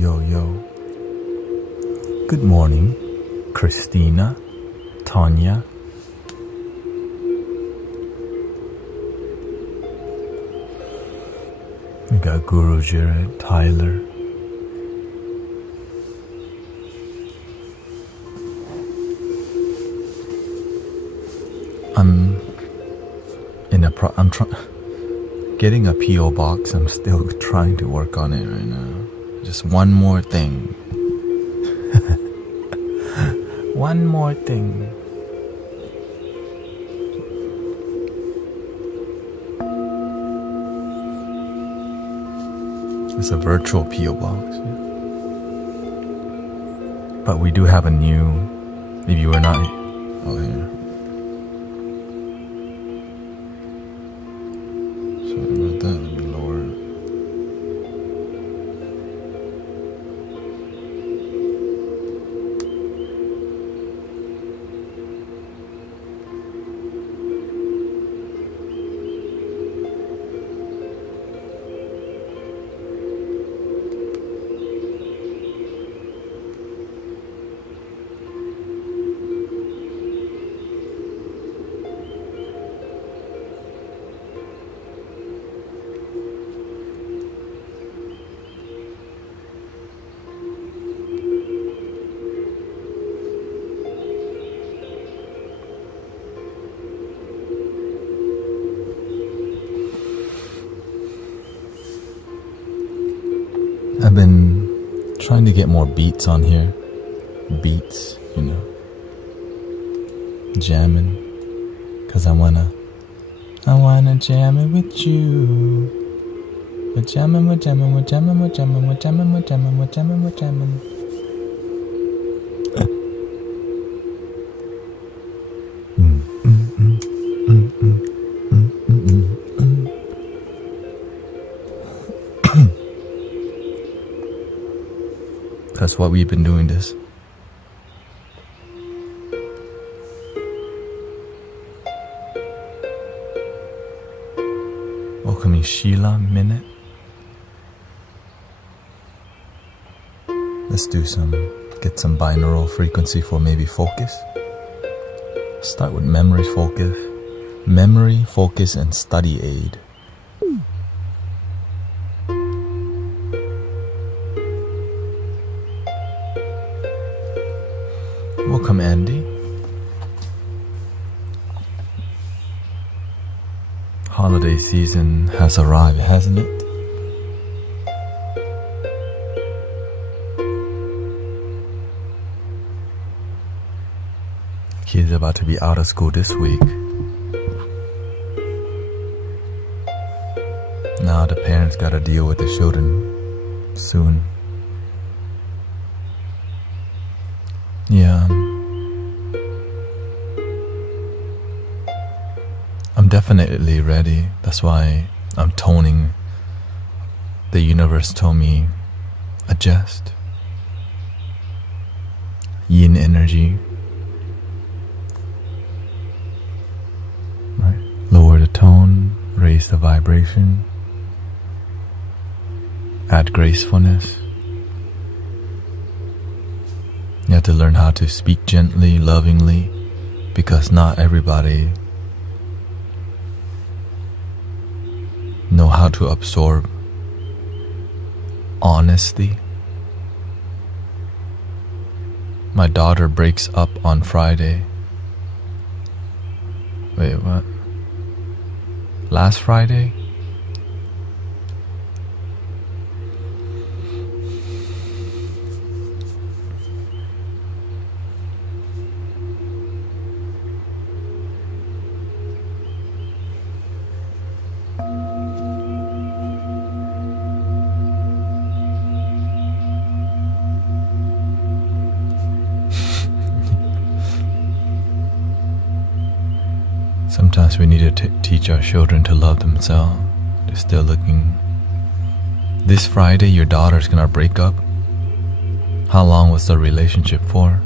yo. Good morning, Christina, Tanya. We got Guru Jared, Tyler. I'm getting a P.O. box. I'm still trying to work on it right now. Just one more thing. One more thing. It's a virtual P.O. box. Yeah. But we do have a new, if you were not, oh yeah. Sorry about that, let me lower it. I've been trying to get more beats on here. Beats, jamming. Cause I wanna jam it with you. We're jamming. That's why we've been doing this. Welcoming Sheila Minute. Let's get some binaural frequency for maybe focus. Start with memory, focus, and study aid. Welcome, Andy. Holiday season has arrived, hasn't it? Kids about to be out of school this week. Now the parents gotta deal with the children soon. Yeah. I'm definitely ready. That's why I'm toning. The universe told me, adjust. Yin energy. Right. Lower the tone, raise the vibration, add gracefulness. You have to learn how to speak gently, lovingly, because not everybody know how to absorb honesty. My daughter breaks up on Friday. Wait, what? Last Friday? Sometimes we need to teach our children to love themselves. They're still looking. This Friday, your daughter's gonna break up. How long was the relationship for?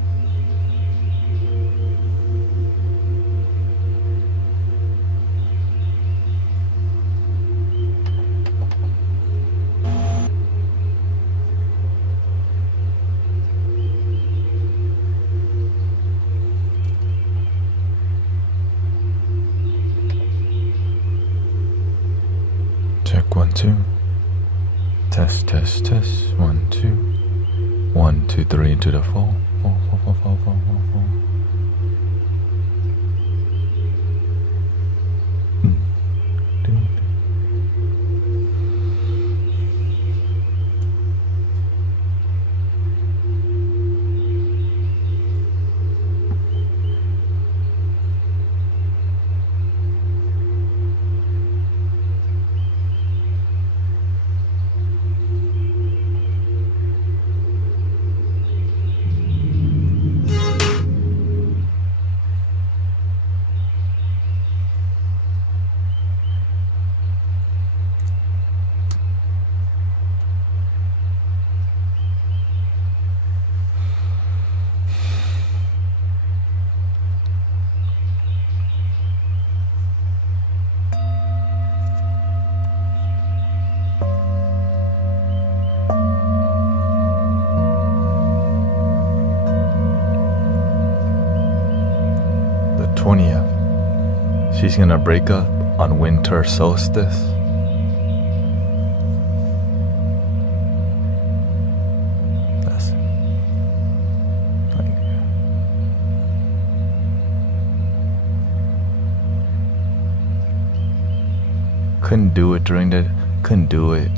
Check 1 2. Test test test 1 2. 1 2 3 into the 4 4 4 4 4 4 4 4. The 20th. She's gonna break up on winter solstice. That's like couldn't do it couldn't do it.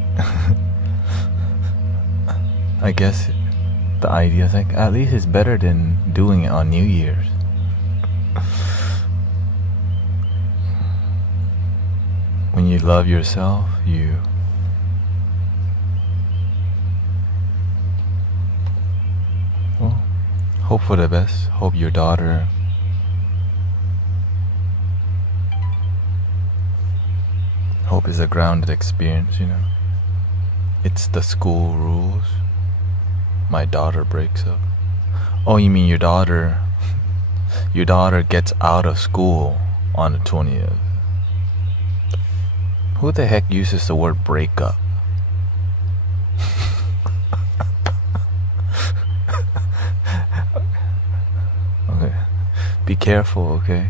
I guess the idea is like at least it's better than doing it on New Year's. When you love yourself, you hope for the best. Hope your daughter hope is a grounded experience, you know. It's the school rules. My daughter breaks up. Oh, you mean your daughter gets out of school on the 20th. Who the heck uses the word breakup? Okay. Be careful, okay?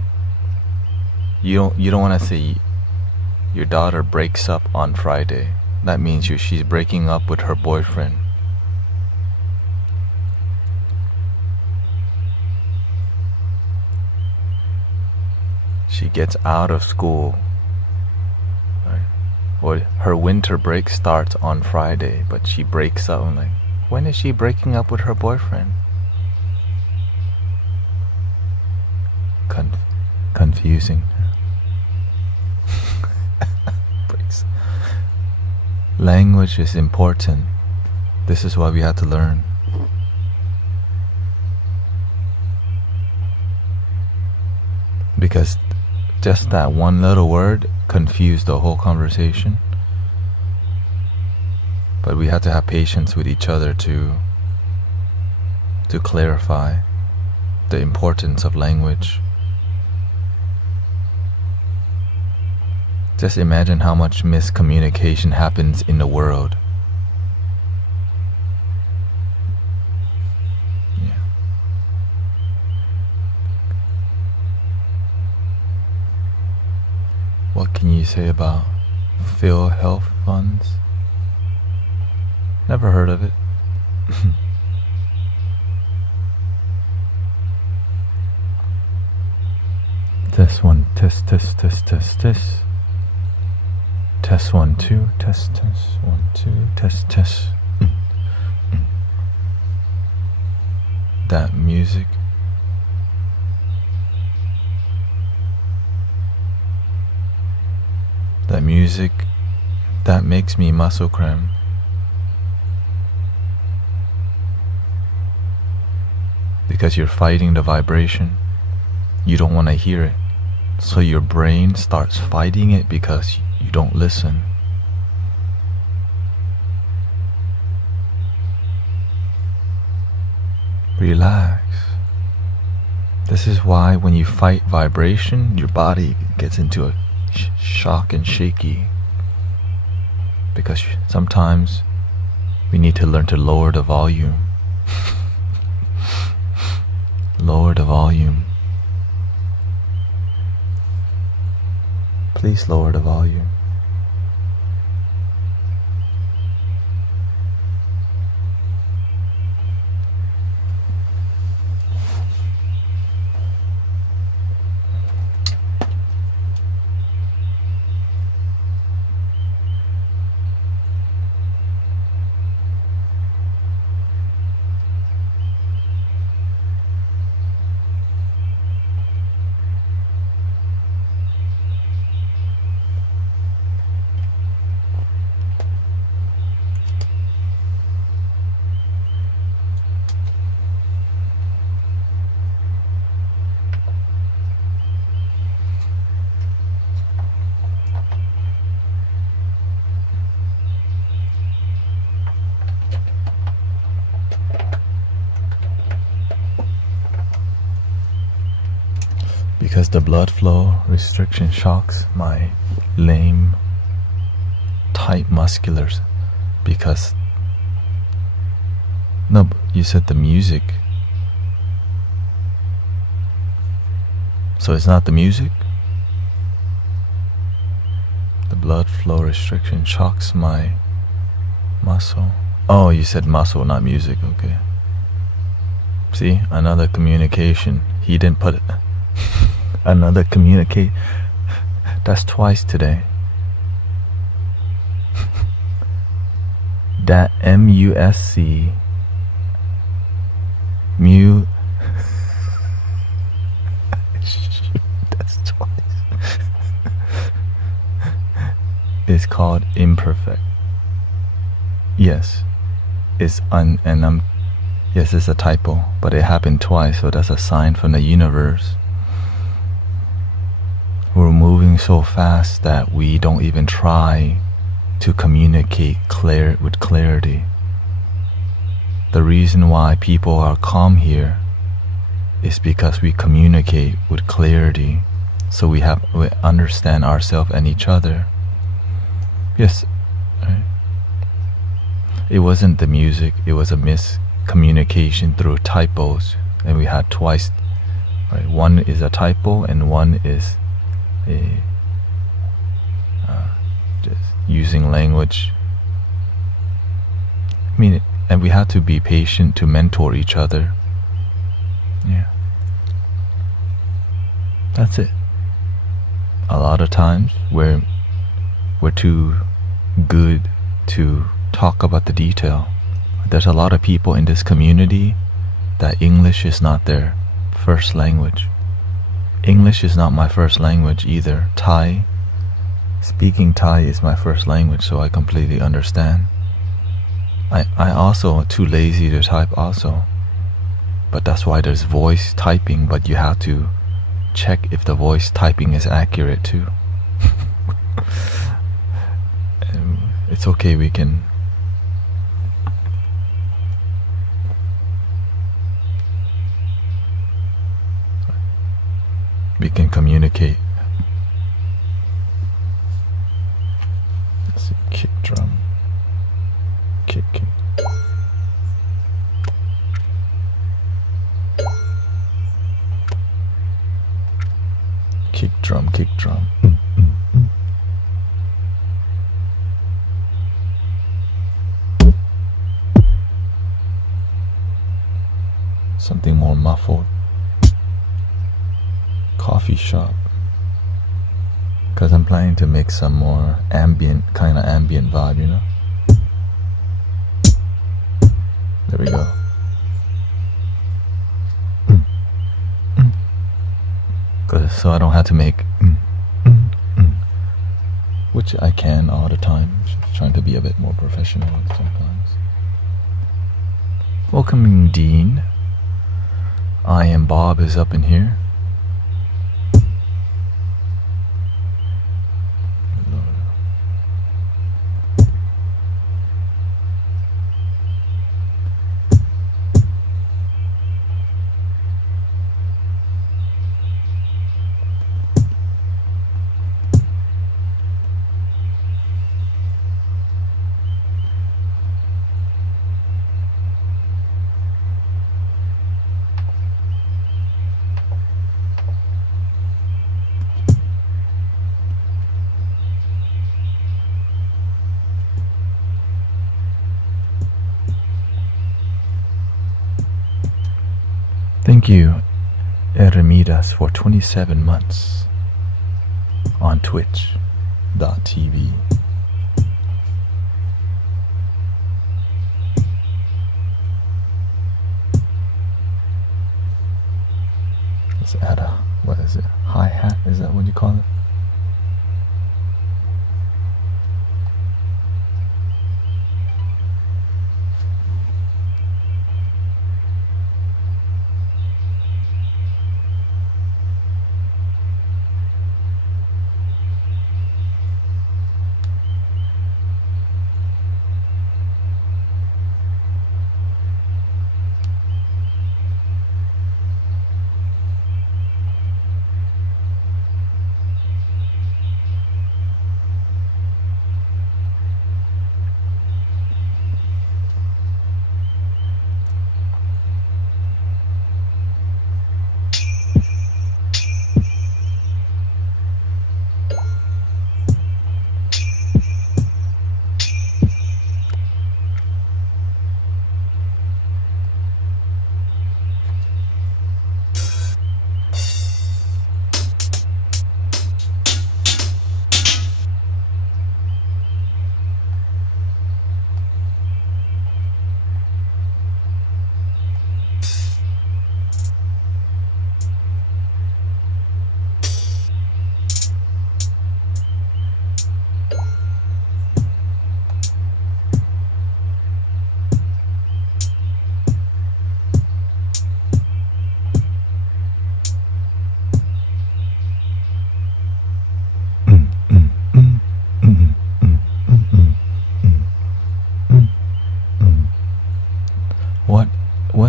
You don't want to say your daughter breaks up on Friday. That means she's breaking up with her boyfriend. She gets out of school. Or her winter break starts on Friday, but she breaks up. I'm like, when is she breaking up with her boyfriend? Confusing. Breaks. Language is important. This is why we have to learn. Because just that one little word confused the whole conversation. But we have to have patience with each other to clarify the importance of language. Just imagine how much miscommunication happens in the world. Yeah. What can you say about Phil Health Funds? Never heard of it. Test 1, test, test, test, test, test. Test 1, 2, test, test, 1, 2, test, test. That music. That music, that makes me muscle cramp. Because you're fighting the vibration. You don't want to hear it. So your brain starts fighting it because you don't listen. Relax. This is why when you fight vibration, your body gets into a shock and shaky. Because sometimes we need to learn to lower the volume. Lower the volume. Please lower the volume. The blood flow restriction shocks my lame, tight musculars because... No, you said the music. So it's not the music? The blood flow restriction shocks my muscle. Oh, you said muscle, not music, okay. See, another communication. He didn't put it. Another communicate. That's twice today. That M-U-S-C mu. That's twice. It's called imperfect. Yes, it's yes, it's a typo, but it happened twice, so that's a sign from the universe. We're moving so fast that we don't even try to communicate with clarity. The reason why people are calm here is because we communicate with clarity, so we understand ourselves and each other. Yes, right? It wasn't the music, it was a miscommunication through typos, and we had twice, right? One is a typo and one is just using language. I mean, and we had to be patient to mentor each other. Yeah, that's it. A lot of times we're too good to talk about the detail. There's a lot of people in this community that English is not their first language. English is not my first language either. Speaking Thai is my first language, so I completely understand. I also am too lazy to type also. But that's why there's voice typing, but you have to check if the voice typing is accurate too. It's okay, we can communicate. Let's see, kick drum. Kick. Kick drum. Something more muffled. Coffee shop. Because I'm planning to make some more ambient vibe, you know? There we go. So I don't have to make which I can all the time. Just trying to be a bit more professional sometimes. Welcoming Dean. I am Bob is up in here. Thank you, Eremidas, for 27 months on Twitch.tv. Let's add a, what is it, hi-hat? Is that what you call it?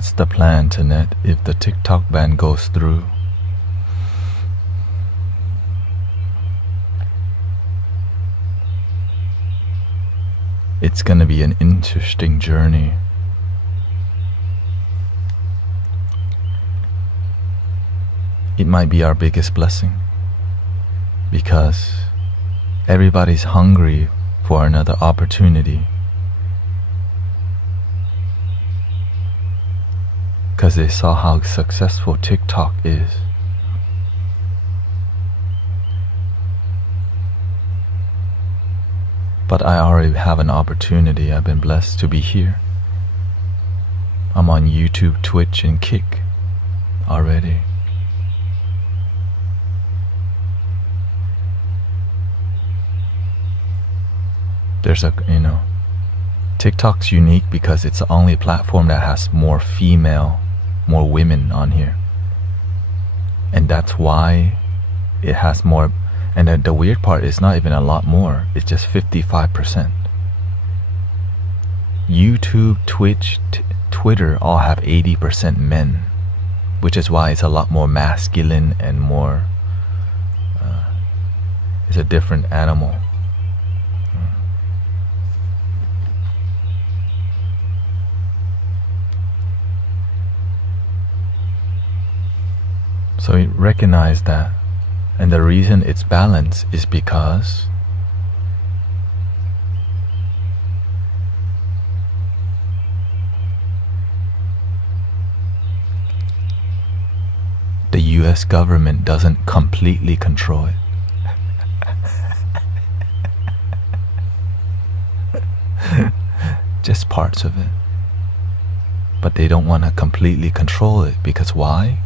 what's the plan, Tanet, if the TikTok ban goes through? It's gonna be an interesting journey. It might be our biggest blessing because everybody's hungry for another opportunity. Because they saw how successful TikTok is. But I already have an opportunity. I've been blessed to be here. I'm on YouTube, Twitch, and Kick already. There's TikTok's unique because it's the only platform that has more women on here. And that's why it has more. And the weird part is not even a lot more. It's just 55%. YouTube, Twitch, Twitter all have 80% men, which is why it's a lot more masculine and more. It's a different animal. So we recognize that. And the reason it's balanced is because the US government doesn't completely control it. Just parts of it. But they don't want to completely control it because why?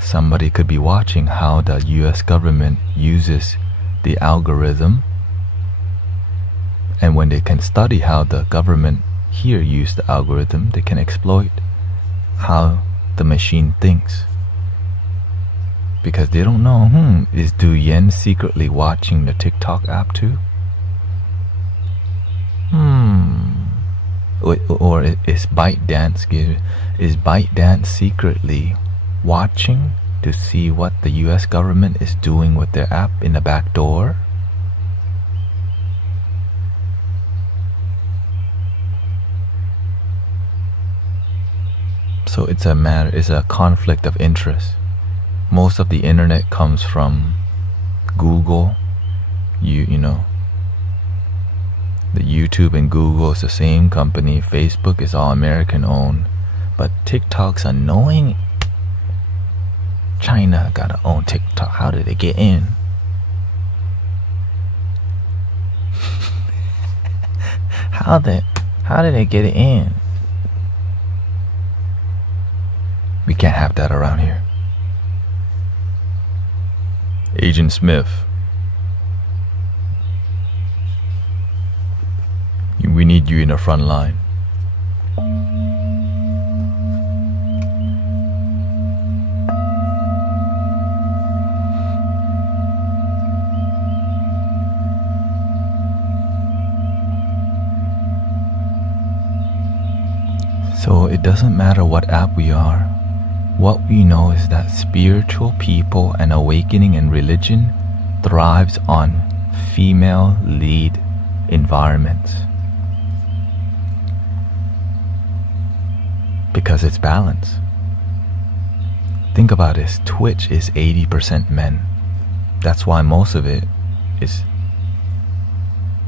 Somebody could be watching how the US government uses the algorithm, and when they can study how the government here use the algorithm, they can exploit how the machine thinks. Because they don't know, is Du Yen secretly watching the TikTok app too? Or is ByteDance secretly watching to see what the US government is doing with their app in the back door? So it's a conflict of interest. Most of the internet comes from Google. The YouTube and Google is the same company. Facebook is all American owned. But TikTok's annoying. China gotta own TikTok. How did they get in? How did they get it in? We can't have that around here. Agent Smith, we need you in the front line. So it doesn't matter what app we are. What we know is that spiritual people and awakening and religion thrives on female lead environments. Because it's balance. Think about this. Twitch is 80% men. That's why most of it is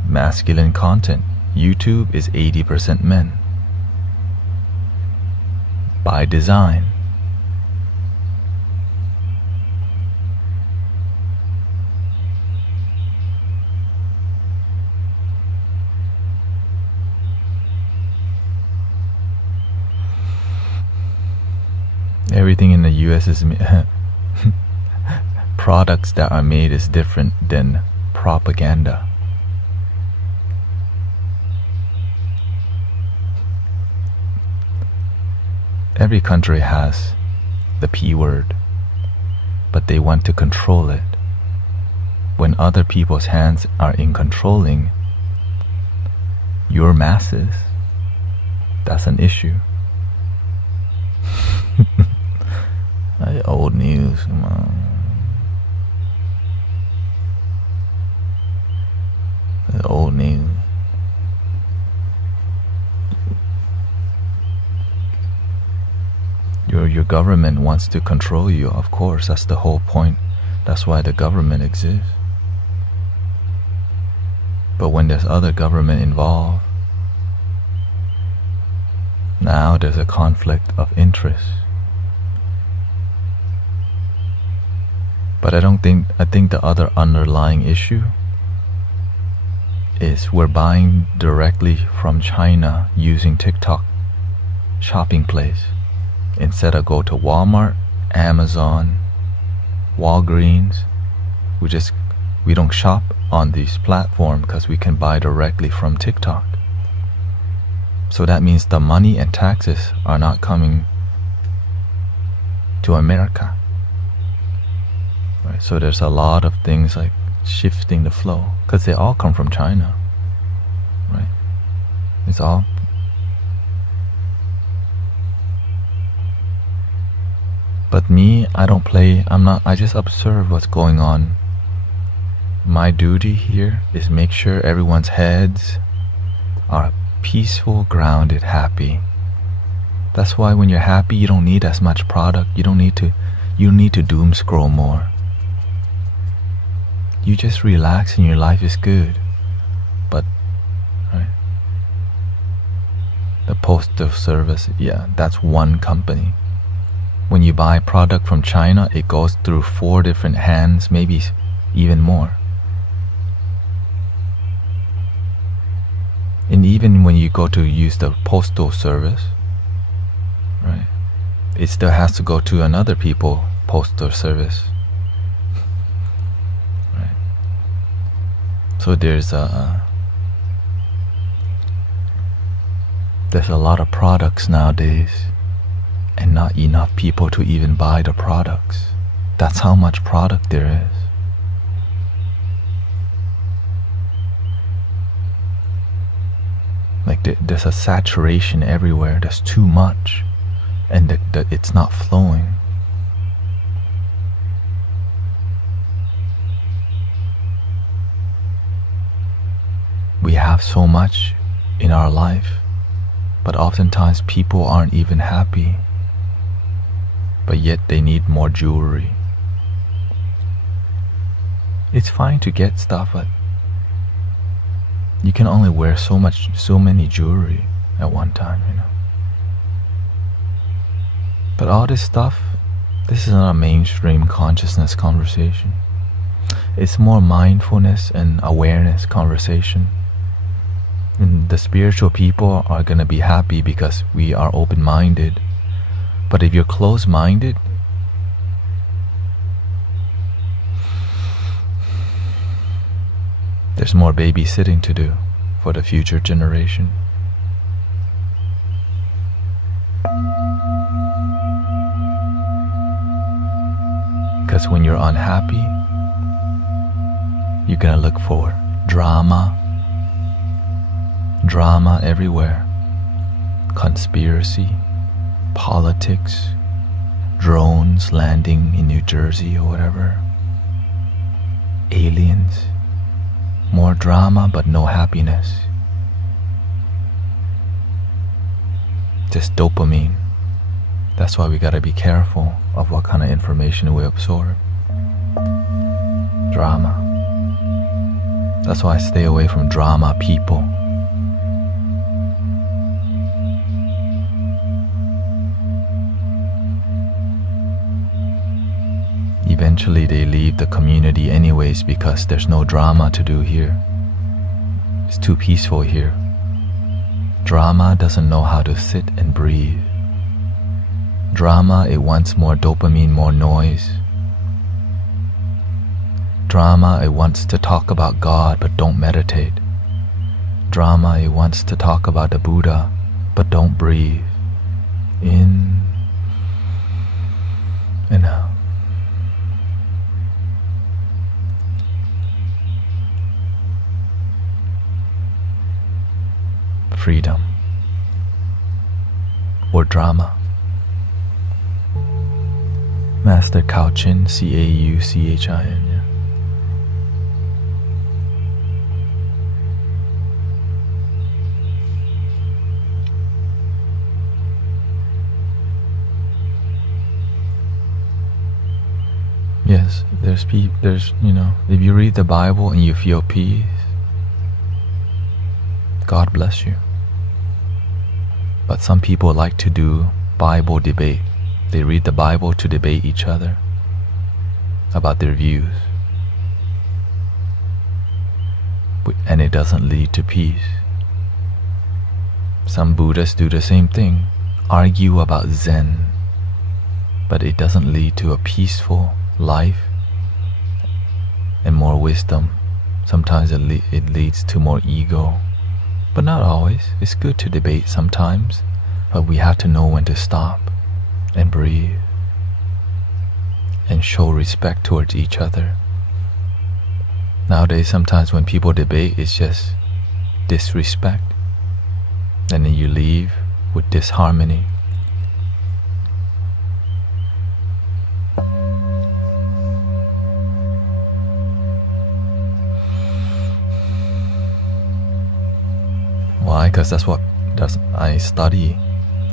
masculine content. YouTube is 80% men. By design. Everything in the US is products that are made is different than propaganda. Every country has the P word, but they want to control it. When other people's hands are in controlling your masses, that's an issue. Old news, come on. That's old news. Your government wants to control you, of course. That's the whole point. That's why the government exists. But when there's other government involved, now there's a conflict of interest. But I think the other underlying issue is we're buying directly from China using TikTok shopping place. Instead of go to Walmart, Amazon, Walgreens, we don't shop on these platforms because we can buy directly from TikTok. So that means the money and taxes are not coming to America. Right? So there's a lot of things like shifting the flow because they all come from China. Right? It's all. But me, I don't play, I just observe what's going on. My duty here is make sure everyone's heads are peaceful, grounded, happy. That's why when you're happy, you don't need as much product. You don't need to doom scroll more. You just relax and your life is good. But, right? The postal service, yeah, that's one company. When you buy product from China, it goes through 4 different hands, maybe even more. And even when you go to use the postal service, right, it still has to go to another people's postal service. Right. So there's a lot of products nowadays, and not enough people to even buy the products. That's how much product there is. Like there's a saturation everywhere. There's too much, and it's not flowing. We have so much in our life, but oftentimes people aren't even happy. But yet they need more jewelry. It's fine to get stuff, but you can only wear so many jewelry at one time, you know. But all this stuff, this is not a mainstream consciousness conversation. It's more mindfulness and awareness conversation. And the spiritual people are gonna be happy because we are open-minded. But if you're closed-minded, there's more babysitting to do for the future generation. Because when you're unhappy, you're gonna look for drama everywhere, conspiracy, politics, drones landing in New Jersey or whatever, aliens, more drama but no happiness, just dopamine. That's why we gotta be careful of what kind of information we absorb. Drama. That's why I stay away from drama people. Eventually they leave the community anyways because there's no drama to do here. It's too peaceful here. Drama doesn't know how to sit and breathe. Drama, it wants more dopamine, more noise. Drama, it wants to talk about God but don't meditate. Drama, it wants to talk about the Buddha but don't breathe. In and out. Freedom or drama. Master Cauchin, Cauchin. Yeah. Yes, there's if you read the Bible and you feel peace, God bless you. But some people like to do Bible debate. They read the Bible to debate each other about their views. And it doesn't lead to peace. Some Buddhists do the same thing, argue about Zen, but it doesn't lead to a peaceful life and more wisdom. Sometimes it leads to more ego, but not always. It's good to debate sometimes, but we have to know when to stop and breathe and show respect towards each other. Nowadays, sometimes when people debate, it's just disrespect, and then you leave with disharmony. Why? Because that's I study.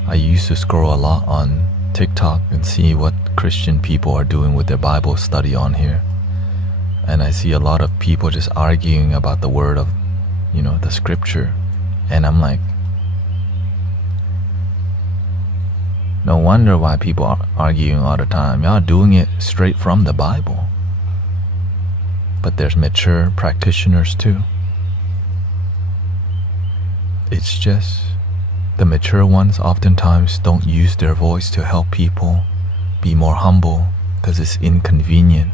I used to scroll a lot on TikTok and see what Christian people are doing with their Bible study on here. And I see a lot of people just arguing about the word of, the scripture. And I'm like, no wonder why people are arguing all the time. Y'all doing it straight from the Bible. But there's mature practitioners too. It's just the mature ones oftentimes don't use their voice to help people be more humble because it's inconvenient.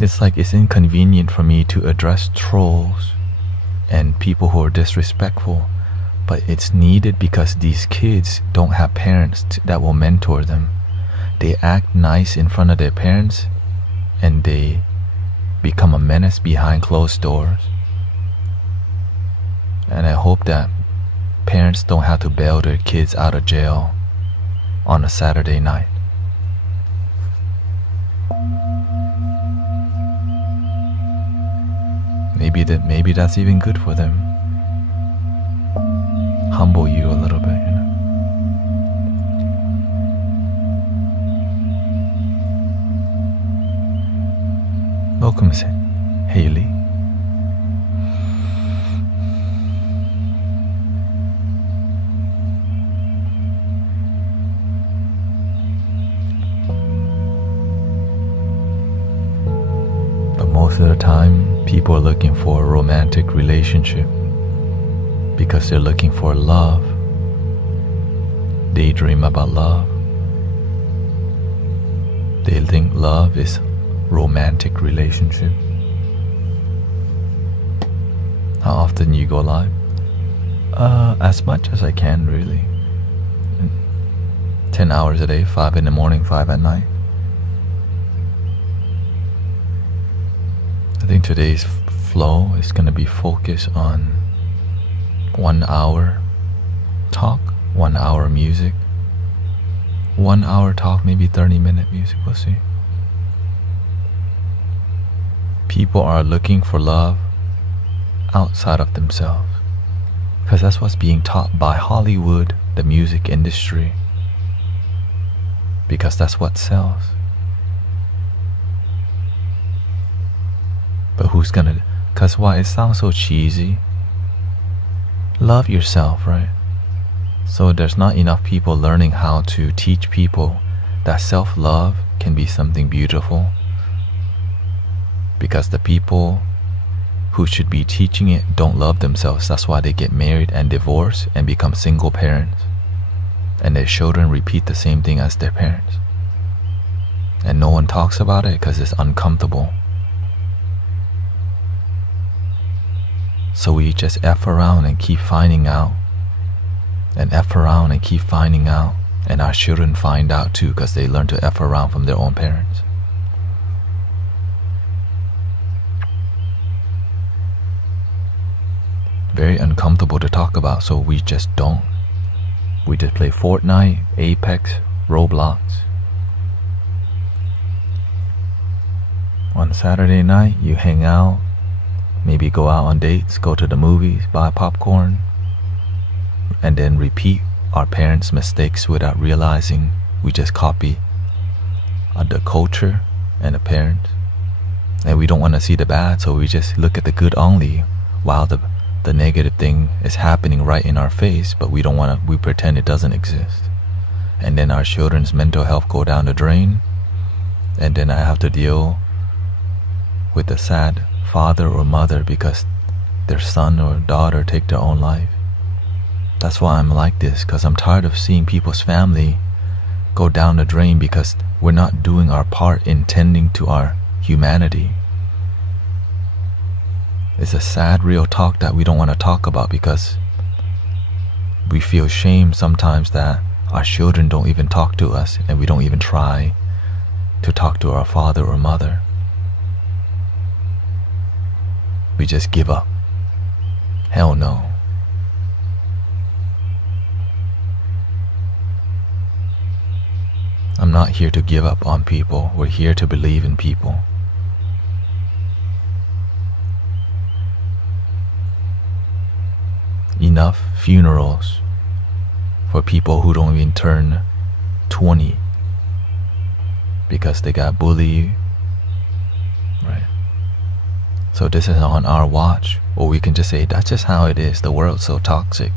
It's like it's inconvenient for me to address trolls and people who are disrespectful, but it's needed because these kids don't have parents that will mentor them. They act nice in front of their parents and they become a menace behind closed doors. And I hope that parents don't have to bail their kids out of jail on a Saturday night. Maybe that's even good for them. Humble you a little bit, Welcome, Haley. But most of the time, people are looking for a romantic relationship because they're looking for love. Daydream about love. They think love is romantic relationship. How often you go live? As much as I can, really. 10 hours a day, 5 in the morning, 5 at night. I think today's flow is going to be focused on 1 hour talk, 1 hour music, 1 hour talk, maybe 30-minute music, we'll see. People are looking for love outside of themselves because that's what's being taught by Hollywood, the music industry, because that's what sells. But who's gonna, because why? It sounds so cheesy. Love yourself, right? So there's not enough people learning how to teach people that self-love can be something beautiful, because the people who should be teaching it don't love themselves. That's why they get married and divorce and become single parents, and their children repeat the same thing as their parents, and no one talks about it because it's uncomfortable. So we just F around and keep finding out, and F around and keep finding out, and our children find out too because they learn to F around from their own parents. Very uncomfortable to talk about, so we just don't. We just play Fortnite, Apex, Roblox. On Saturday night, you hang out, maybe go out on dates, go to the movies, buy popcorn, and then repeat our parents' mistakes without realizing we just copy the culture and the parents. And we don't want to see the bad, so we just look at the good only, while the negative thing is happening right in our face, but we pretend it doesn't exist. And then our children's mental health go down the drain, and then I have to deal with the sad father or mother because their son or daughter take their own life. That's why I'm like this, because I'm tired of seeing people's family go down the drain because we're not doing our part in tending to our humanity. It's a sad real talk that we don't want to talk about because we feel shame sometimes that our children don't even talk to us and we don't even try to talk to our father or mother. We just give up. Hell no. I'm not here to give up on people. We're here to believe in people. Enough funerals for people who don't even turn 20 because they got bullied, right? So this is on our watch, or we can just say that's just how it is. The world's so toxic.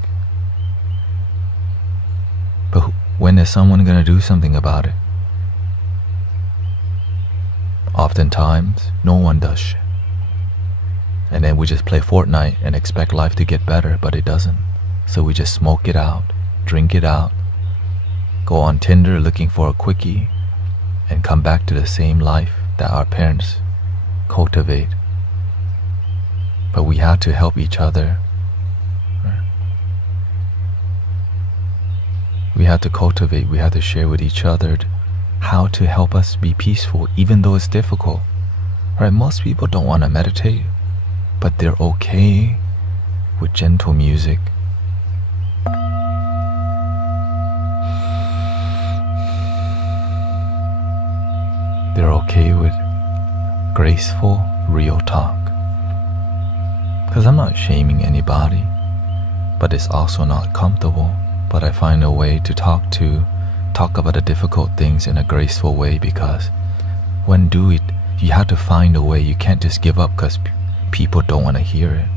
But when is someone gonna do something about it? Oftentimes, no one does shit. And then we just play Fortnite and expect life to get better, but it doesn't. So we just smoke it out, drink it out, go on Tinder looking for a quickie, and come back to the same life that our parents cultivate. But we have to help each other. Right? We have to cultivate, we have to share with each other how to help us be peaceful, even though it's difficult. Right? Most people don't want to meditate, but they're okay with gentle music. They're okay with graceful, real talk. Because I'm not shaming anybody, but it's also not comfortable. But I find a way to talk about the difficult things in a graceful way, because when do it, you have to find a way. You can't just give up because people don't want to hear it.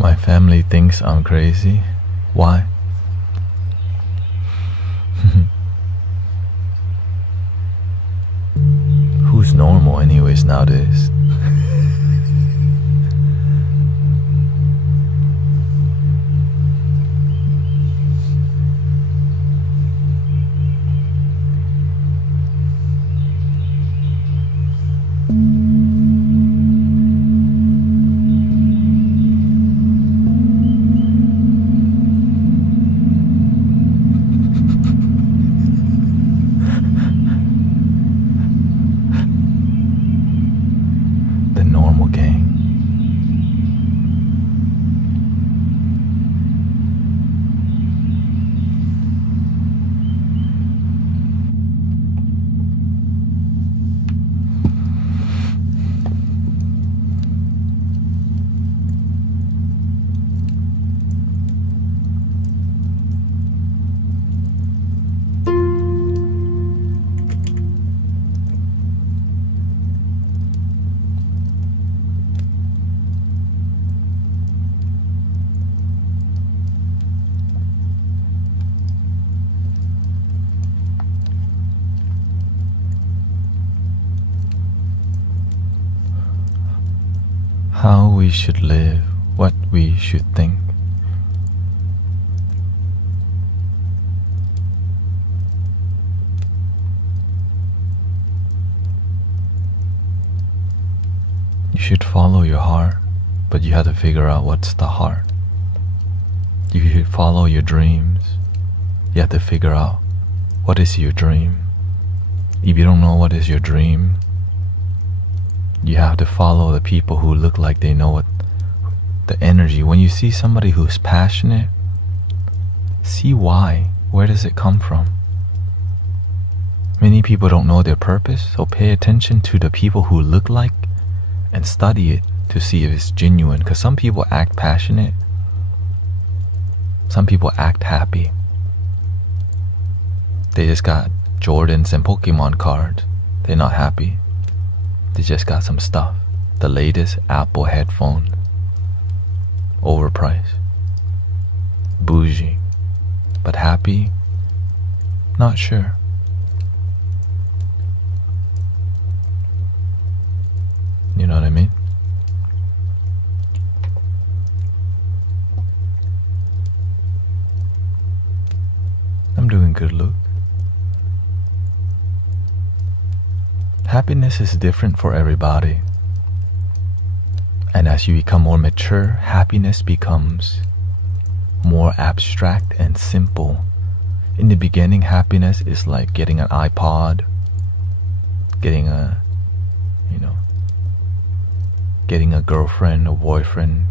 My family thinks I'm crazy. Why? Who's normal anyways nowadays? we should live, what we should think. You should follow your heart, but you have to figure out what's the heart. You should follow your dreams. You have to figure out what is your dream. If you don't know what is your dream, you have to follow the people who look like they know what the energy. When you see somebody who's passionate, see why. Where does it come from? Many people don't know their purpose, so pay attention to the people who look like and study it to see if it's genuine. Because some people act passionate, some people act happy. They just got Jordans and Pokemon cards. They're not happy. They just got some stuff. The latest Apple headphone. Overpriced. Bougie. But happy? Not sure. You know what I mean? I'm doing good, Luke. Happiness is different for everybody. And as you become more mature, happiness becomes more abstract and simple. In the beginning, happiness is like getting an iPod, getting a girlfriend or boyfriend,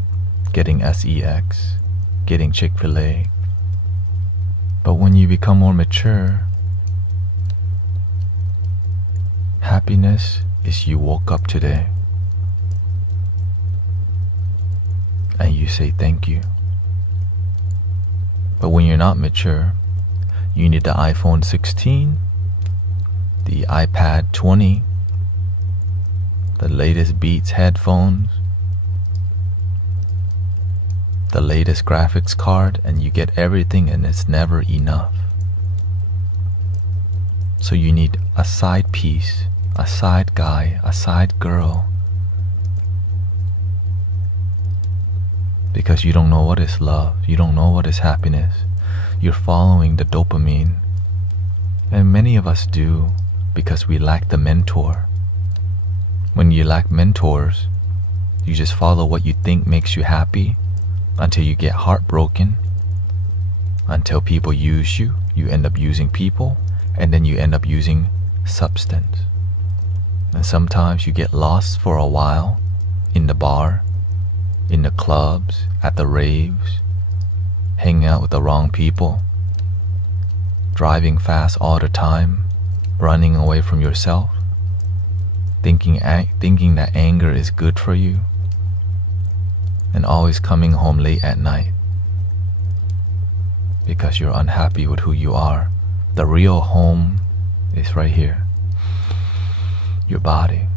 getting sex, getting Chick-fil-A. But when you become more mature, happiness is you woke up today and you say thank you. But when you're not mature, you need the iPhone 16, the iPad 20, the latest Beats headphones, the latest graphics card, and you get everything and it's never enough. So you need a side piece, a side guy, a side girl, because you don't know what is love, you don't know what is happiness. You're following the dopamine, and many of us do because we lack the mentor. When you lack mentors, you just follow what you think makes you happy until you get heartbroken, until people use you, you end up using people, and then you end up using substance. And sometimes you get lost for a while in the bar, in the clubs, at the raves, hanging out with the wrong people, driving fast all the time, running away from yourself, thinking that anger is good for you, and always coming home late at night because you're unhappy with who you are. The real home is right here, your body.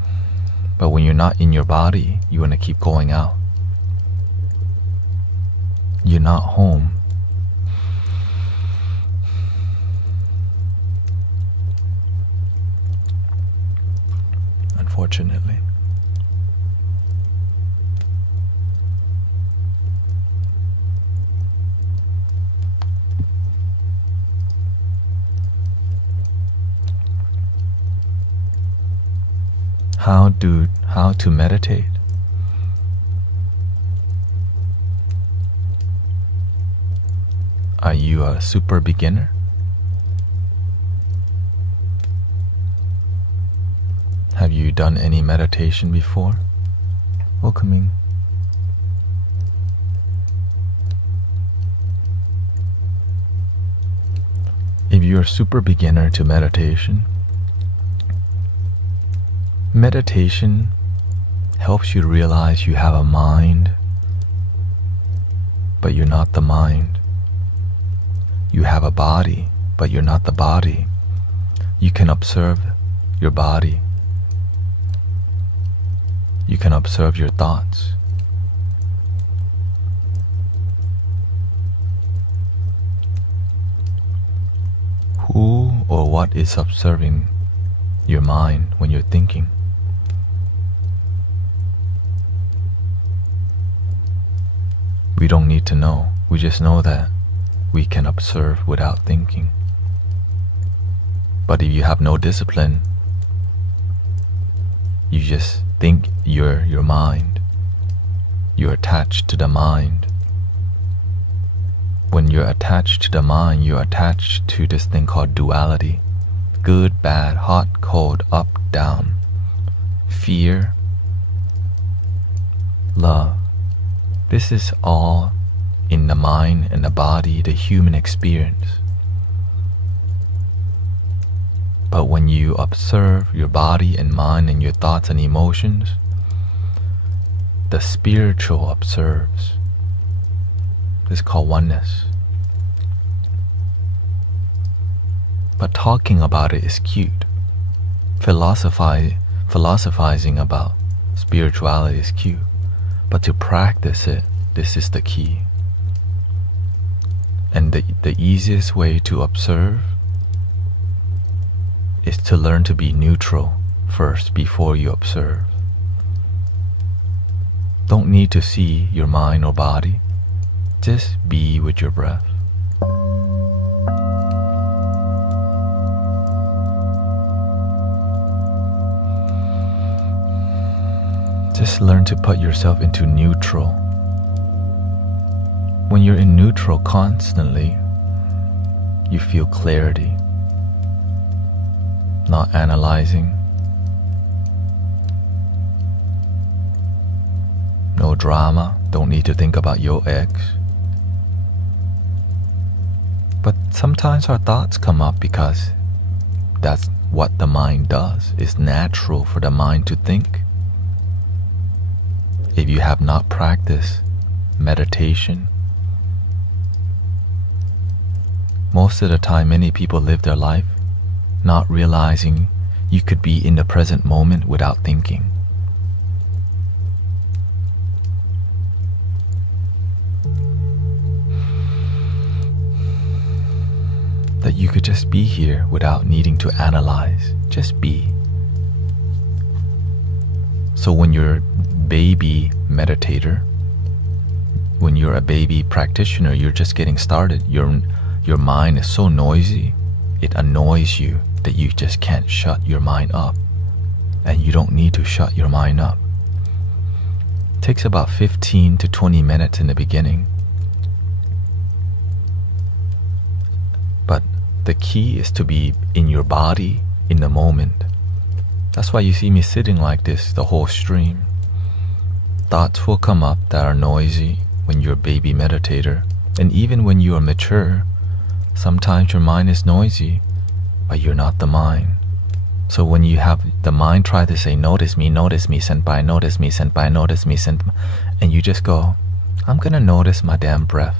But when you're not in your body, you want to keep going out. You're not home. Unfortunately. How to meditate? Are you a super beginner? Have you done any meditation before? Welcoming. If you're a super beginner to meditation, meditation helps you realize you have a mind, but you're not the mind. You have a body, but you're not the body. You can observe your body. You can observe your thoughts. Who or what is observing your mind when you're thinking? We don't need to know. We just know that we can observe without thinking. But if you have no discipline, you just think you're your mind. You're attached to the mind. When you're attached to the mind, you're attached to this thing called duality. Good, bad, hot, cold, up, down. Fear, love. This is all in the mind and the body, the human experience. But when you observe your body and mind and your thoughts and emotions, the spiritual observes. This is called oneness. But talking about it is cute. Philosophizing about spirituality is cute. But to practice it, this is the key. And the easiest way to observe is to learn to be neutral first before you observe. Don't need to see your mind or body. Just be with your breath. Just learn to put yourself into neutral. When you're in neutral constantly, you feel clarity, not analyzing, no drama, don't need to think about your ex. But sometimes our thoughts come up because that's what the mind does. It's natural for the mind to think. If you have not practiced meditation, most of the time many people live their life not realizing you could be in the present moment without thinking. That you could just be here without needing to analyze. Just be. So when you're a baby meditator, when you're a baby practitioner, you're just getting started. Your mind is so noisy, it annoys you that you just can't shut your mind up. And you don't need to shut your mind up. It takes about 15 to 20 minutes in the beginning. But the key is to be in your body in the moment. That's why you see me sitting like this the whole stream. Thoughts will come up that are noisy when you're a baby meditator. And even when you are mature, sometimes your mind is noisy, but you're not the mind. So when you have the mind try to say, notice me, senpai, notice me, senpai, notice me, senpai, and you just go, I'm gonna notice my damn breath.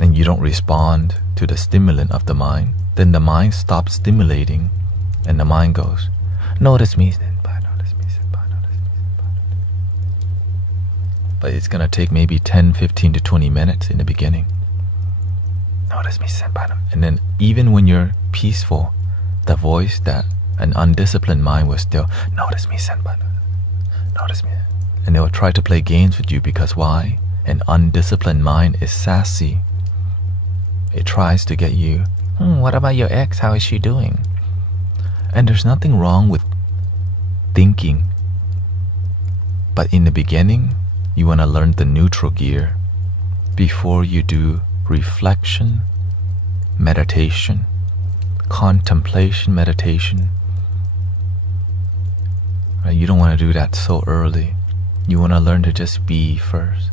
And you don't respond to the stimulant of the mind, then the mind stops stimulating, and the mind goes, notice me, senpai, notice me, senpai, notice me, senpai. But it's gonna take maybe 10, 15 to 20 minutes in the beginning. Notice me, senpai. And then even when you're peaceful, the voice that an undisciplined mind will still, notice me, senpai, notice me. And they will try to play games with you because why? An undisciplined mind is sassy. It tries to get you, what about your ex? How is she doing? And there's nothing wrong with thinking. But in the beginning, you want to learn the neutral gear before you do reflection, meditation, contemplation, meditation. Right? You don't want to do that so early. You want to learn to just be first.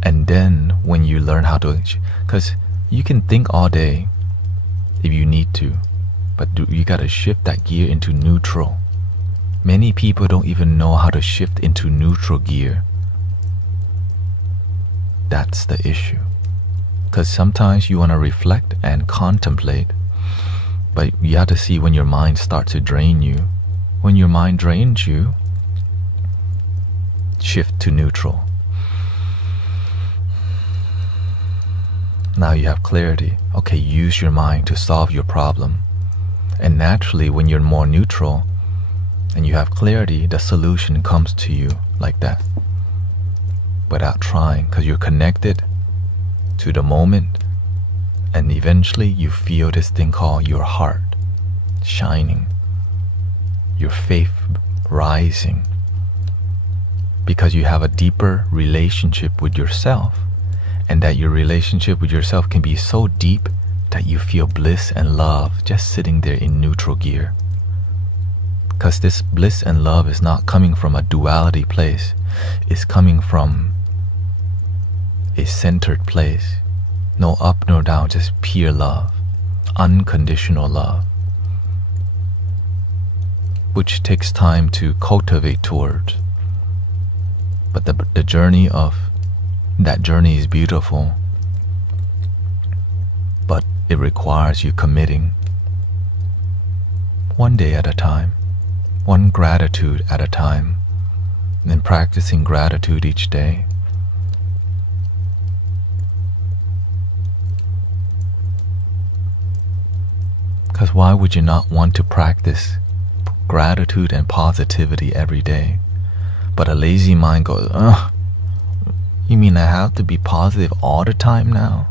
And then when you learn how to, because you can think all day if you need to, but you got to shift that gear into neutral. Many people don't even know how to shift into neutral gear. That's the issue. Because sometimes you want to reflect and contemplate, but you have to see when your mind starts to drain you. When your mind drains you, shift to neutral. Now you have clarity. Okay, use your mind to solve your problem. And naturally, when you're more neutral and you have clarity, the solution comes to you like that without trying, because you're connected to the moment, and eventually you feel this thing called your heart shining, your faith rising, because you have a deeper relationship with yourself, and that your relationship with yourself can be so deep that you feel bliss and love just sitting there in neutral gear. Because this bliss and love is not coming from a duality place, it's coming from a centered place. No up nor down, just pure love, unconditional love, which takes time to cultivate towards. But the journey of that journey is beautiful, but it requires you committing one day at a time, one gratitude at a time, and then practicing gratitude each day. Because why would you not want to practice gratitude and positivity every day? But a lazy mind goes, ugh, you mean I have to be positive all the time now?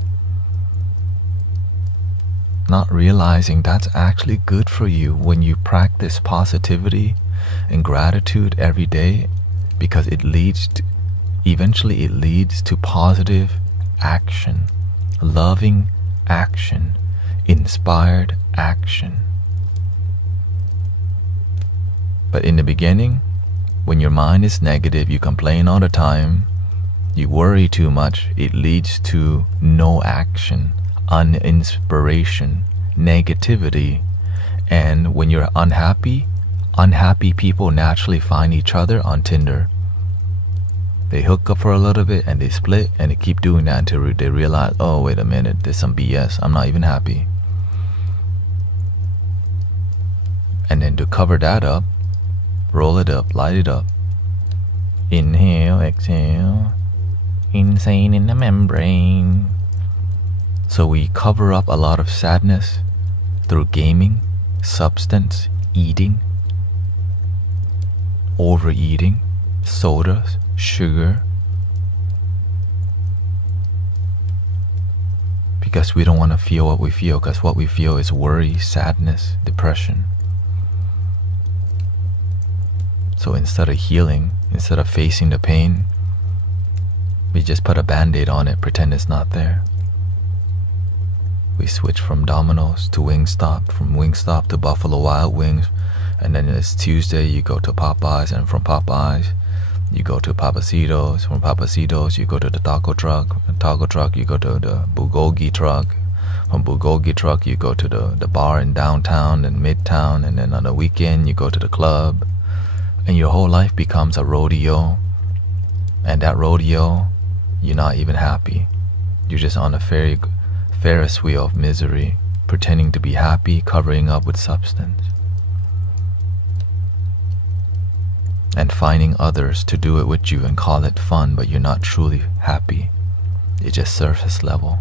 Not realizing that's actually good for you when you practice positivity and gratitude every day, because eventually it leads to positive action, loving action, inspired action. But in the beginning, when your mind is negative, you complain all the time, you worry too much, it leads to no action, uninspiration, negativity. And when you're unhappy people naturally find each other on Tinder. They hook up for a little bit and they split, and they keep doing that until they realize, oh, wait a minute, there's some BS, I'm not even happy. And then to cover that up, roll it up, light it up. Inhale, exhale, insane in the membrane. So we cover up a lot of sadness through gaming, substance, eating, overeating, sodas, sugar, because we don't want to feel what we feel, because what we feel is worry, sadness, depression. So instead of healing, instead of facing the pain, we just put a band-aid on it, pretend it's not there. We switch from Domino's to Wingstop, from Wingstop to Buffalo Wild Wings, and then it's Tuesday, you go to Popeyes, and from Popeyes, you go to Papacitos, from Papacitos, you go to the taco truck, you go to the bulgogi truck, from bulgogi truck, you go to the bar in downtown and midtown, and then on the weekend, you go to the club, and your whole life becomes a rodeo, and that rodeo, you're not even happy. You're just on a Ferris wheel of misery, pretending to be happy, covering up with substance, and finding others to do it with you and call it fun, but you're not truly happy. It's just surface level.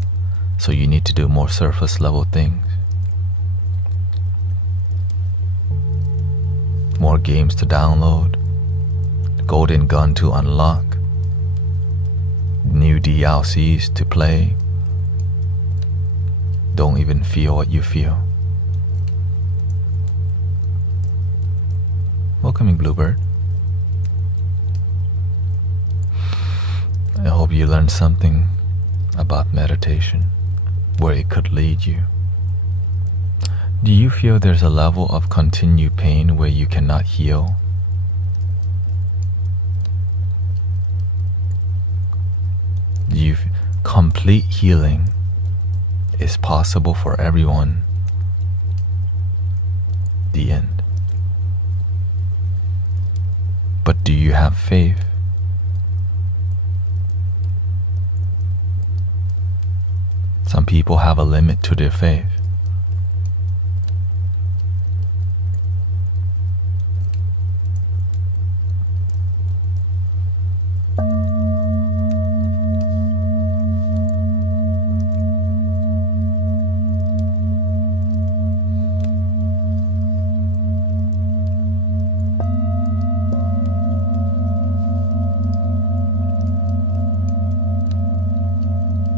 So you need to do more surface level things. More games to download, golden gun to unlock, new DLCs to play. Don't even feel what you feel. Welcoming Bluebird. I hope you learned something about meditation, where it could lead you. Do you feel there's a level of continued pain where you cannot heal? Complete healing is possible for everyone. The end. But do you have faith? Some people have a limit to their faith.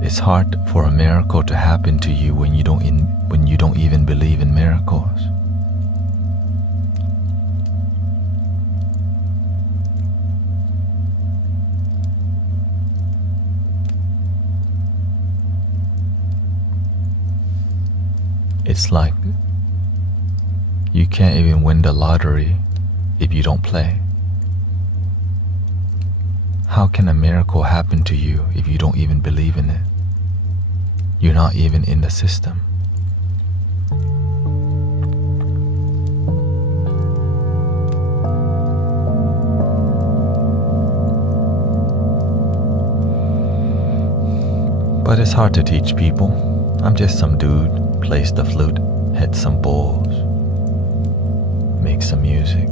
It's hard for a miracle to happen to you when you don't even believe in miracles. It's like you can't even win the lottery if you don't play. How can a miracle happen to you if you don't even believe in it? You're not even in the system. But it's hard to teach people. I'm just some dude, plays the flute, hits some bowls, makes some music.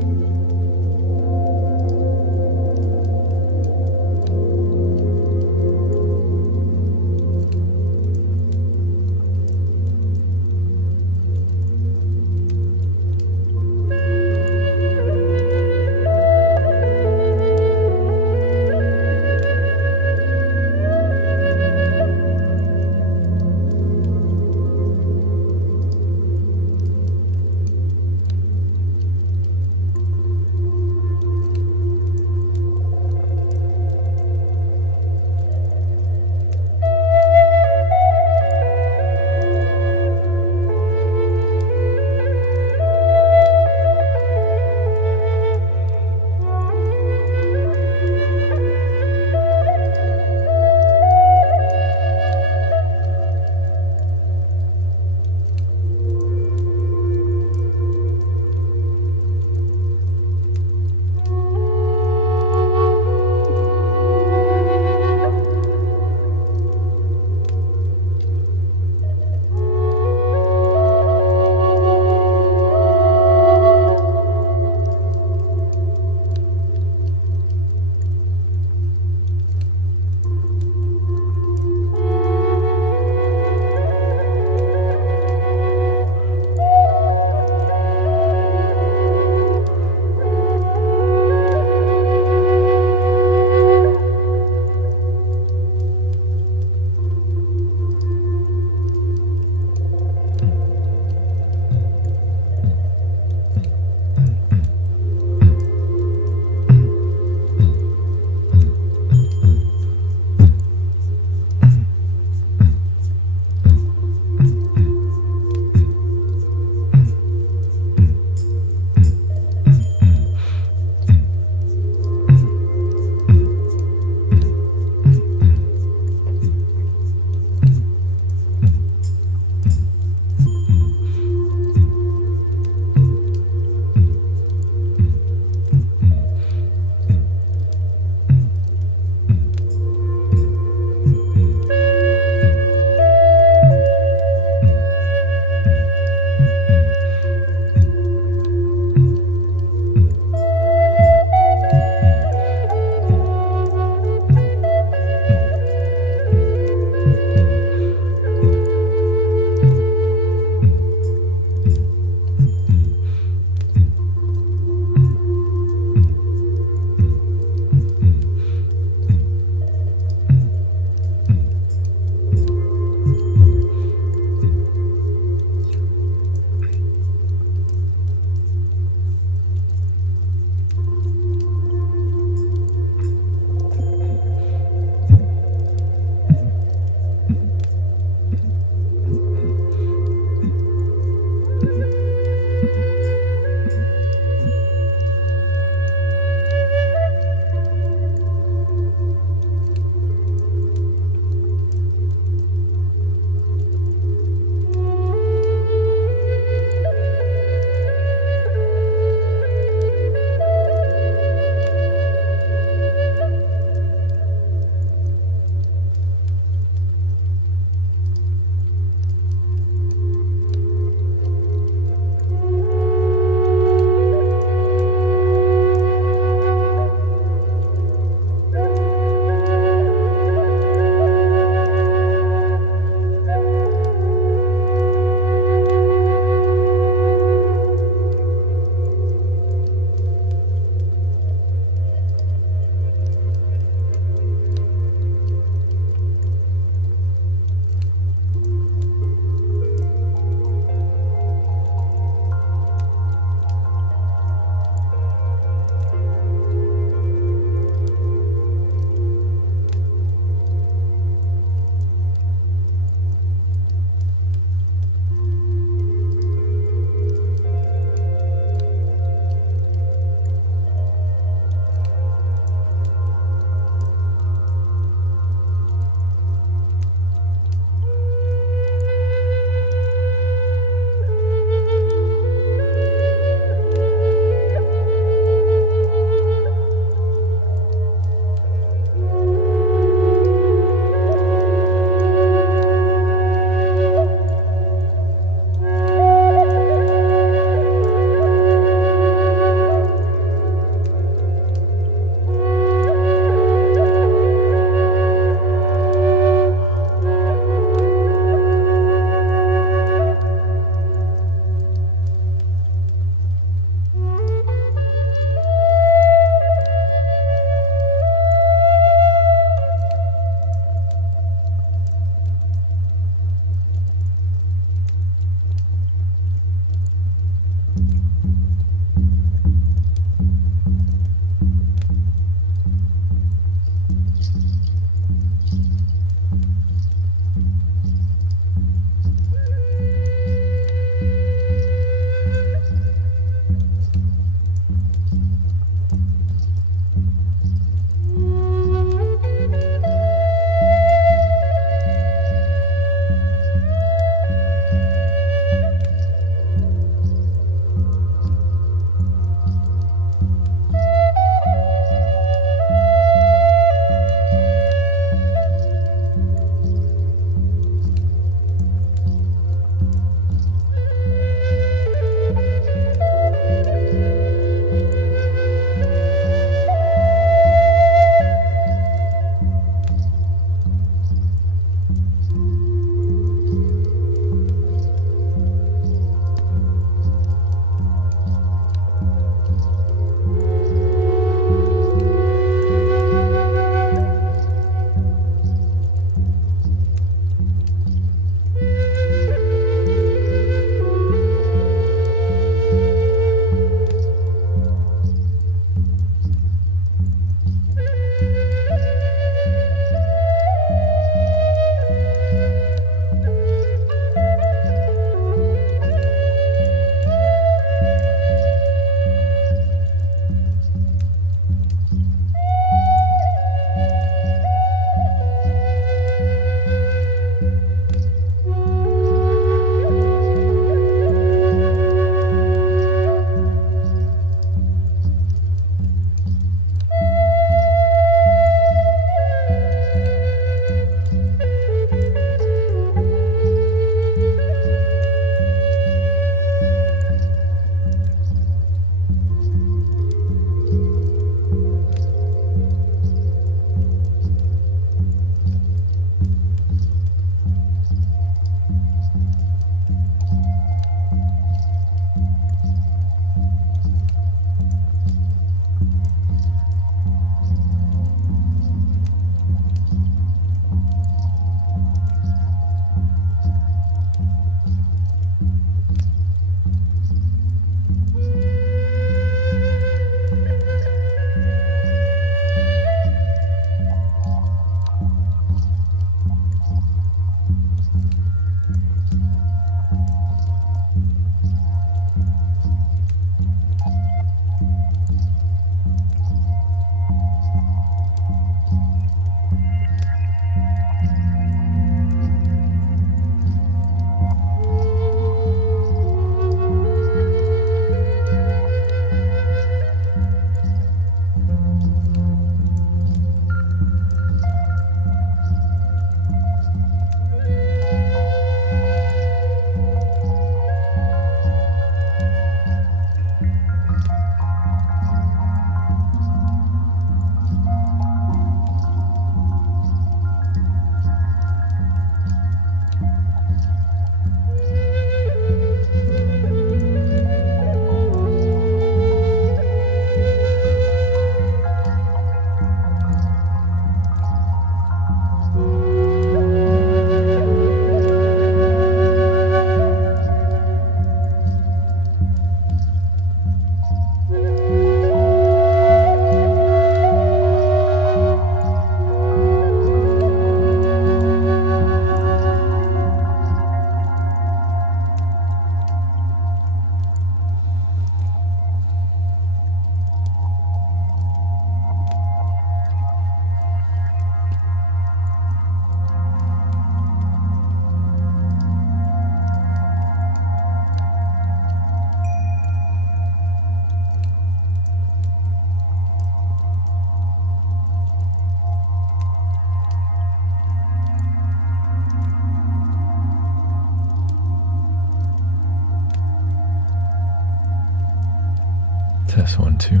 Test 1, 2.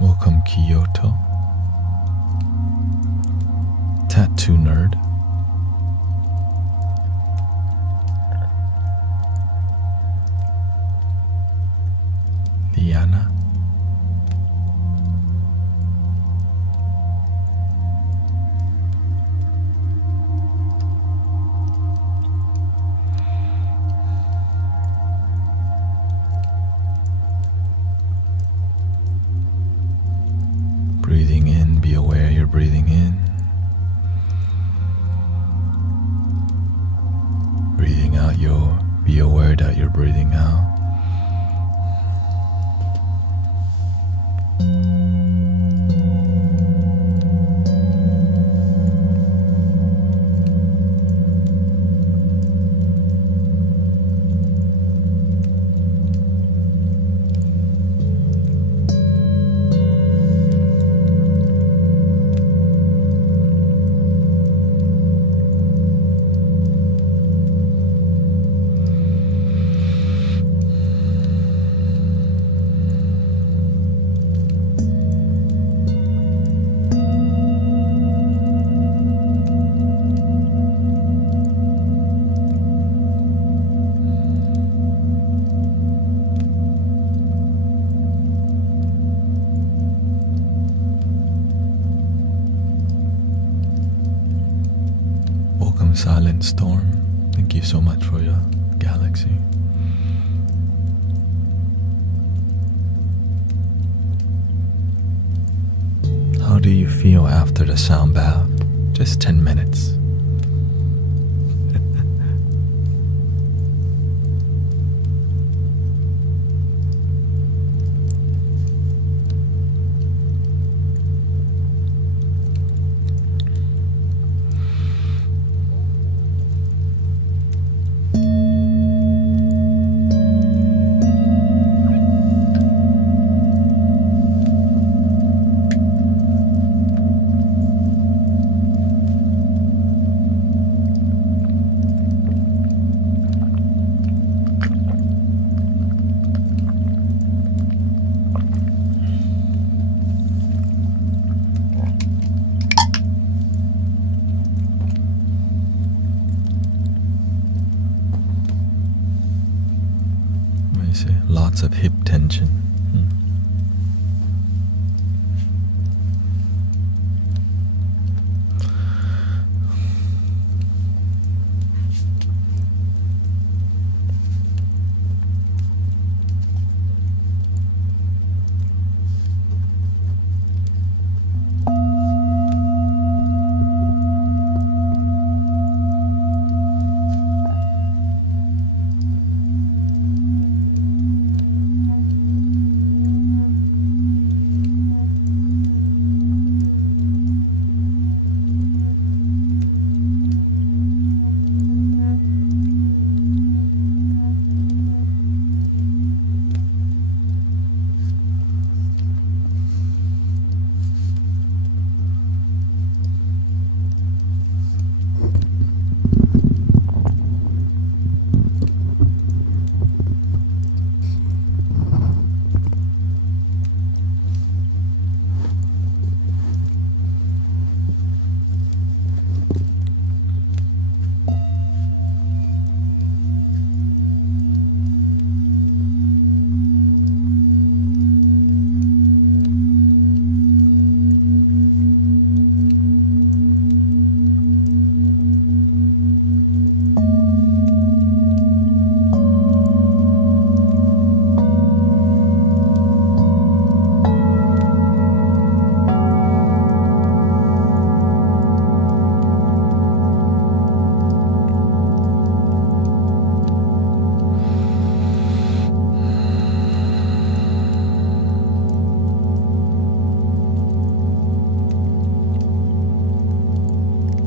Welcome Kyoto. Tattoo Nerd. Liana. Breathing in, be aware you're breathing in. Breathing out, be aware that you're breathing out. Silent Storm, thank you so much for your galaxy. How do you feel after the sound bath? Just 10 minutes. Lots of hip tension.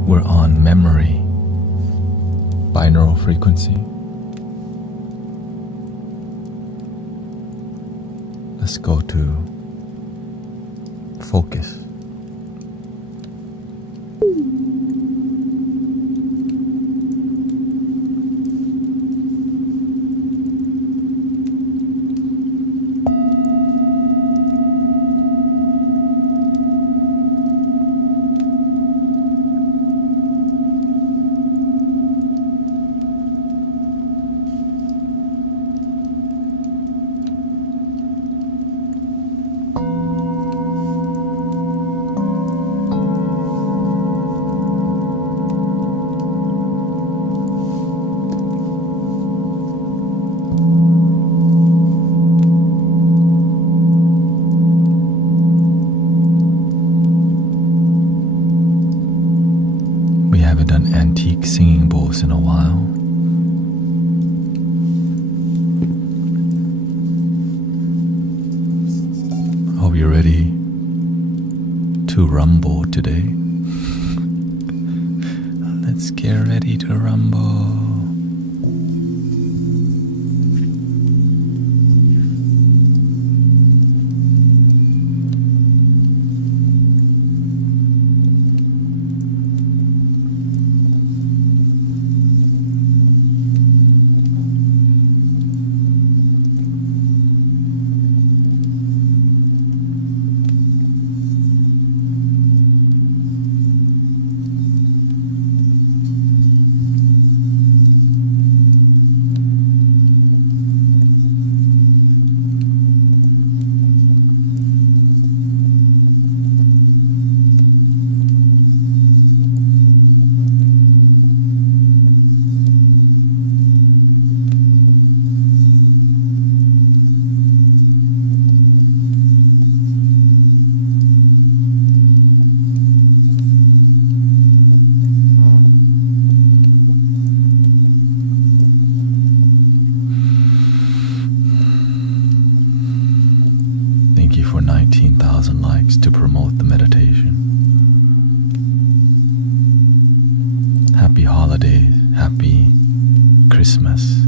We're on memory, binaural frequency. Let's go to focus. haven't done antique singing bowls in a while. Hope you're ready to rumble today. Let's get ready to rumble. Thank you for 19,000 likes to promote the meditation. Happy holidays, happy Christmas.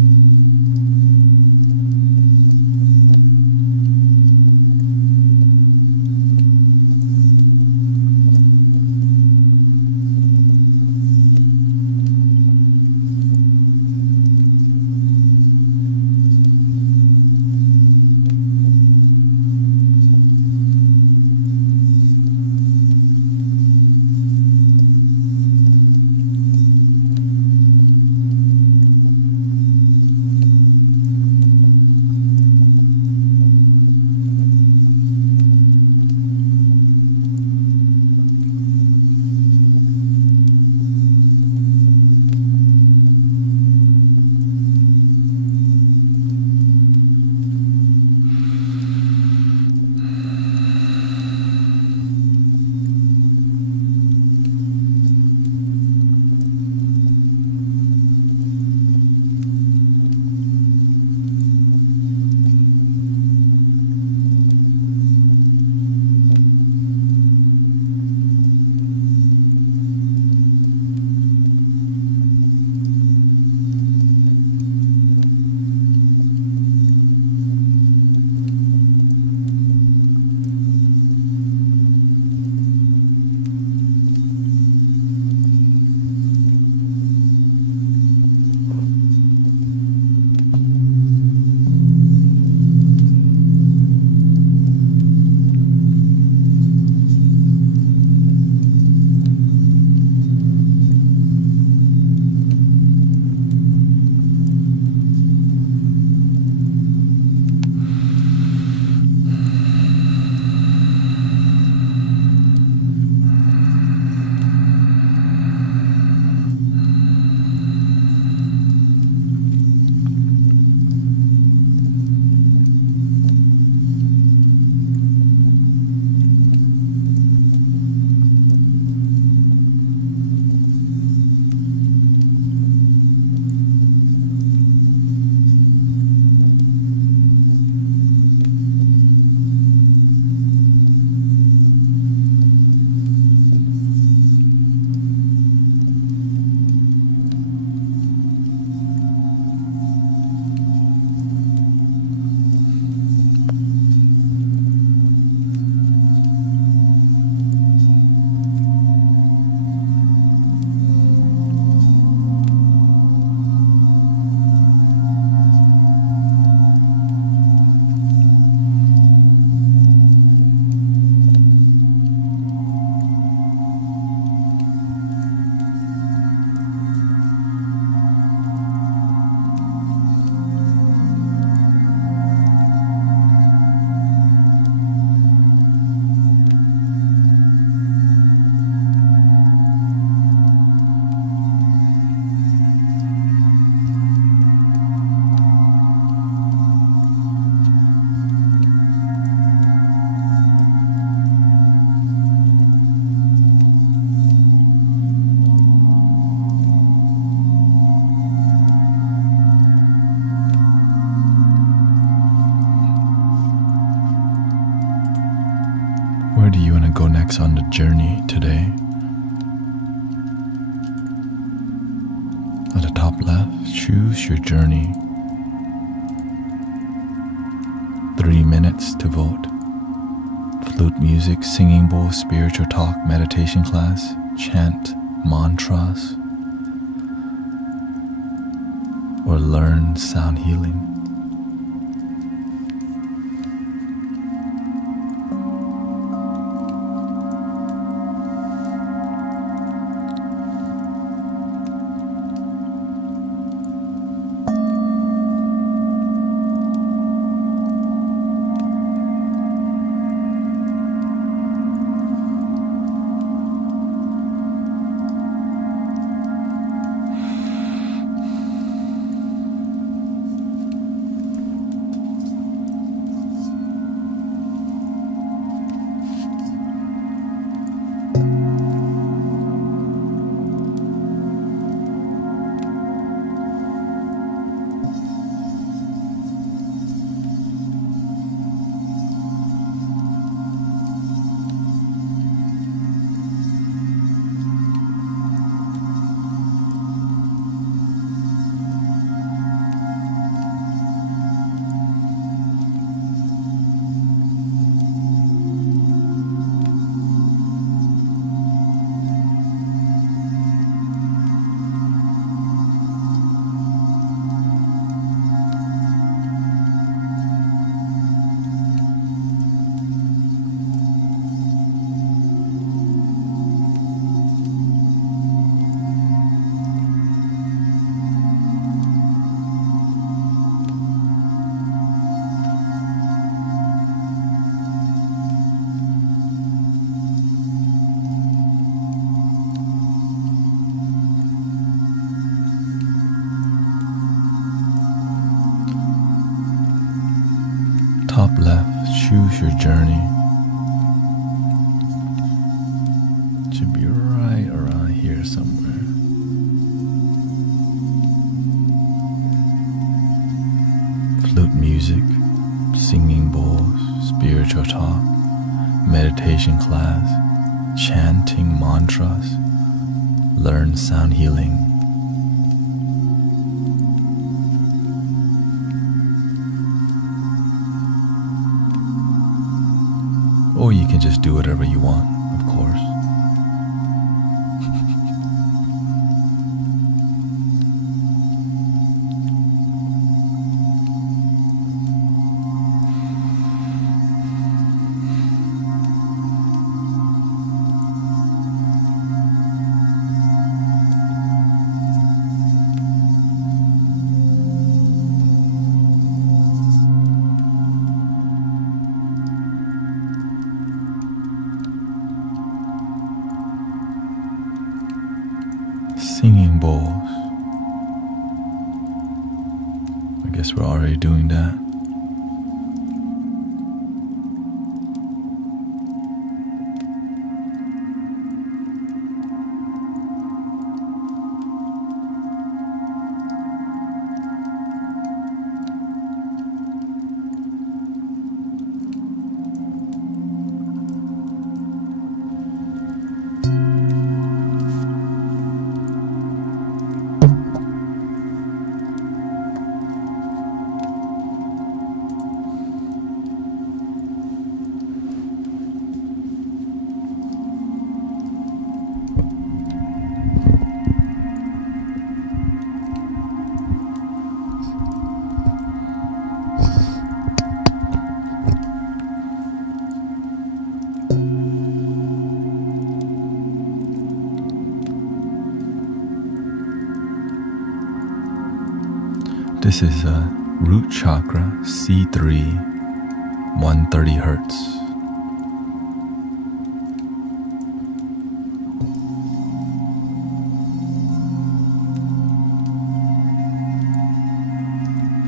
focus on the journey today. At the top left, choose your journey. 3 minutes to vote. Flute music, singing bowl, spiritual talk, meditation class, chant, mantras, or learn sound healing. Top left, choose your journey. It should be right around here somewhere. Flute music, singing bowls, spiritual talk, meditation class, chanting mantras, learn sound healing. Or you can just do whatever you want, of course. Singing bowls. I guess we're already doing that. This is a root chakra, C3, 130 hertz.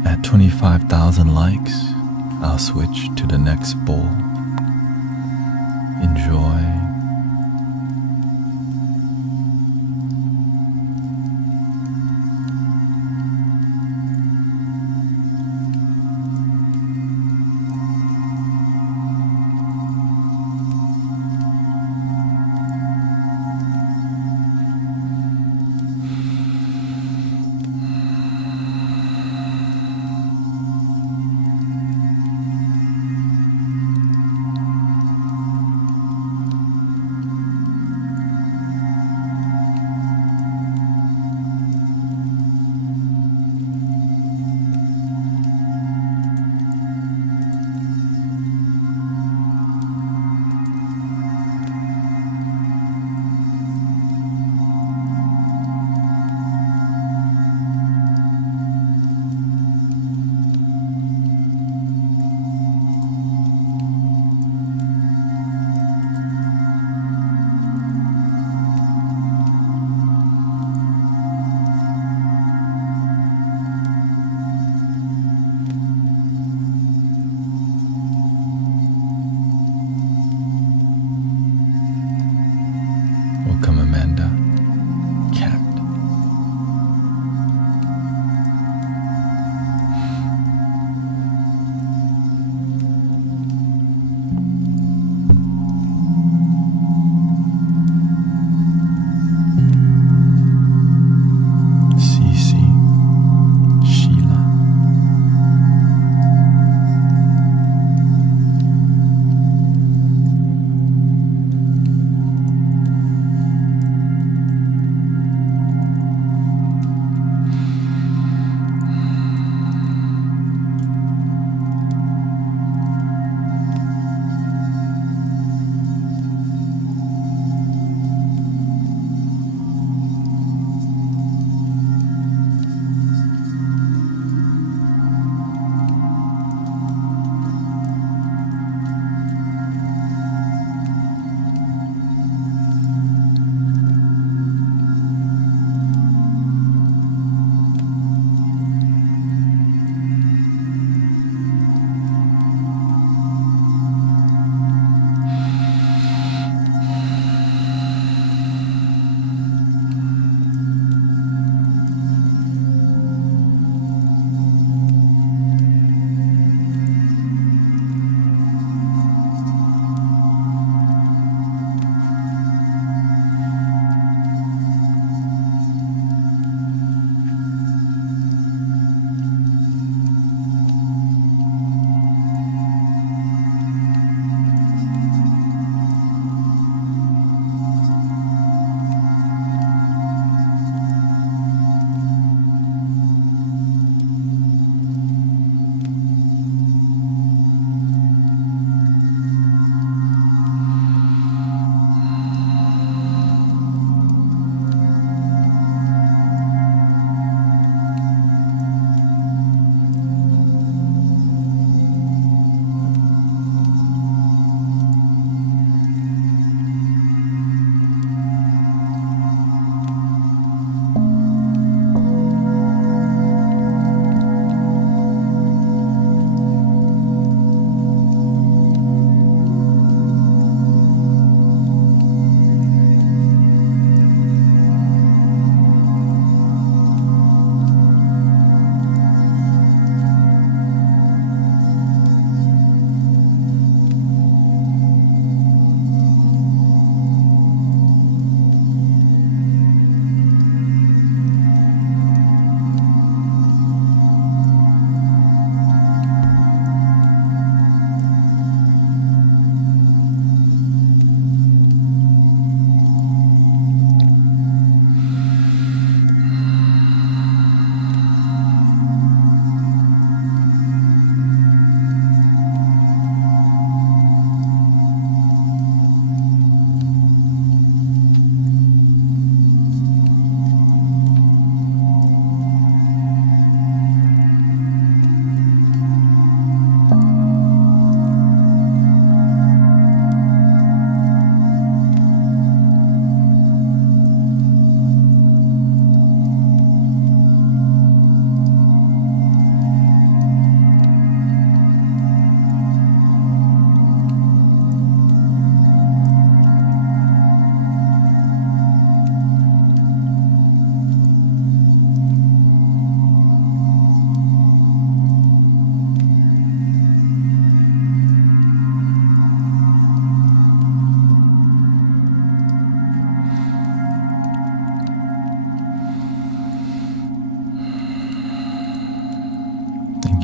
At 25,000 likes, I'll switch to the next bowl. Enjoy. Welcome, Amanda. Cat. Cece. Sheila.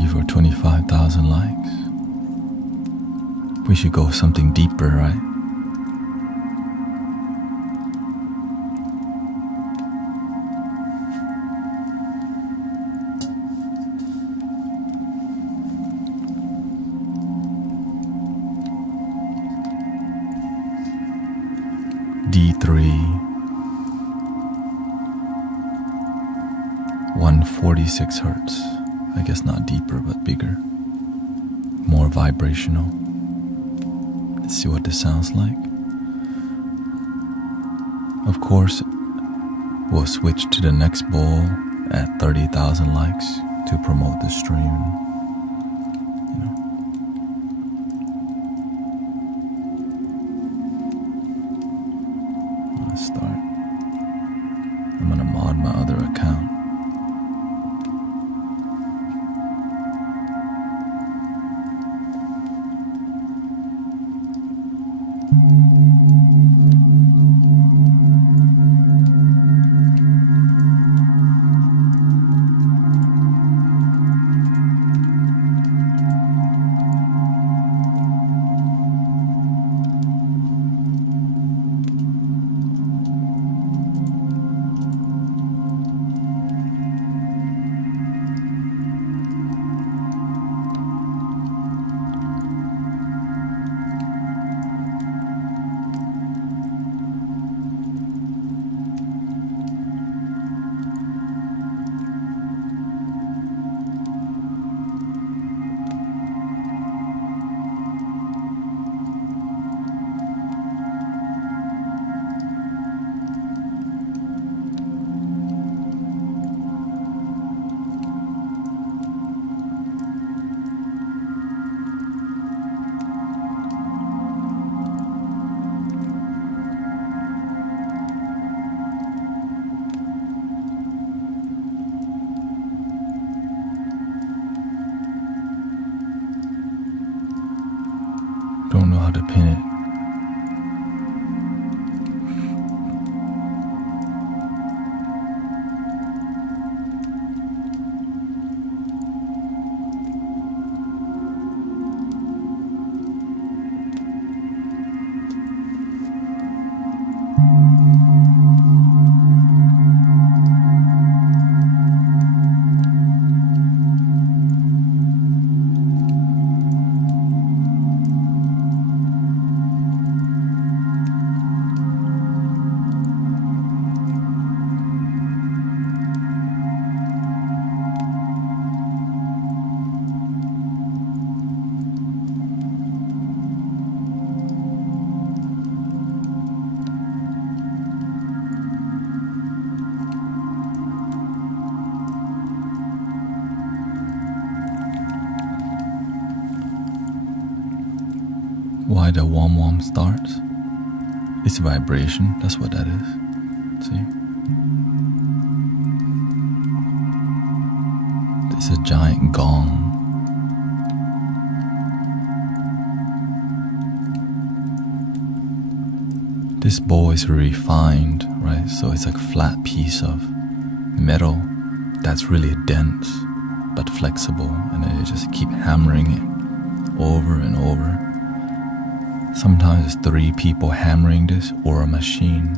For 25,000 likes. We should go something deeper, right? D3, 146 hertz. I guess not deeper, but bigger. More vibrational. Let's see what this sounds like. Of course, we'll switch to the next bowl at 30,000 likes to promote the stream. Let's start. I'm gonna mod my other account. Don't know how to pin it. Why the wom starts? It's vibration, that's what that is. See? It's a giant gong. This bowl is refined, right? So it's like a flat piece of metal that's really dense but flexible, and then you just keep hammering it over and over. Sometimes it's 3 people hammering this or a machine.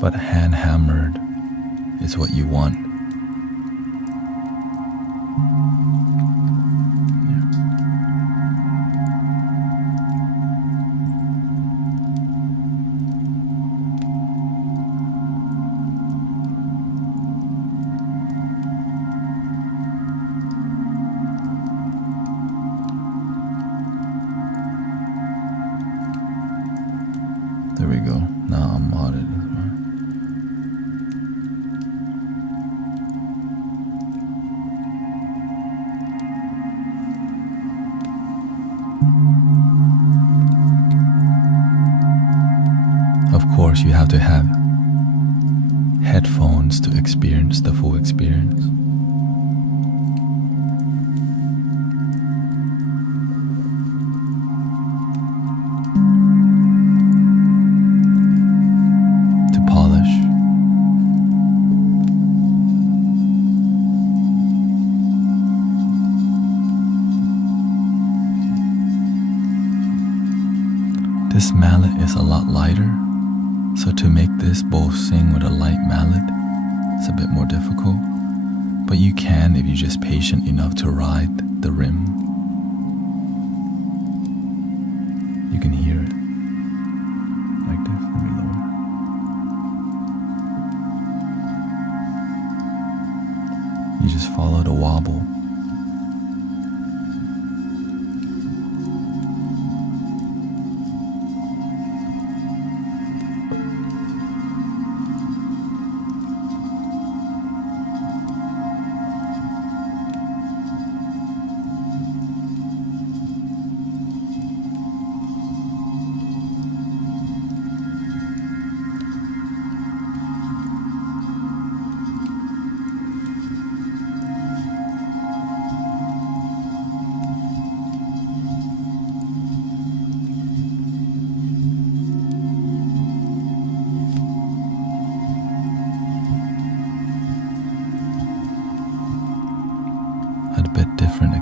But hand hammered is what you want. There we go. Now I'm modded as well. Of course, you have to have headphones to experience the full experience. This mallet is a lot lighter, so to make this bowl sing with a light mallet, it's a bit more difficult, but you can if you're just patient enough to ride the rim. You can hear it like this. Let me lower. You just follow the wobble.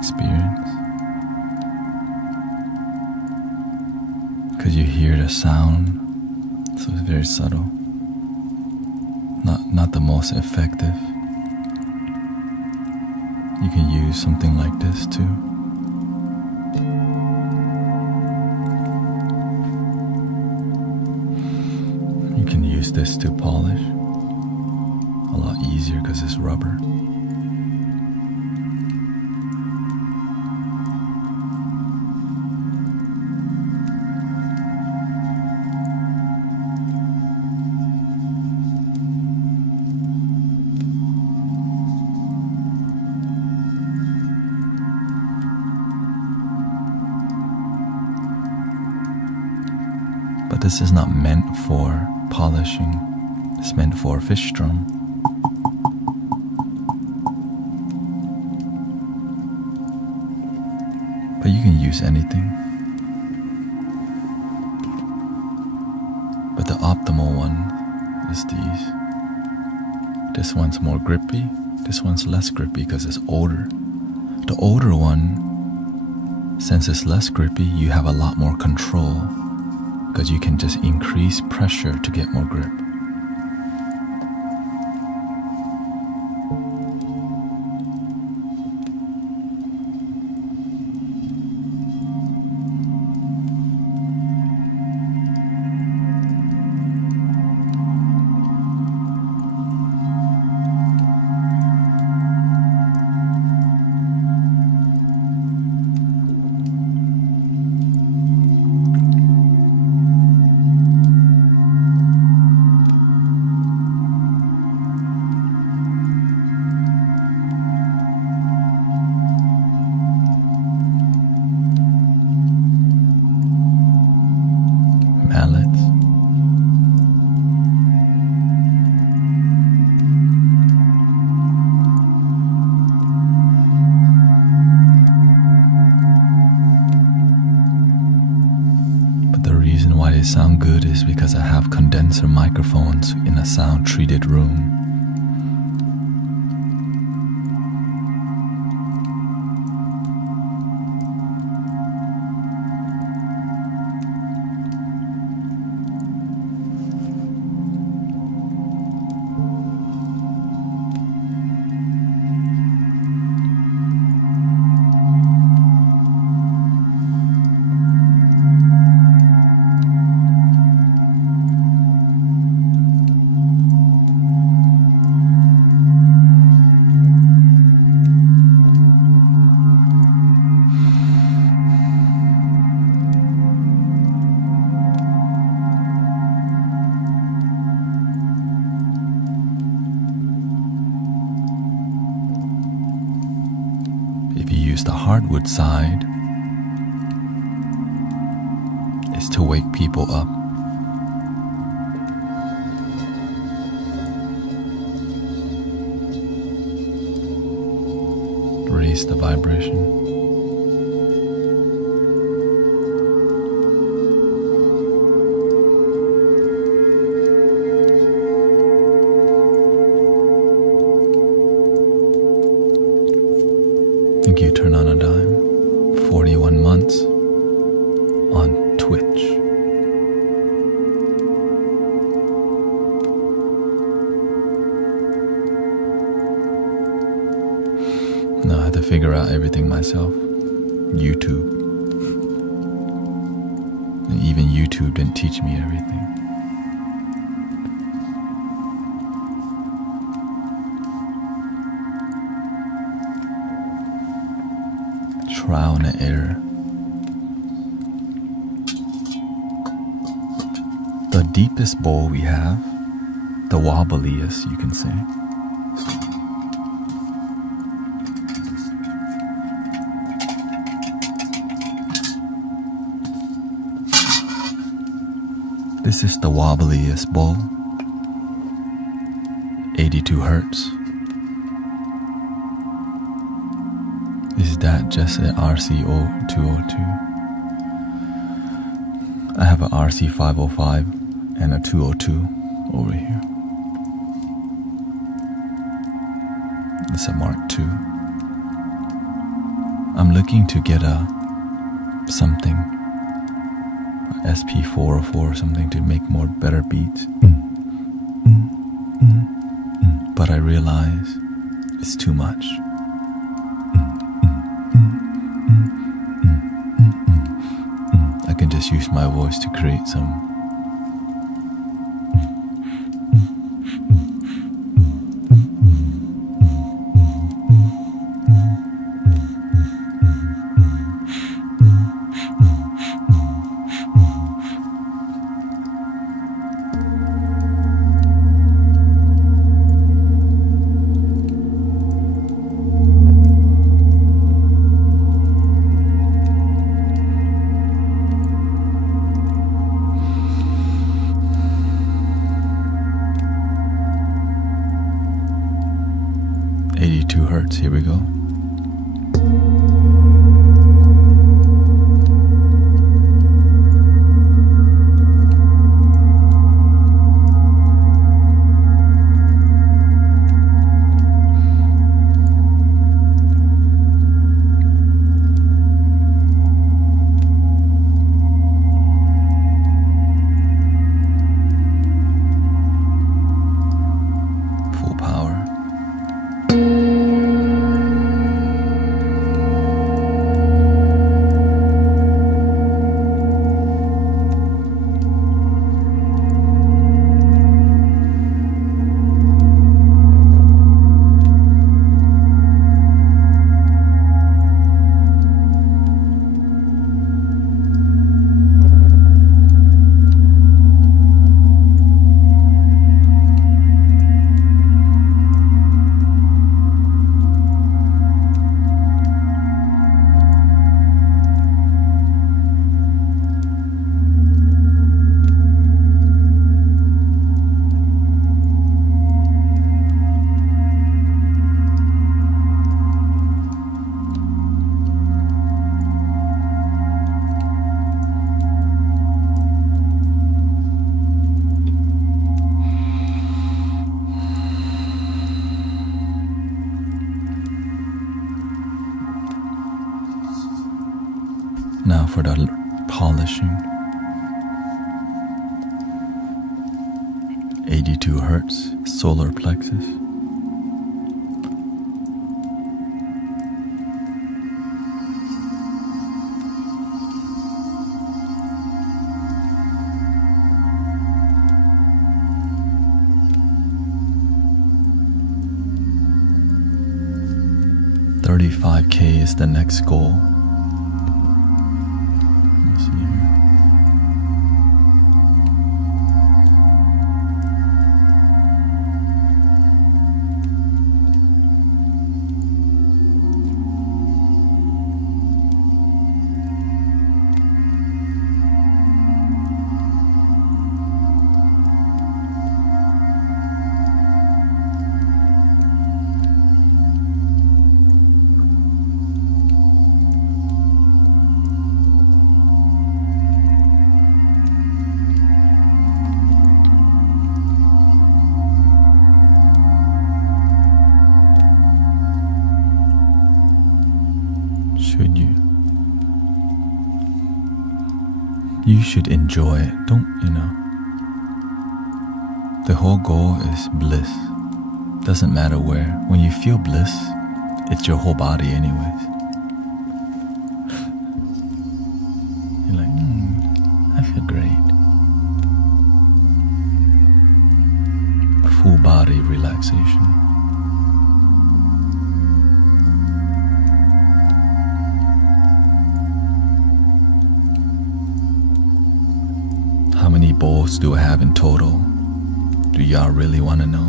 experience. Because you hear the sound, so it's very subtle. Not the most effective. You can use something like this too. You can use this to polish. A lot easier because it's rubber. But this is not meant for polishing. It's meant for a fish drum. But you can use anything. But the optimal one is these. This one's more grippy. This one's less grippy because it's older. The older one, since it's less grippy, you have a lot more control because you can just increase pressure to get more grip. Mallets. But the reason why they sound good is because I have condenser microphones in a sound-treated room. If you use the hardwood side, it's to wake people up. Raise the vibration. Think you turn on a dime. 41 months on Twitch. Now I had to figure out everything myself. YouTube. And even YouTube didn't teach me everything. Trial and error. The deepest bowl we have, the wobbliest, you can say. This is the wobbliest bowl, 82 hertz. Is that just an RC202? I have an RC505 and a 202 over here. It's a Mark II. I'm looking to get something, SP404 or something to make more better beats. But I realize it's too much. I can just use my voice to create some. Here we go. Full power. Now for the polishing. 82 hertz, solar plexus. $35K is the next goal. You should enjoy it. Don't, the whole goal is bliss. Doesn't matter where. When you feel bliss, it's your whole body anyways. You're like, I feel great. Full body relaxation. How many bowls do I have in total? Do y'all really want to know?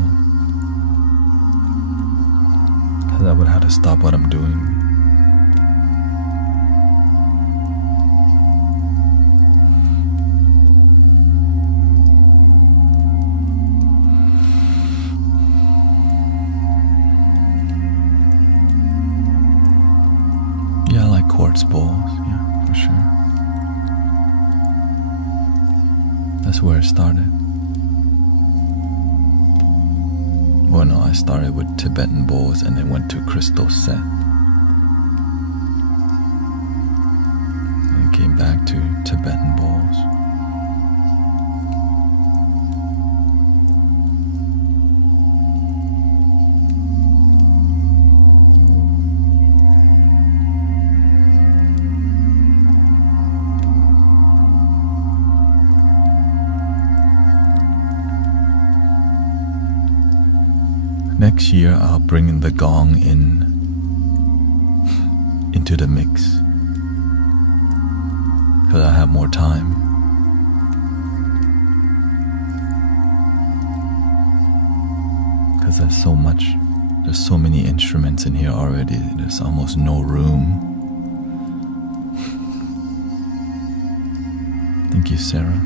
Because I would have to stop what I'm doing. Yeah, I like quartz bowls, yeah, for sure. That's where it started. Well, no, I started with Tibetan bowls and then went to crystal set. back to Tibetan bowls. Next year, I'll bring in the gong into the mix, because I have more time. Because there's so many instruments in here already, there's almost no room. Thank you, Sarah.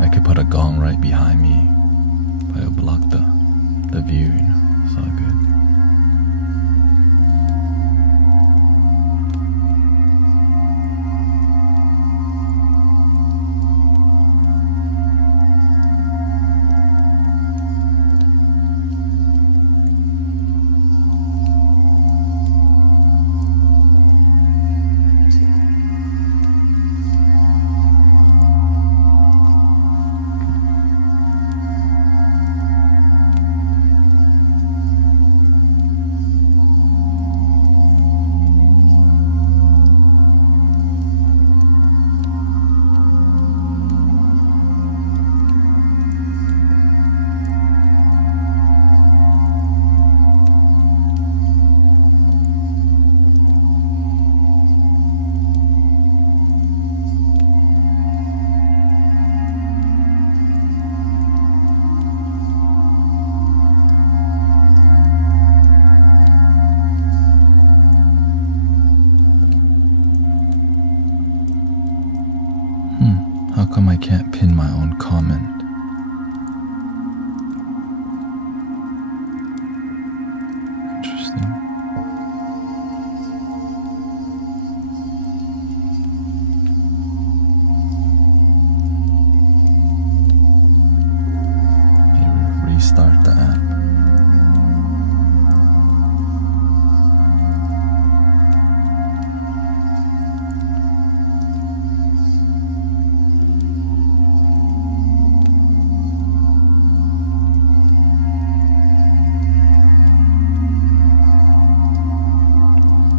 I could put a gong right behind me, but it'll block the view, It's all good. How come I can't pin my own comment? Interesting. Maybe restart the app.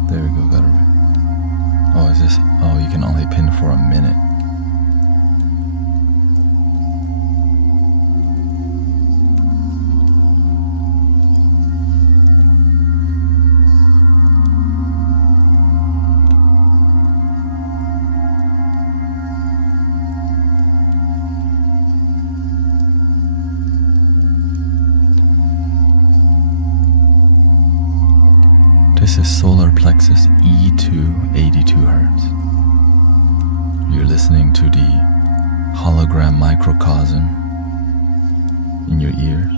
There we go, oh, is this, oh, you can only pin for a minute. This is solar plexus E2 82 Hertz. You're listening to the hologram microcosm in your ears.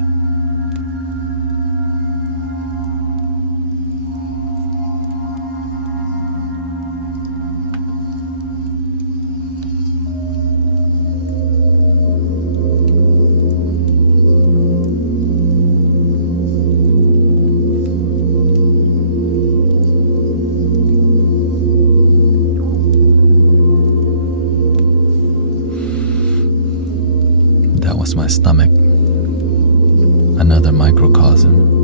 That was my stomach, another microcosm.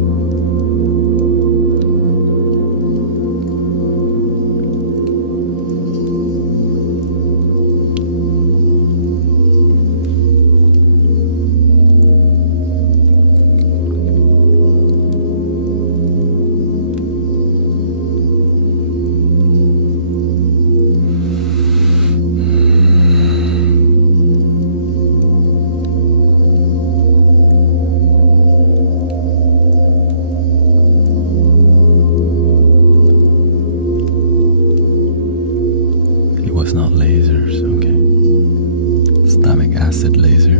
Not lasers, okay. Stomach acid laser.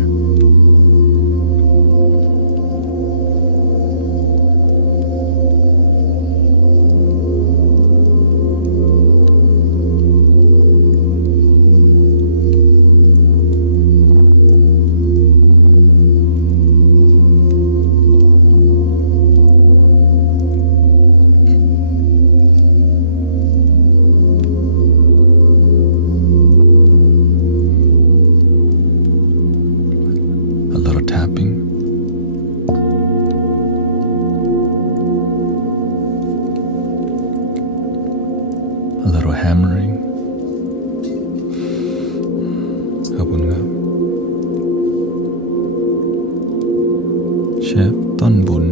little hammering ขอบคุณครับเชฟต้นบุญ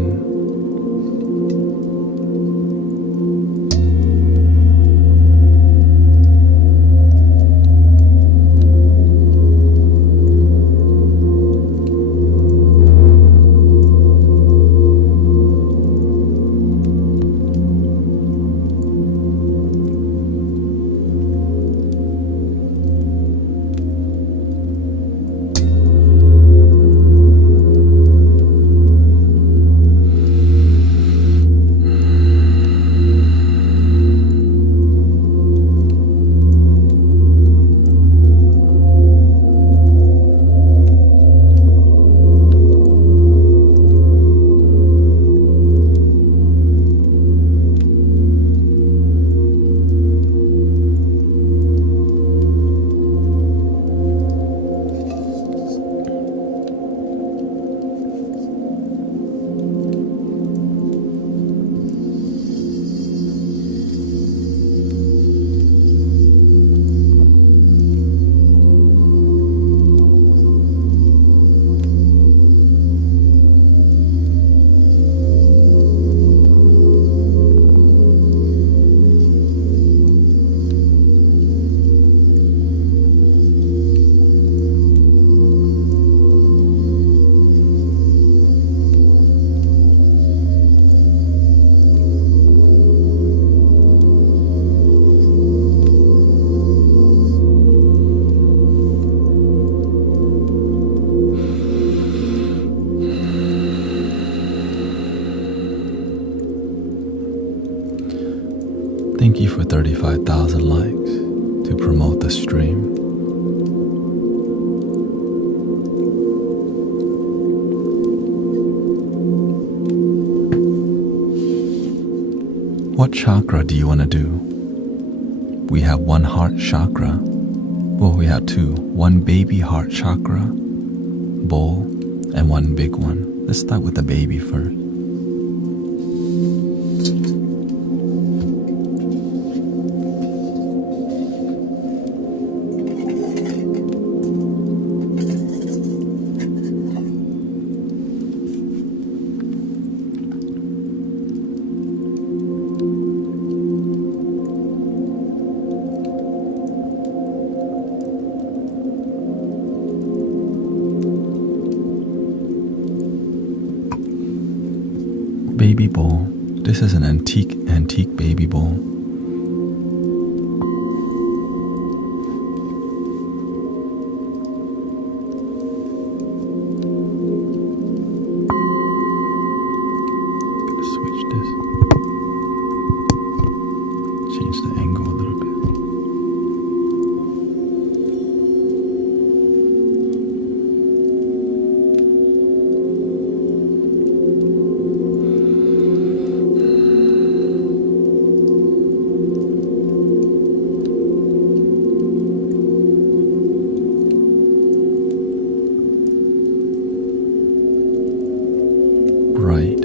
Thank you for 35,000 likes to promote the stream. What chakra do you want to do? We have one heart chakra. Well, we have two. One baby heart chakra, bowl, and one big one. Let's start with the baby first. Baby bowl. This is an antique baby bowl. Gonna switch this. Change the angle a little bit. Bright,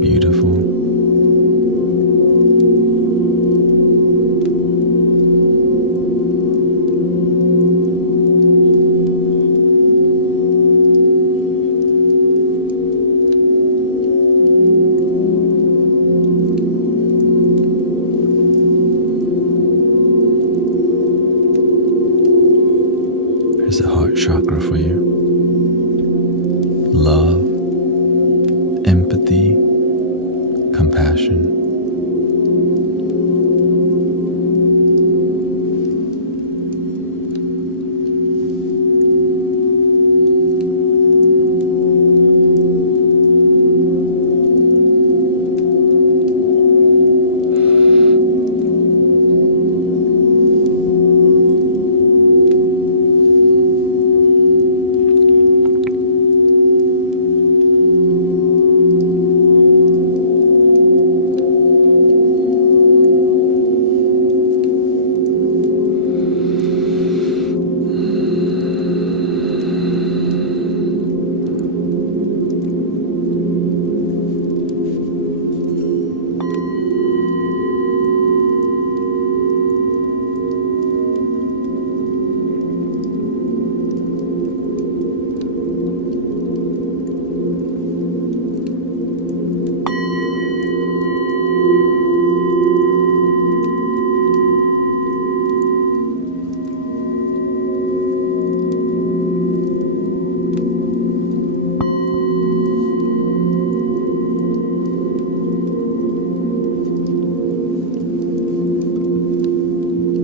beautiful. Here's the heart chakra for you. Love, empathy, compassion.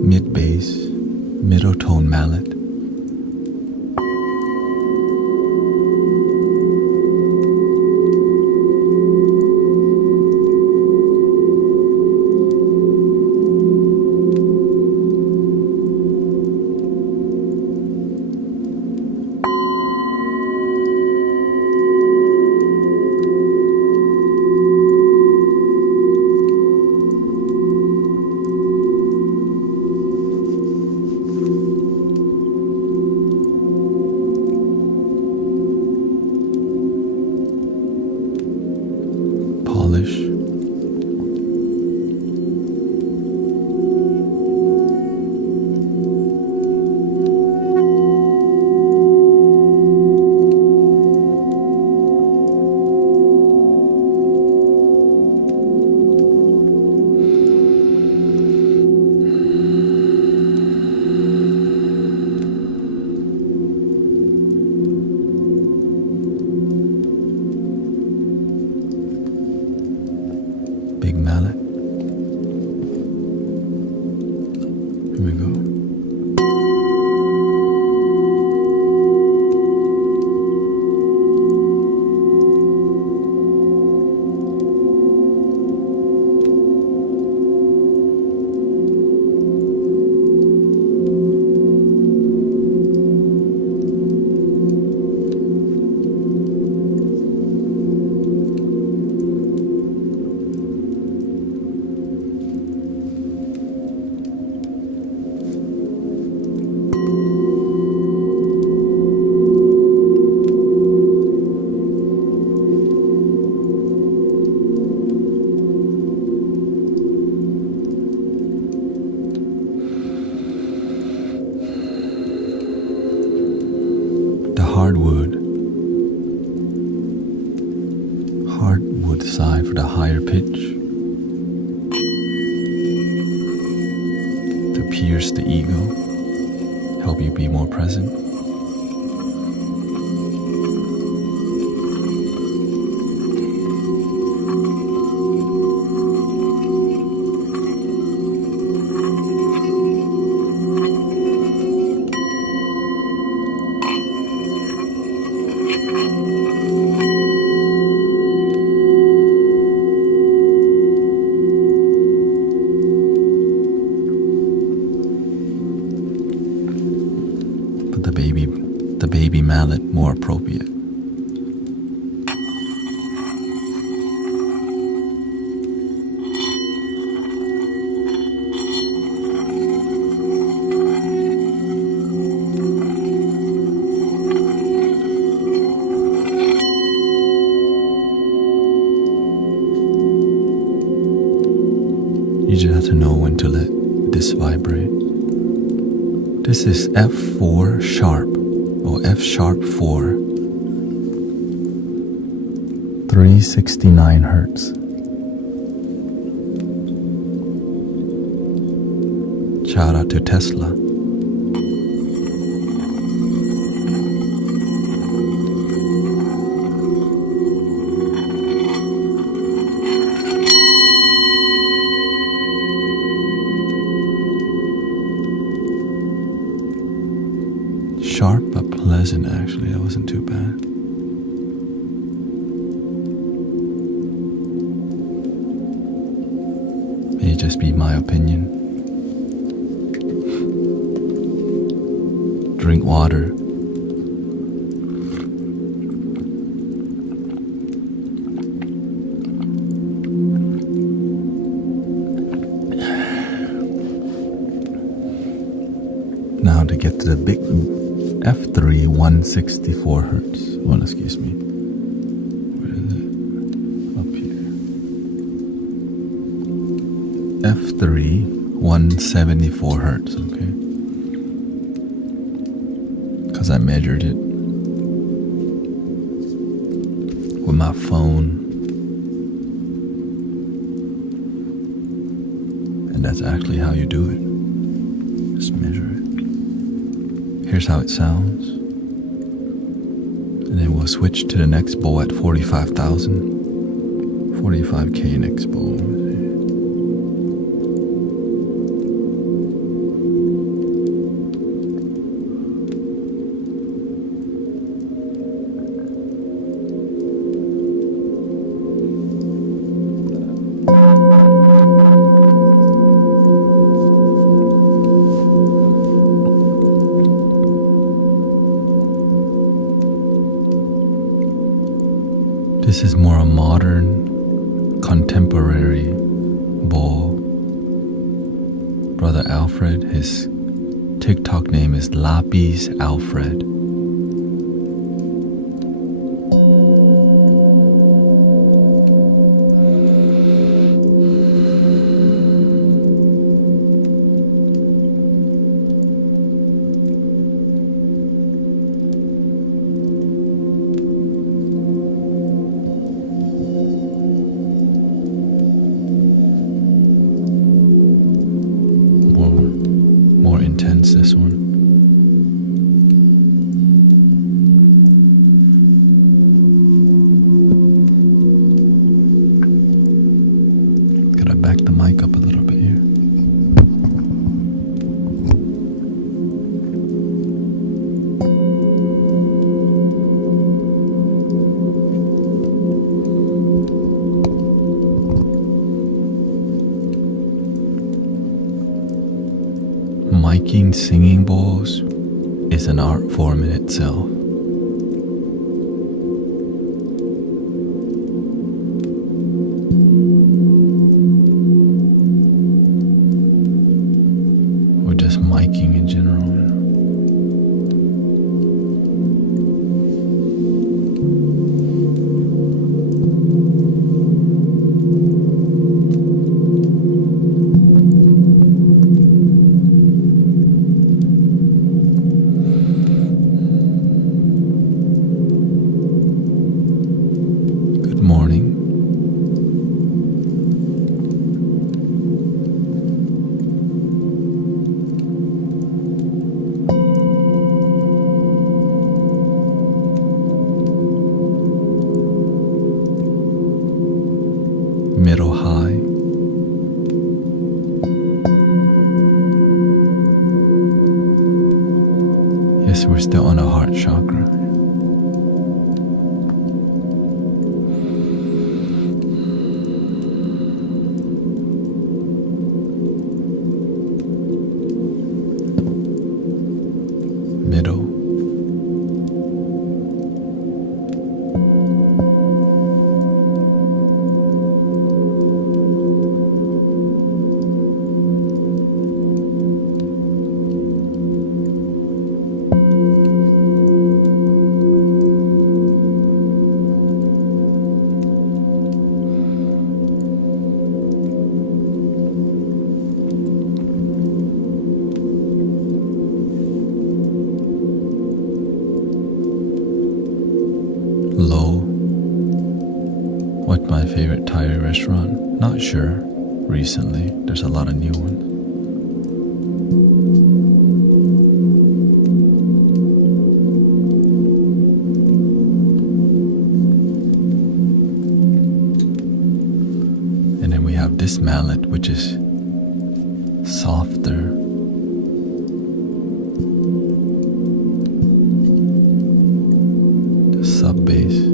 mid-bass, middle tone mallet. Polish. Big mallet. Here we go. Hardwood sigh for the higher pitch, to pierce the ego, help you be more present. The baby mallet more appropriate. You just have to know when to let this vibrate. This is F4 sharp, or F sharp 4, 369 hertz. Shout out to Tesla. Sharp but pleasant, actually. That wasn't too bad. May just be my opinion. Drink water. Now to get to the big F3 164 hertz. Well, excuse me. Where is it? Up here. F3 174 hertz, okay? Because I measured it with my phone. And that's actually how you do it. Just measure it. Here's how it sounds. And then we'll switch to the next bowl at 45,000. 45K next bowl. This is more a modern, contemporary bowl. Brother Alfred, his TikTok name is Lapis Alfred. More intense, this one. Gotta back the mic up a little bit here. Miking singing bowls is an art form in itself. Or just miking in general. Middle high. Yes, we're still on a heart chakra. Middle. Low. What's my favorite Thai restaurant? Not sure. Recently, there's a lot of new ones. And then we have this mallet, which is softer. The sub bass.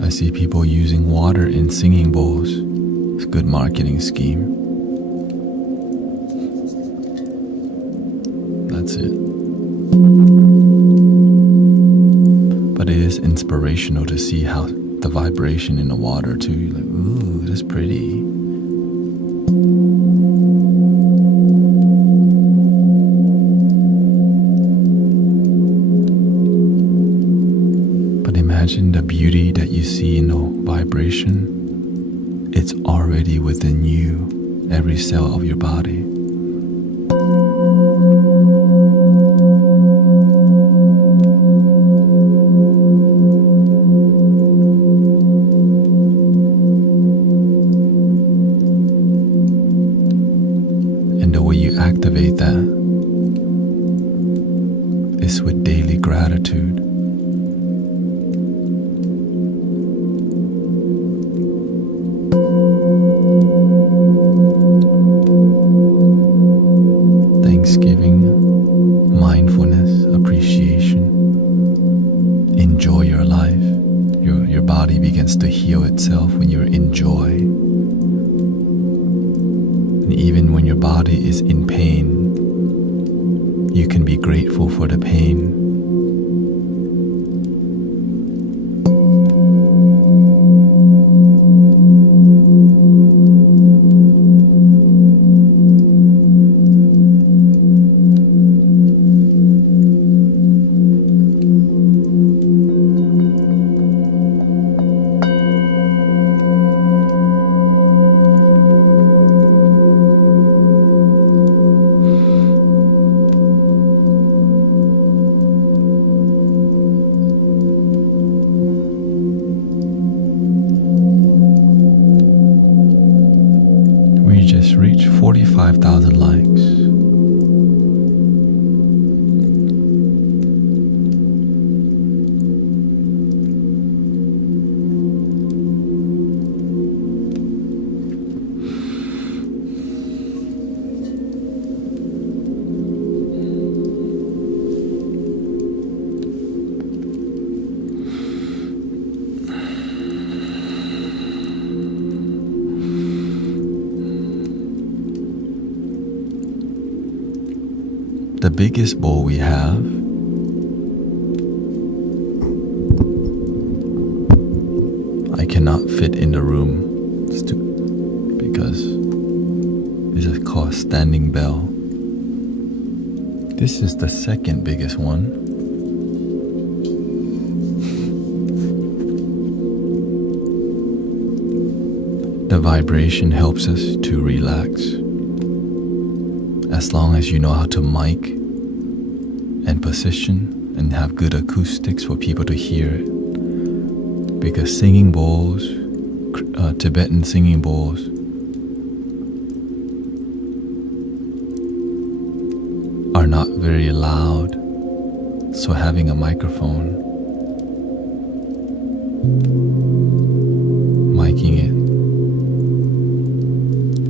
I see people using water in singing bowls. It's a good marketing scheme. That's it. But it is inspirational to see how the vibration in the water too. You're like, ooh, that's pretty. Imagine the beauty that you see in the vibration. It's already within you, every cell of your body. And the way you activate that is with daily gratitude. Thanksgiving, mindfulness, appreciation, enjoyment. begins to heal itself when you're in joy. And even when your body is in pain, you can be grateful for the pain. We just reached 45,000 likes. The biggest bowl we have I cannot fit in the room because this is called standing bell. This is the second biggest one. The vibration helps us to relax. As long as you know how to mic and position and have good acoustics for people to hear it. Because singing bowls, Tibetan singing bowls, are not very loud, so having a microphone, miking it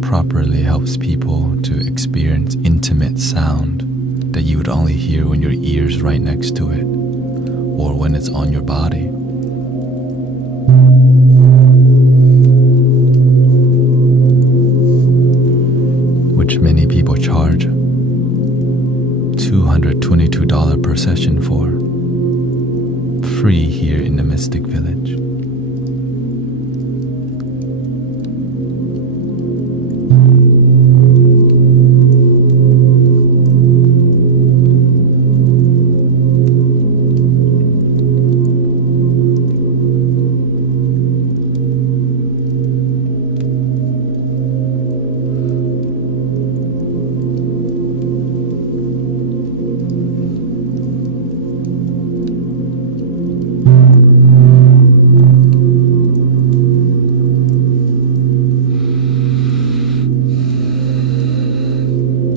properly helps people to experience intimate sound that you would only hear when your ear's right next to it or when it's on your body. Which many people charge $222 per session for, free here in the Mystic Village.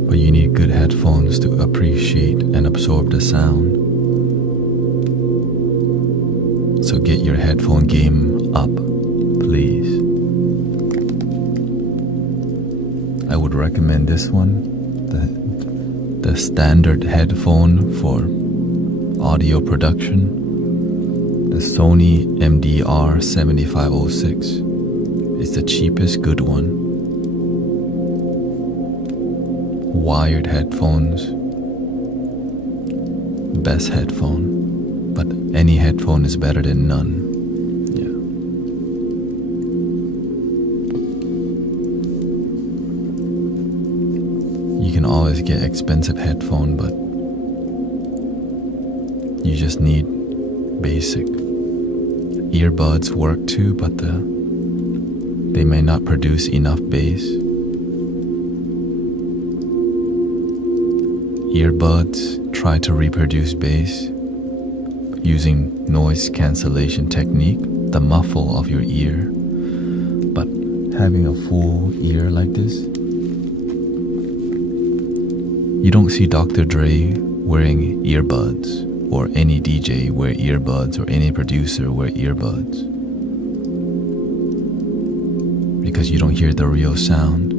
But you need good headphones to appreciate and absorb the sound. So get your headphone game up, please. I would recommend this one, the standard headphone for audio production, the Sony MDR 7506 is the cheapest good one. Wired headphones, best headphone, but any headphone is better than none. Yeah. You can always get expensive headphone, but you just need basic. Earbuds work too, but they may not produce enough bass. Earbuds try to reproduce bass using noise cancellation technique, the muffle of your ear. But having a full ear like this, you don't see Dr. Dre wearing earbuds, or any DJ wear earbuds, or any producer wear earbuds, because you don't hear the real sound.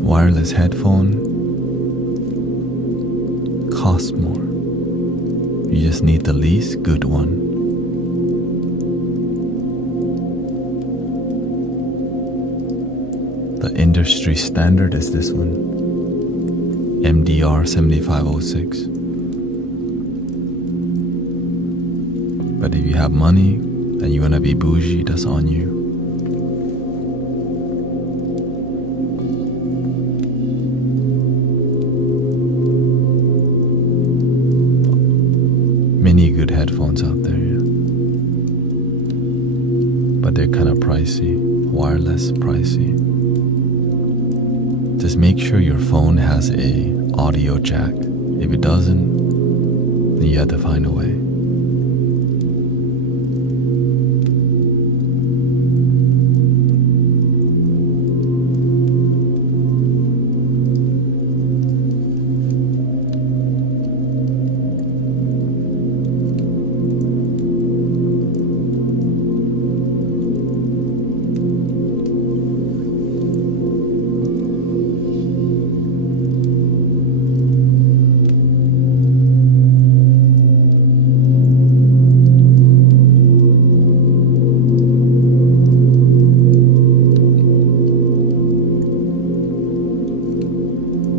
wireless headphone costs more. You just need the least good one. The industry standard is this one, MDR 7506. But if you have money and you want to be bougie, that's on you. Many good headphones out there, yeah. But they're kind of pricey, wireless pricey. Just make sure your phone has a audio jack. If it doesn't, then you have to find a way.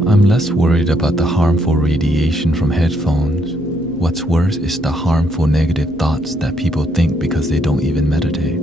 I'm less worried about the harmful radiation from headphones. What's worse is the harmful negative thoughts that people think because they don't even meditate.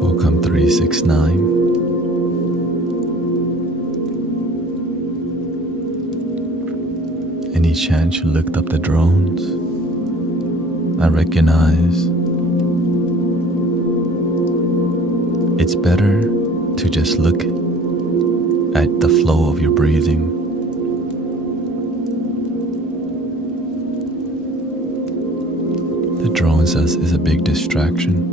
Welcome 369. Any chance you looked up the drones? I recognize it's better to just look at the flow of your breathing. The drones is a big distraction.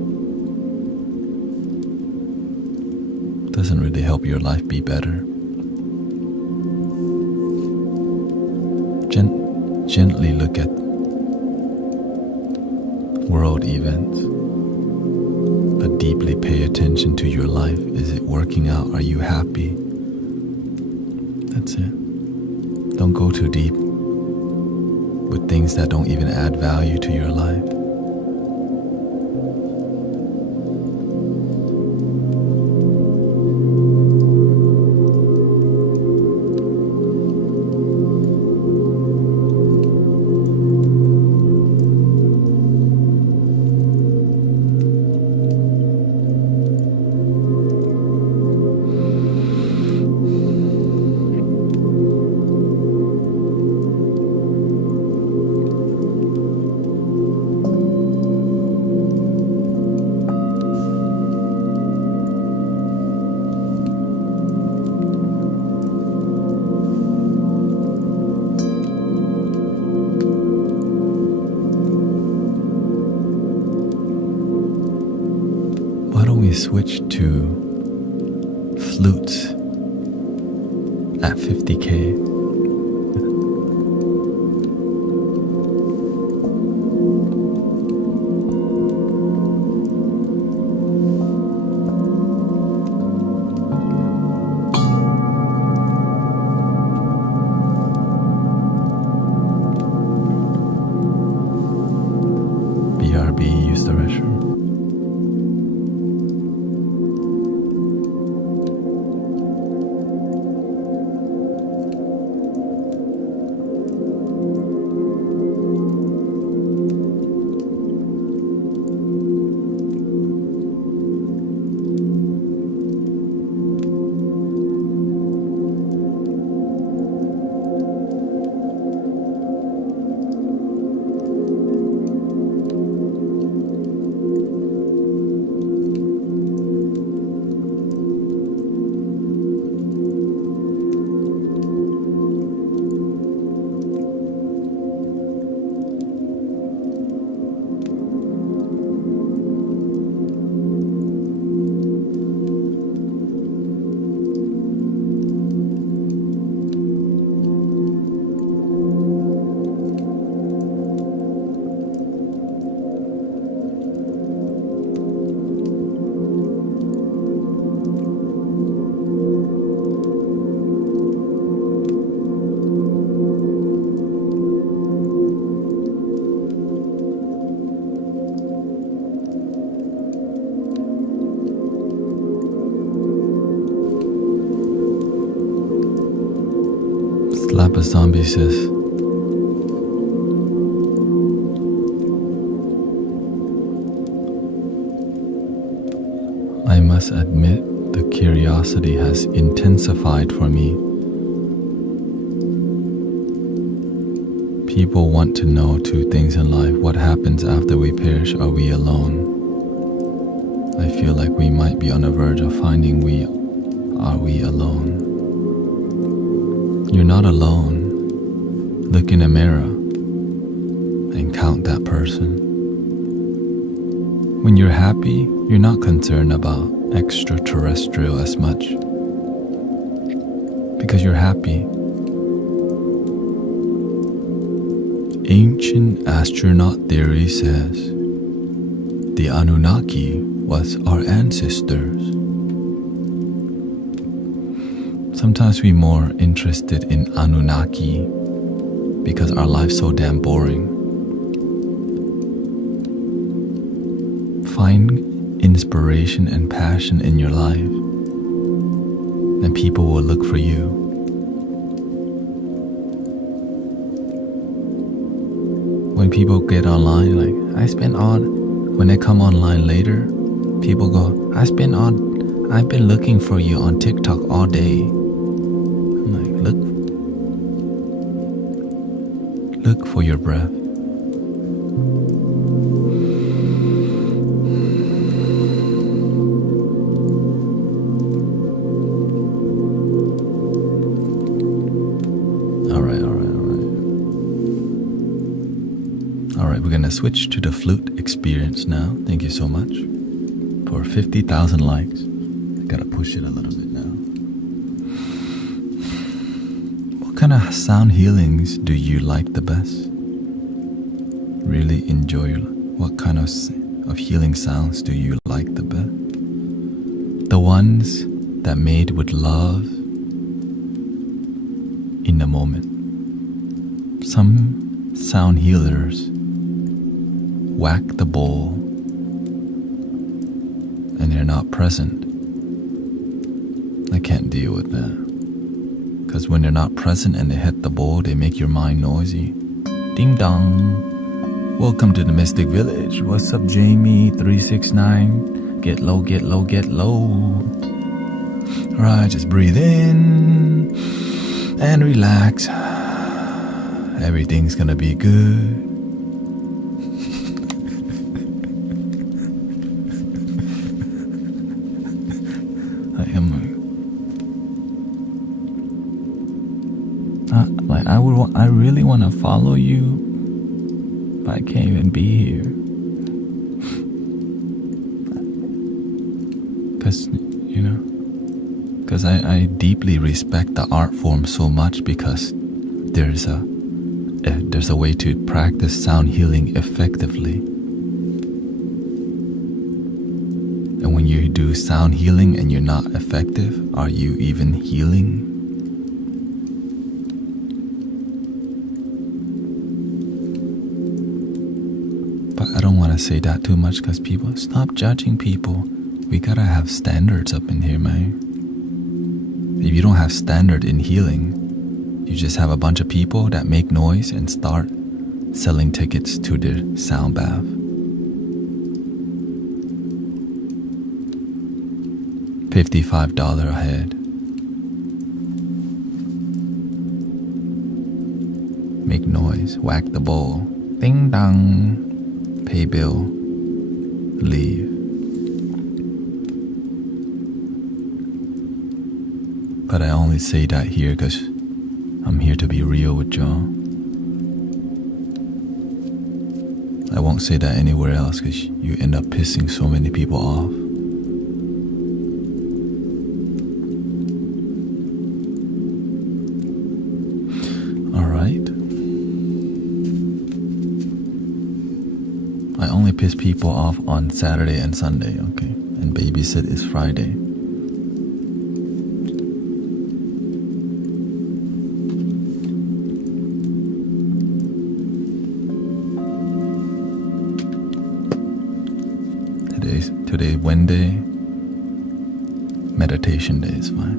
Doesn't really help your life be better. Gently look at world events, but deeply pay attention to your life. Is it working out? Are you happy? That's it. Don't go too deep with things that don't even add value to your life. Why don't we switch to flutes? at 50K. BRB, use the restroom. Slap a zombie says, I must admit the curiosity has intensified for me. People want to know two things in life. What happens after we perish? Are we alone? I feel like we might be on the verge of finding are we alone? You're not alone. Look in a mirror and count that person. When you're happy, you're not concerned about extraterrestrial as much because you're happy. Ancient astronaut theory says the Anunnaki was our ancestors. Sometimes we're more interested in Anunnaki because our life's so damn boring. Find inspiration and passion in your life, and people will look for you. When people get online, when they come online later, people go, I've been looking for you on TikTok all day. I'm like, look for your breath. All right, we're gonna switch to the flute experience now. Thank you so much for 50,000 likes. I gotta push it a little bit now. What kind of sound healings do you like the best? Really enjoy what kind of healing sounds do you like the best? The ones that made with love in the moment. Some sound healers whack the bowl and they're not present. I can't deal with that. Because when they're not present and they hit the bowl, they make your mind noisy. Ding dong. Welcome to the Mystic Village. What's up, Jamie369? Get low, get low, get low. Alright, just breathe in and relax. Everything's gonna be good. I really want to follow you, but I can't even be here. Because I deeply respect the art form so much, because there's a way to practice sound healing effectively. And when you do sound healing and you're not effective, are you even healing? But I don't want to say that too much, because people stop judging people. We gotta have standards up in here, man. If you don't have standard in healing, you just have a bunch of people that make noise and start selling tickets to their sound bath. $55 a head. Make noise, whack the bowl, ding dong, pay bill, leave. But I only say that here because I'm here to be real with y'all. I won't say that anywhere else, because you end up pissing so many people off. Alright. I only piss people off on Saturday and Sunday, okay? And babysit is Friday. Today Wednesday, meditation day is fine.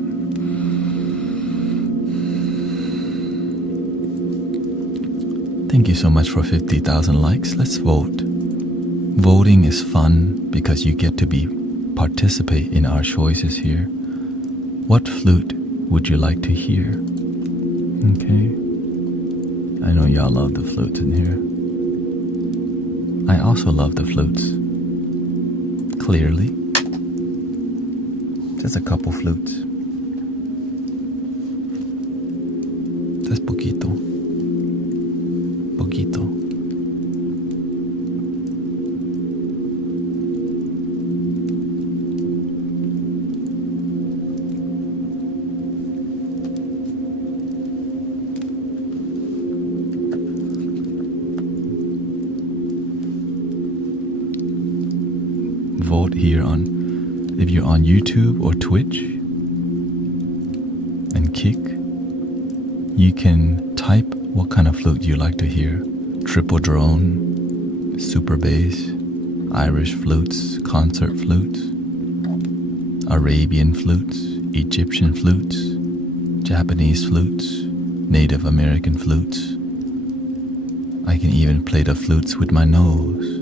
Thank you so much for 50,000 likes. Let's vote. Voting is fun because you get to participate in our choices here. What flute would you like to hear? Okay. I know y'all love the flutes in here. I also love the flutes. Clearly. Just a couple flutes. Just poquito. Poquito. Vote here if you're on YouTube or Twitch and Kick, you can type what kind of flute you like to hear. Triple drone, super bass, Irish flutes, concert flutes, Arabian flutes, Egyptian flutes, Japanese flutes, Native American flutes. I can even play the flutes with my nose.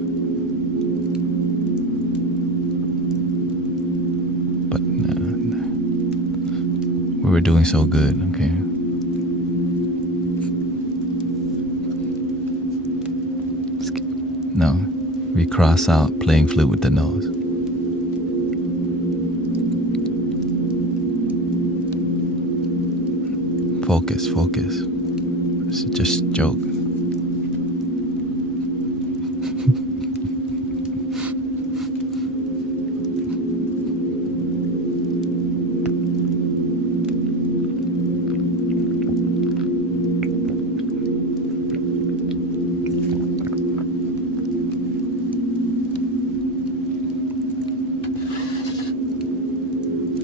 We were doing so good, okay? No, we cross out playing flute with the nose. Focus, focus. It's just a joke.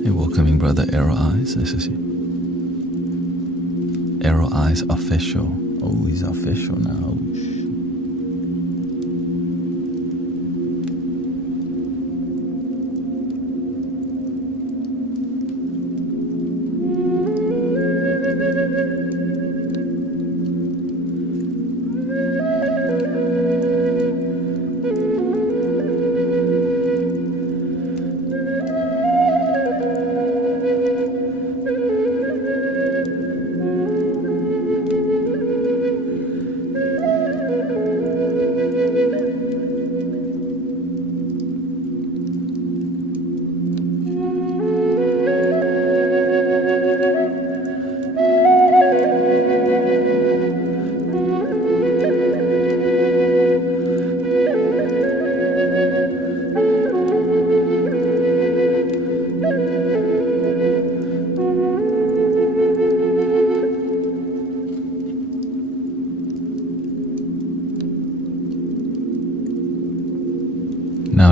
Welcoming brother Arrow Eyes. This is Arrow Eyes official. Oh, he's official now.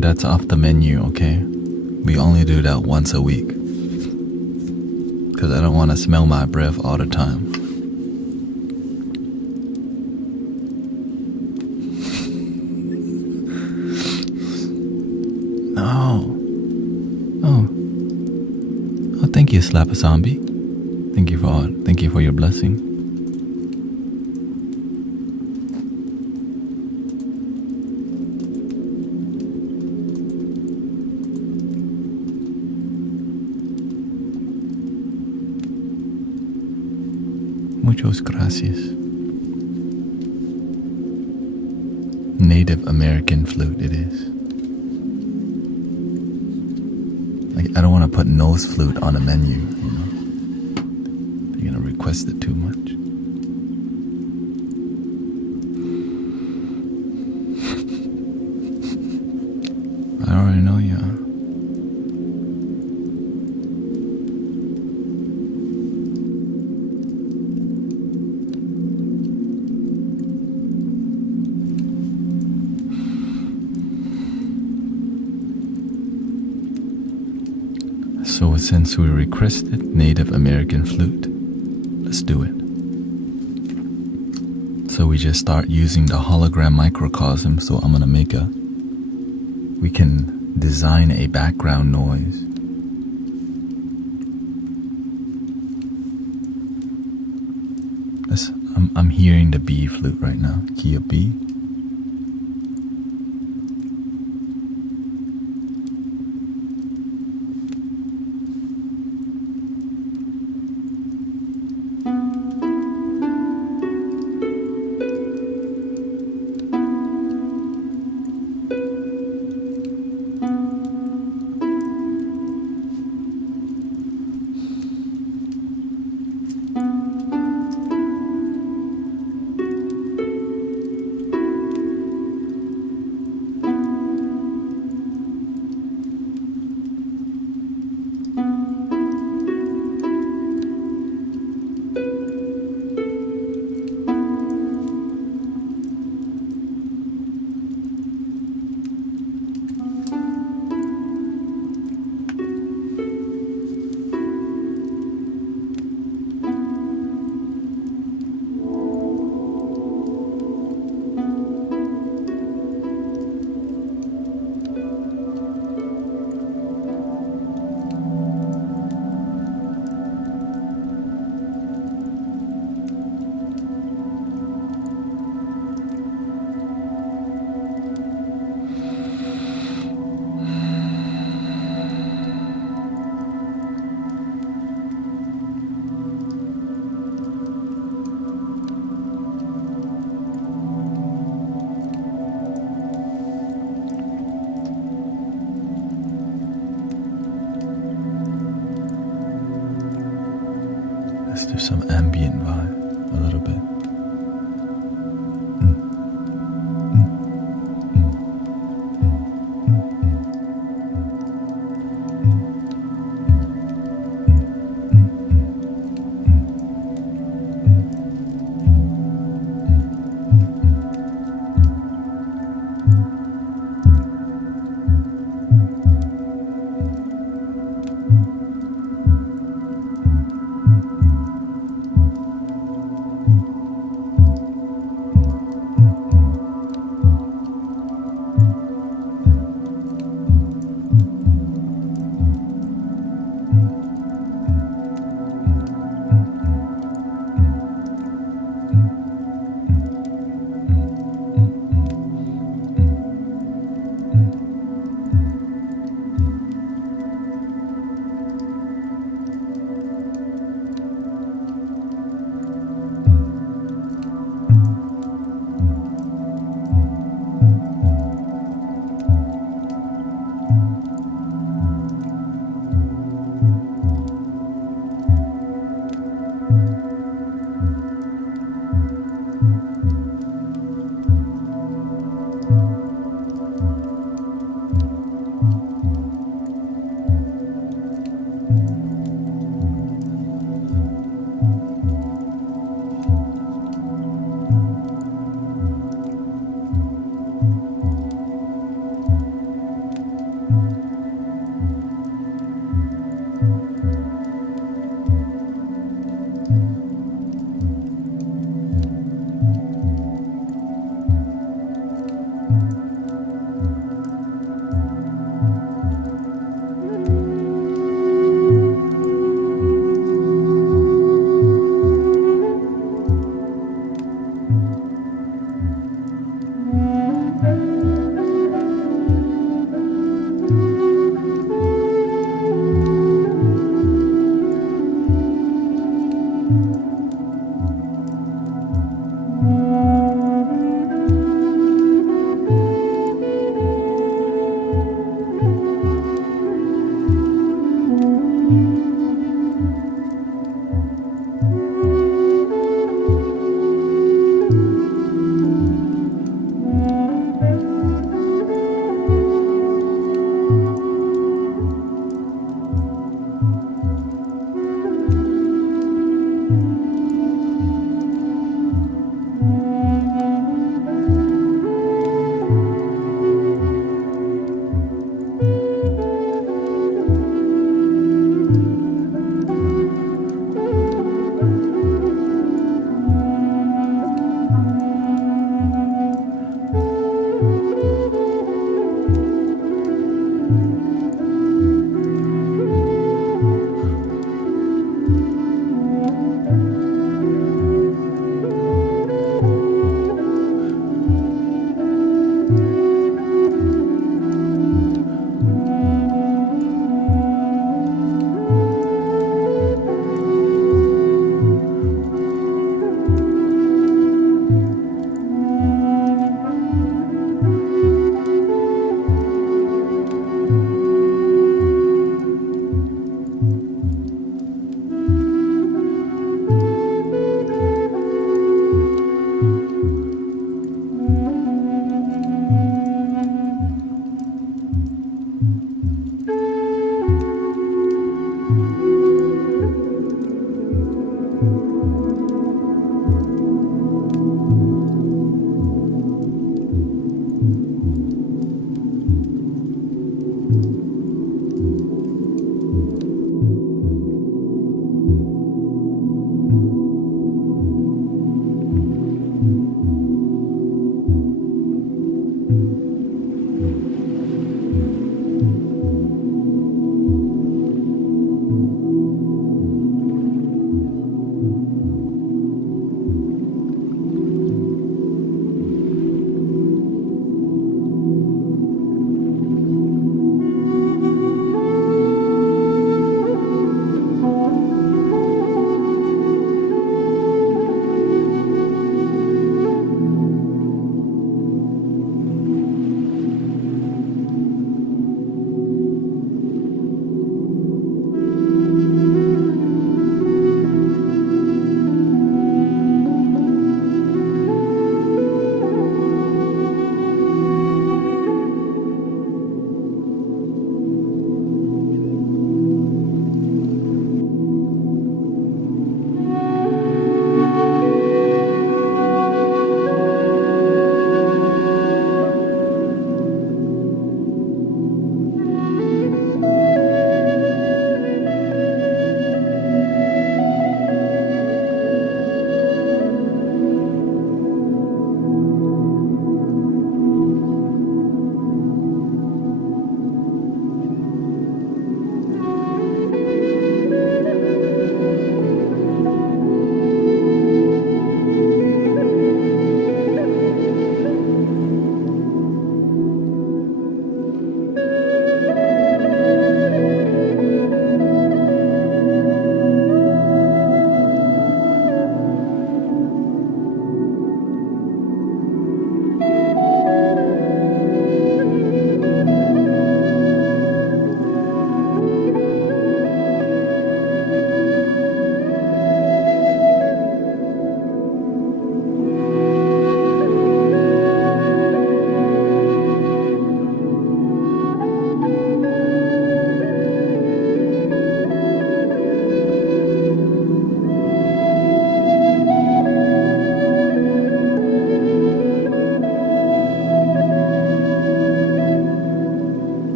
that's off the menu, okay? We only do that once a week. Because I don't want to smell my breath all the time. No. Oh. Oh, thank you, Slap a Zombie. Thank you for your blessing. Muchas gracias. Native American flute it is. Like, I don't want to put nose flute on a menu, you know. They're gonna request it too much. I already know you. So since we requested Native American flute, let's do it. So we just start using the hologram microcosm. So I'm gonna we can design a background noise. I'm hearing the B flute right now, key of B. Let's do some ambient vibe a little bit.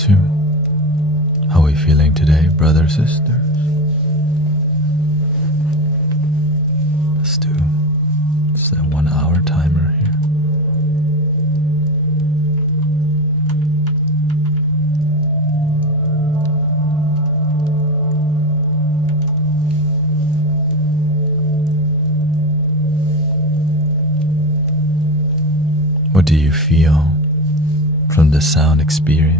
too. How are we feeling today, brothers, sisters? Let's do a 1 hour timer here. What do you feel from the sound experience?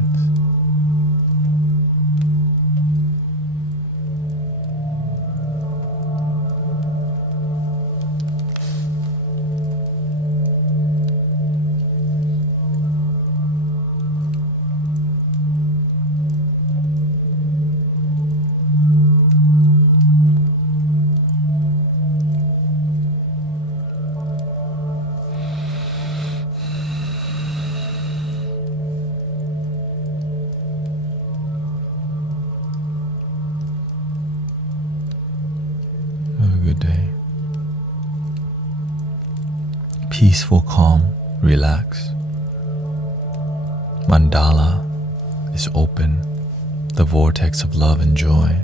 Good day. Peaceful, calm, relax. Mandala is open, the vortex of love and joy.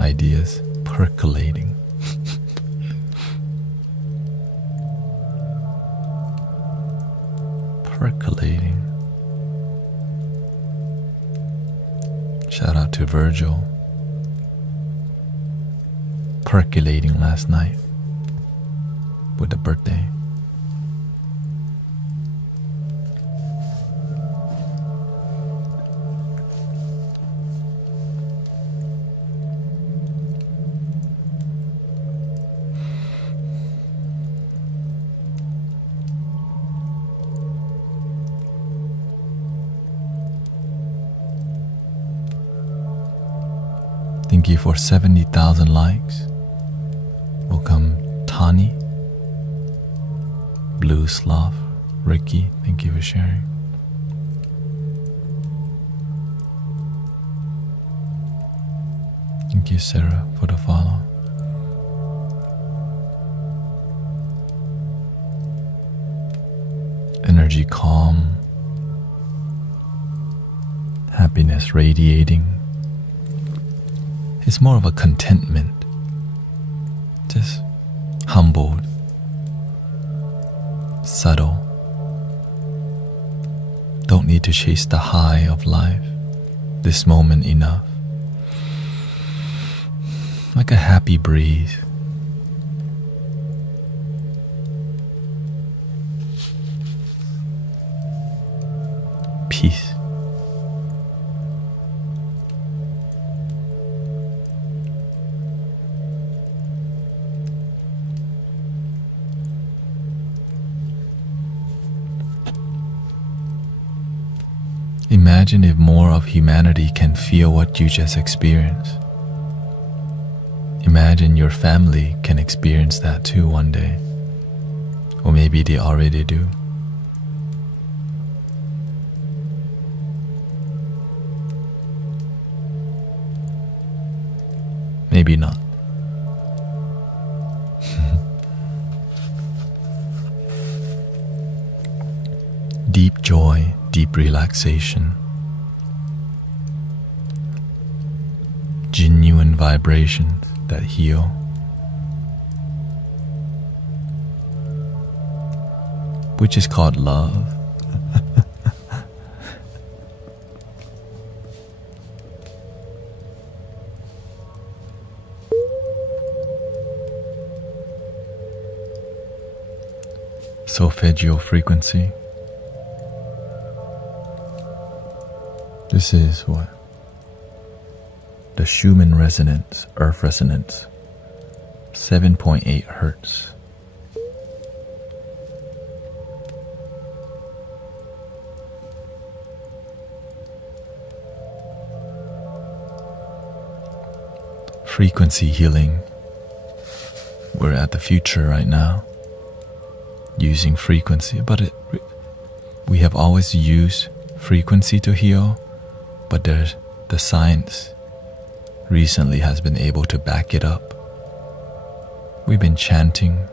Ideas percolating. Percolating. Shout out to Virgil. Percolating last night with the birthday. Thank you for 70,000 likes. Welcome Tani, Blue Sloth, Ricky, thank you for sharing. Thank you Sarah for the follow. Energy calm, happiness radiating. It's more of a contentment, just humbled, subtle. Don't need to chase the high of life, this moment enough. Like a happy breeze. Peace. Imagine if more of humanity can feel what you just experienced. Imagine your family can experience that too one day. Or maybe they already do. Maybe not. Deep joy, deep relaxation, genuine vibrations that heal. Which is called love. Solfeggio frequency. This is what? The Schumann resonance, earth resonance, 7.8 hertz. Frequency healing. We're at the future right now, using frequency, but we have always used frequency to heal, but there's the science recently has been able to back it up. We've been chanting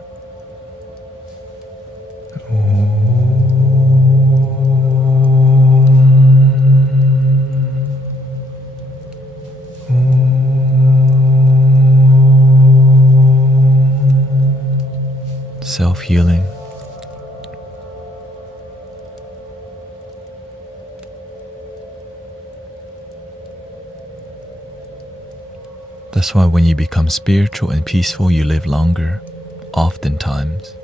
That's why when you become spiritual and peaceful, you live longer, oftentimes.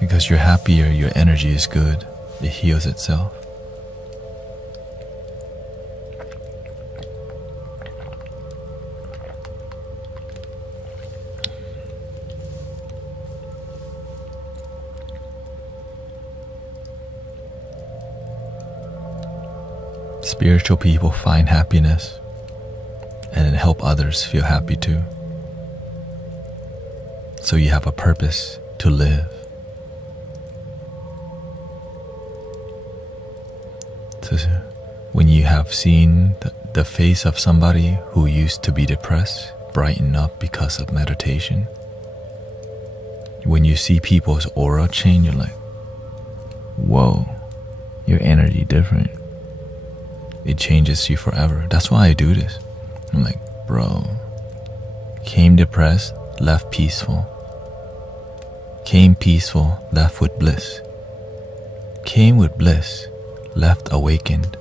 Because you're happier, your energy is good, it heals itself. Spiritual people find happiness and then help others feel happy too. So you have a purpose to live. So when you have seen the face of somebody who used to be depressed brighten up because of meditation, when you see people's aura change, you're like, whoa, your energy different. It changes you forever. That's why I do this. I'm like, bro, came depressed, left peaceful. Came peaceful, left with bliss. Came with bliss, left awakened.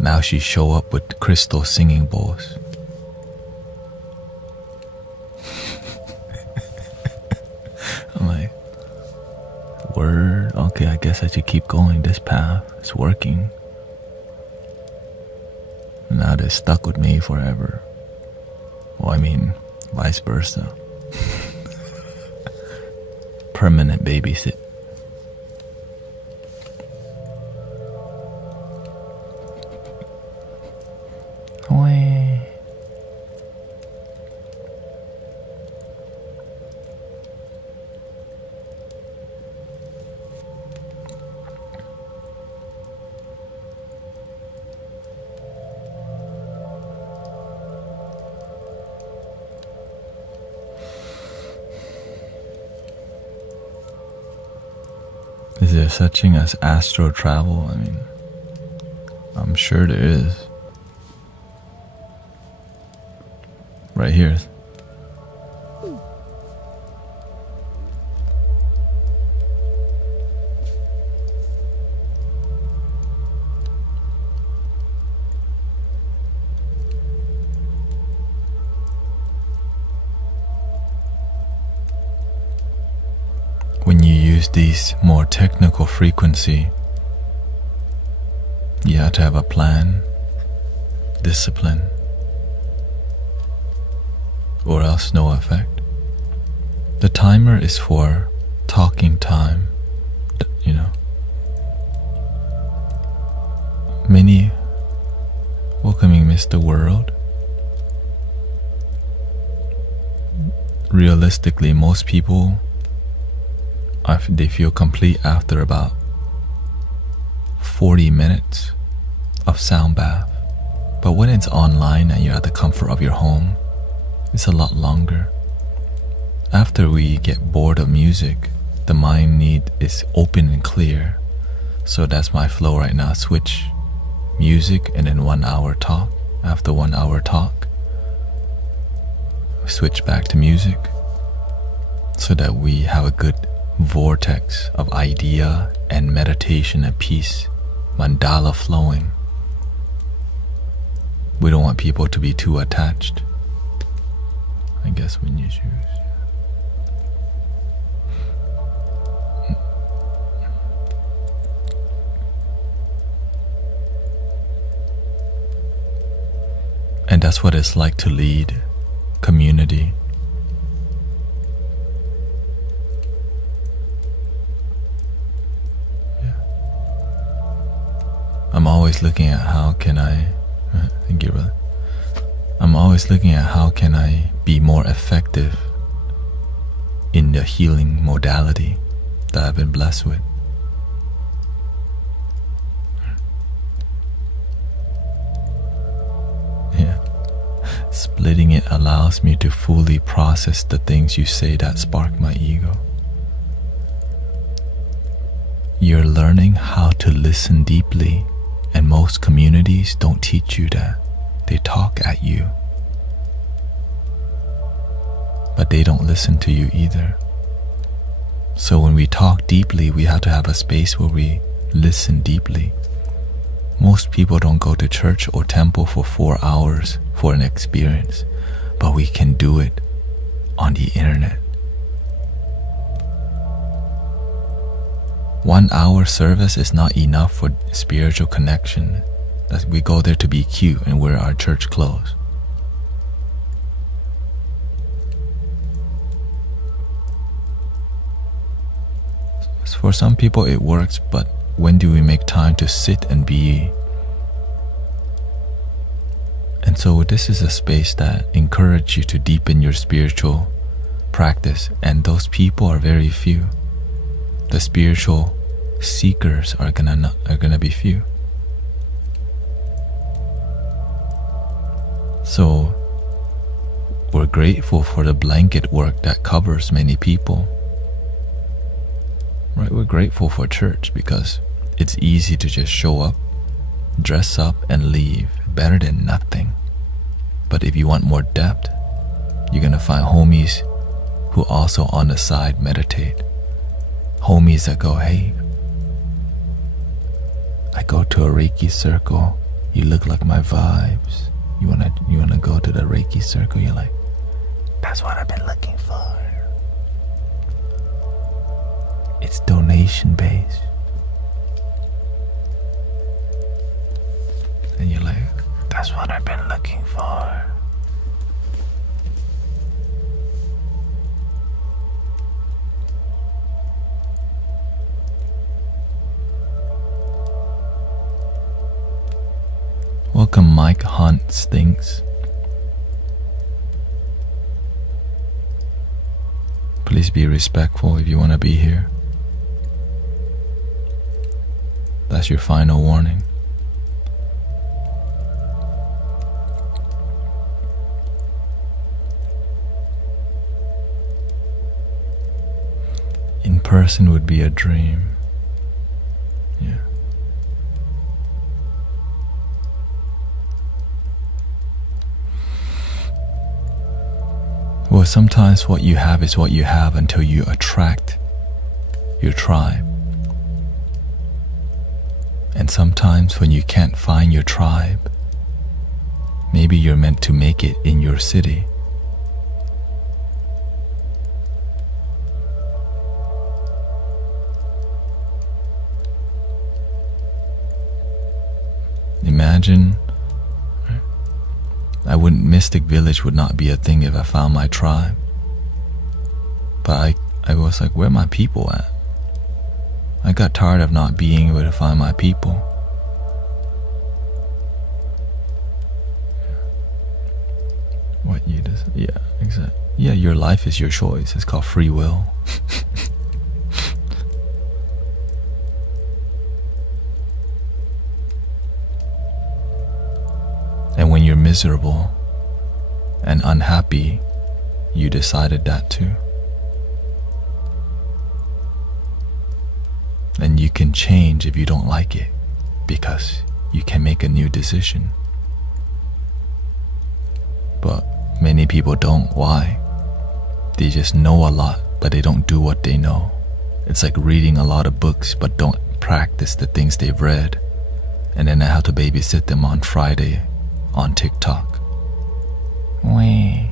Now she show up with crystal singing bowls. I'm like, word, okay, I guess I should keep going this path. It's working. Now they're stuck with me forever. Well, I mean, vice versa. Permanent babysit. Wait. Is there such thing as astral travel? I mean, I'm sure there is. Right here. When you use these more technical frequency, you have to have a plan, discipline, or else no effect. The timer is for talking time, you know. Many welcoming Mr. World. Realistically, most people, they feel complete after about 40 minutes of sound bath. But when it's online and you're at the comfort of your home, it's a lot longer. After we get bored of music, the mind is open and clear. So that's my flow right now. Switch music and then 1 hour talk. After 1 hour talk, switch back to music so that we have a good vortex of idea and meditation and peace, mandala flowing. We don't want people to be too attached. I guess when you choose. And that's what it's like to lead community. Yeah. I'm always looking at how can I I'm always looking at how can I be more effective in the healing modality that I've been blessed with. Yeah. Splitting it allows me to fully process the things you say that spark my ego. You're learning how to listen deeply, and most communities don't teach you that. They talk at you, but they don't listen to you either. So when we talk deeply, we have to have a space where we listen deeply. Most people don't go to church or temple for 4 hours for an experience, but we can do it on the internet. 1 hour service is not enough for spiritual connection. That we go there to be cute and wear our church clothes. For some people it works, but when do we make time to sit and be? And so this is a space that encourages you to deepen your spiritual practice, and those people are very few. The spiritual seekers are gonna be few. So we're grateful for the blanket work that covers many people. Right? We're grateful for church because it's easy to just show up, dress up, and leave. Better than nothing. But if you want more depth, you're gonna find homies who also on the side meditate. Homies that go, hey, I go to a Reiki circle. You look like my vibes. You wanna go to the Reiki circle? You're like, that's what I've been looking for. It's donation based. And you're like, that's what I've been looking for. Welcome, Mike Hunt Stinks. Please be respectful if you want to be here. That's your final warning. In person would be a dream. Yeah. Well, sometimes what you have is what you have until you attract your tribe. And sometimes when you can't find your tribe, maybe you're meant to make it in your city. Imagine, Mystic Village would not be a thing if I found my tribe. But I was like, where are my people at? I got tired of not being able to find my people. What you just, yeah, exactly. Yeah, your life is your choice. It's called free will. And when you're miserable and unhappy, you decided that too. And you can change if you don't like it, because you can make a new decision. But many people don't. Why? They just know a lot, but they don't do what they know. It's like reading a lot of books, but don't practice the things they've read. And then I have to babysit them on Friday on TikTok. Wait.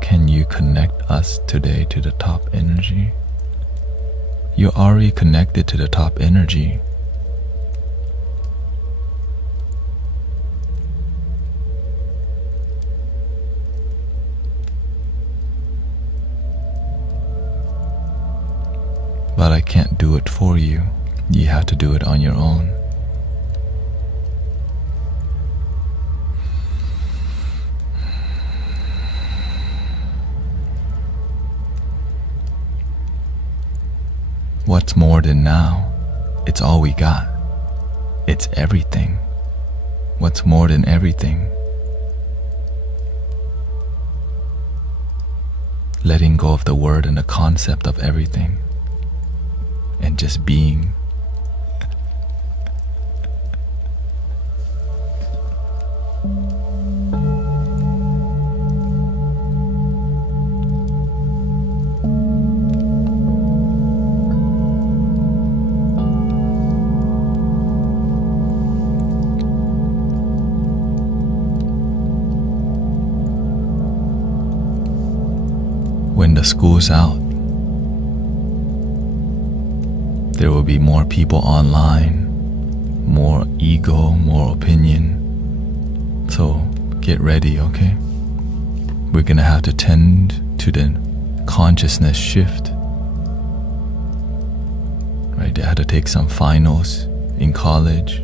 Can you connect us today to the top energy? You're already connected to the top energy. But I can't do it for you. You have to do it on your own. What's more than now? It's all we got. It's everything. What's more than everything? Letting go of the word and the concept of everything, and just being. when the school's out, there will be more people online, more ego, more opinion. So get ready, okay? We're gonna have to tend to the consciousness shift. Right? They had to take some finals in college.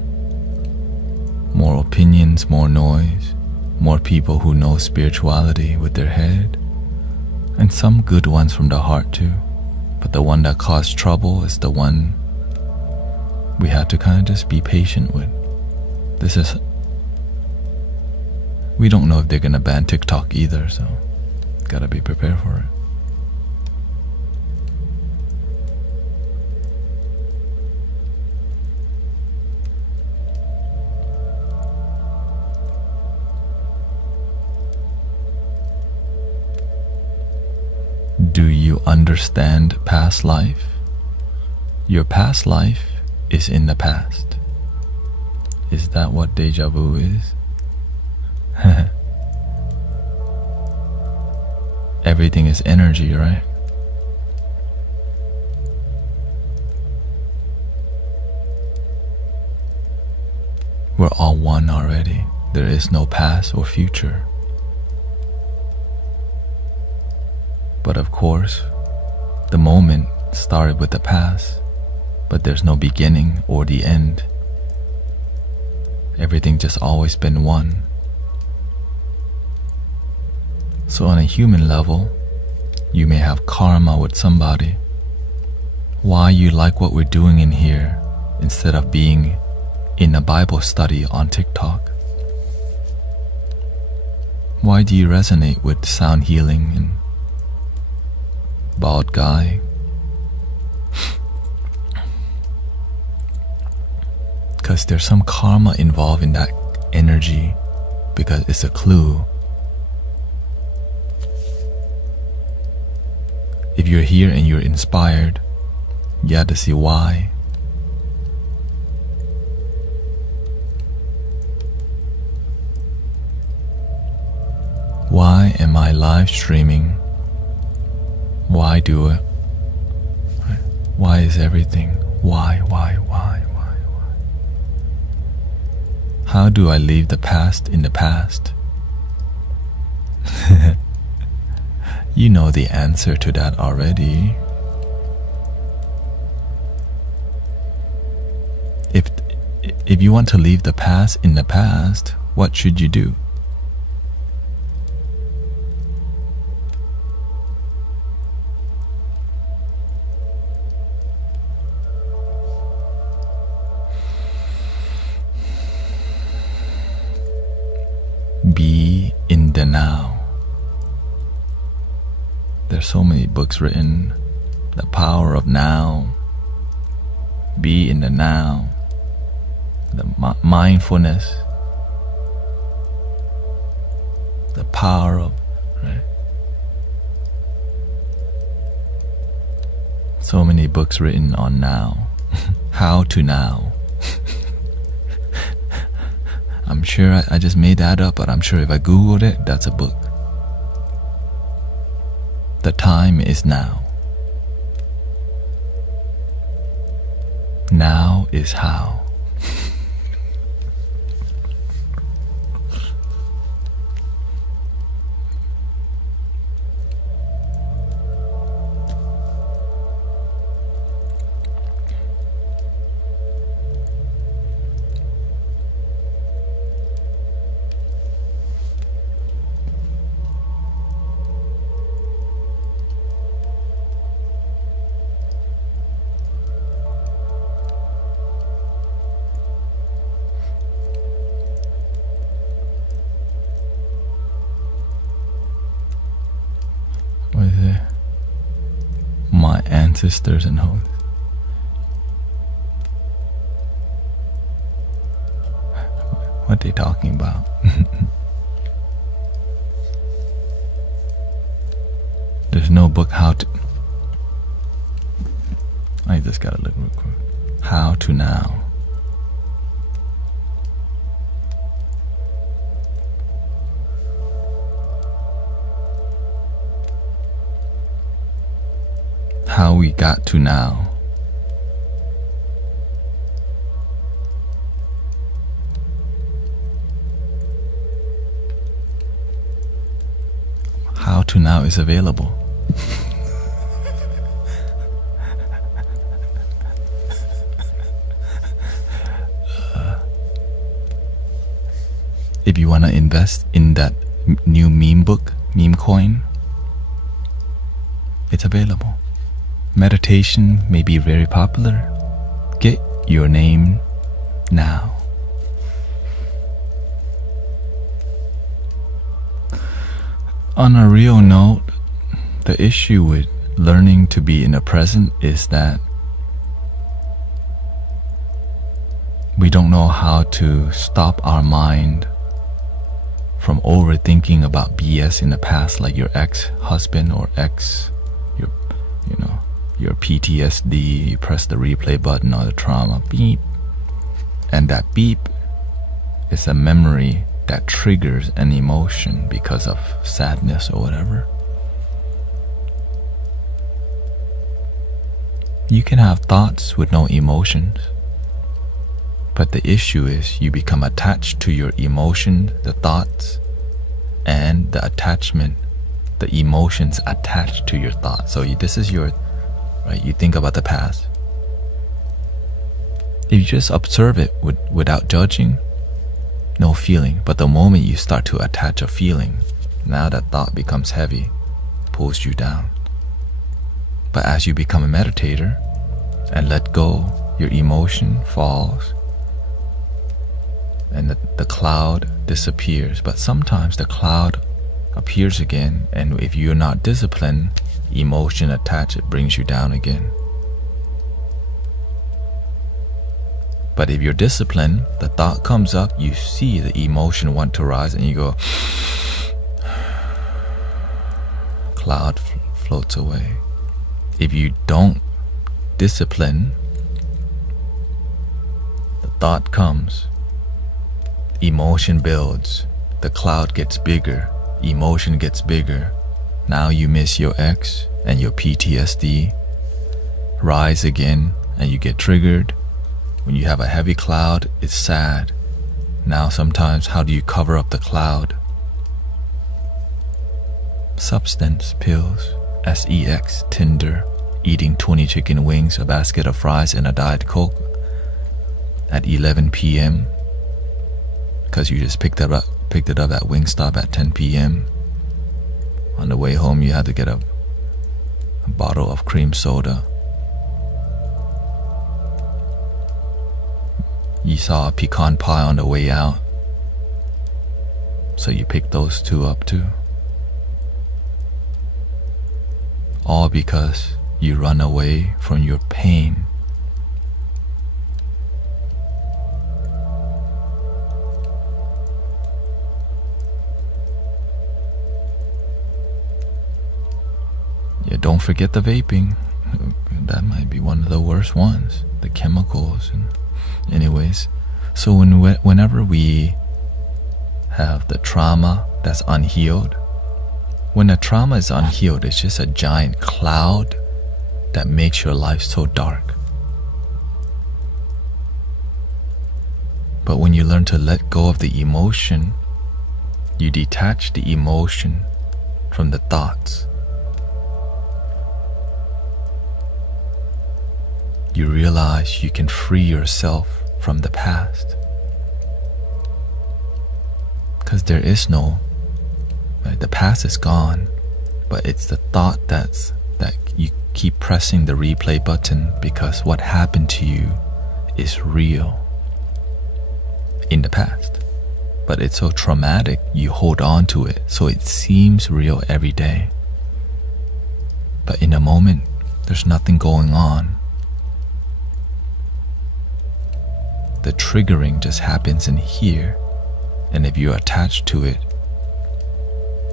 More opinions, more noise, more people who know spirituality with their head, and some good ones from the heart too. But the one that caused trouble is the one we have to kind of just be patient with. We don't know if they're gonna ban TikTok either, so gotta be prepared for it. Do you understand past life? Your past life is in the past. Is that what deja vu is? Everything is energy, right? We're all one already. There is no past or future. But of course, the moment started with the past, but there's no beginning or the end. Everything just always been one. So on a human level, you may have karma with somebody. Why you like what we're doing in here instead of being in a Bible study on TikTok? Why do you resonate with sound healing and bald guy? Because there's some karma involved in that energy, because it's a clue. If you're here and you're inspired, you have to see why. Why am I live streaming? Why do it? Why is everything? Why? How do I leave the past in the past? You know the answer to that already. If you want to leave the past in the past, what should you do? Be in the now. There's so many books written. The power of now. Be in the now. The mindfulness. The power of, right? So many books written on now. How to now. I'm sure I just made that up, but I'm sure if I Googled it, that's a book. The time is now. Now is how. What is it? My ancestors and hosts. What they talking about? There's no book how to. I just gotta look real quick. How to now. how we got to now. How to now is available. If you want to invest in that new meme book, meme coin, it's available. Meditation may be very popular. Get your name now. On a real note, the issue with learning to be in the present is that we don't know how to stop our mind from overthinking about BS in the past, like your ex-husband or your PTSD. You press the replay button or the trauma, beep, and that beep is a memory that triggers an emotion because of sadness or whatever. You can have thoughts with no emotions, but the issue is you become attached to your emotion, the thoughts, and the attachment, the emotions attached to your thoughts. So this is your, right? You think about the past. If you just observe it without judging, no feeling. But the moment you start to attach a feeling, now that thought becomes heavy, pulls you down. But as you become a meditator and let go, your emotion falls and the cloud disappears. But sometimes the cloud appears again, and if you're not disciplined, emotion attached, it brings you down again. But if you're disciplined, the thought comes up, you see the emotion want to rise, and you go, cloud floats away. If you don't discipline, the thought comes, emotion builds, the cloud gets bigger, emotion gets bigger. Now you miss your ex and your PTSD rise again, and you get triggered. When you have a heavy cloud, it's sad. Now sometimes, how do you cover up the cloud? Substance, pills, sex, Tinder, eating 20 chicken wings, a basket of fries, and a Diet Coke at 11 p.m. because you just picked it up at Wingstop at 10 p.m. On the way home, you had to get a bottle of cream soda. You saw a pecan pie on the way out, so you picked those two up too. All because you run away from your pain. Yeah, don't forget the vaping. That might be one of the worst ones. The chemicals and anyways, so whenever we have the trauma that's unhealed, when the trauma is unhealed, it's just a giant cloud that makes your life so dark. But when you learn to let go of the emotion, you detach the emotion from the thoughts. You realize you can free yourself from the past. Because there is no, right? The past is gone, but it's the thought that you keep pressing the replay button because what happened to you is real in the past. But it's so traumatic, you hold on to it, so it seems real every day. But in a moment, there's nothing going on. The triggering just happens in here, and if you're attached to it,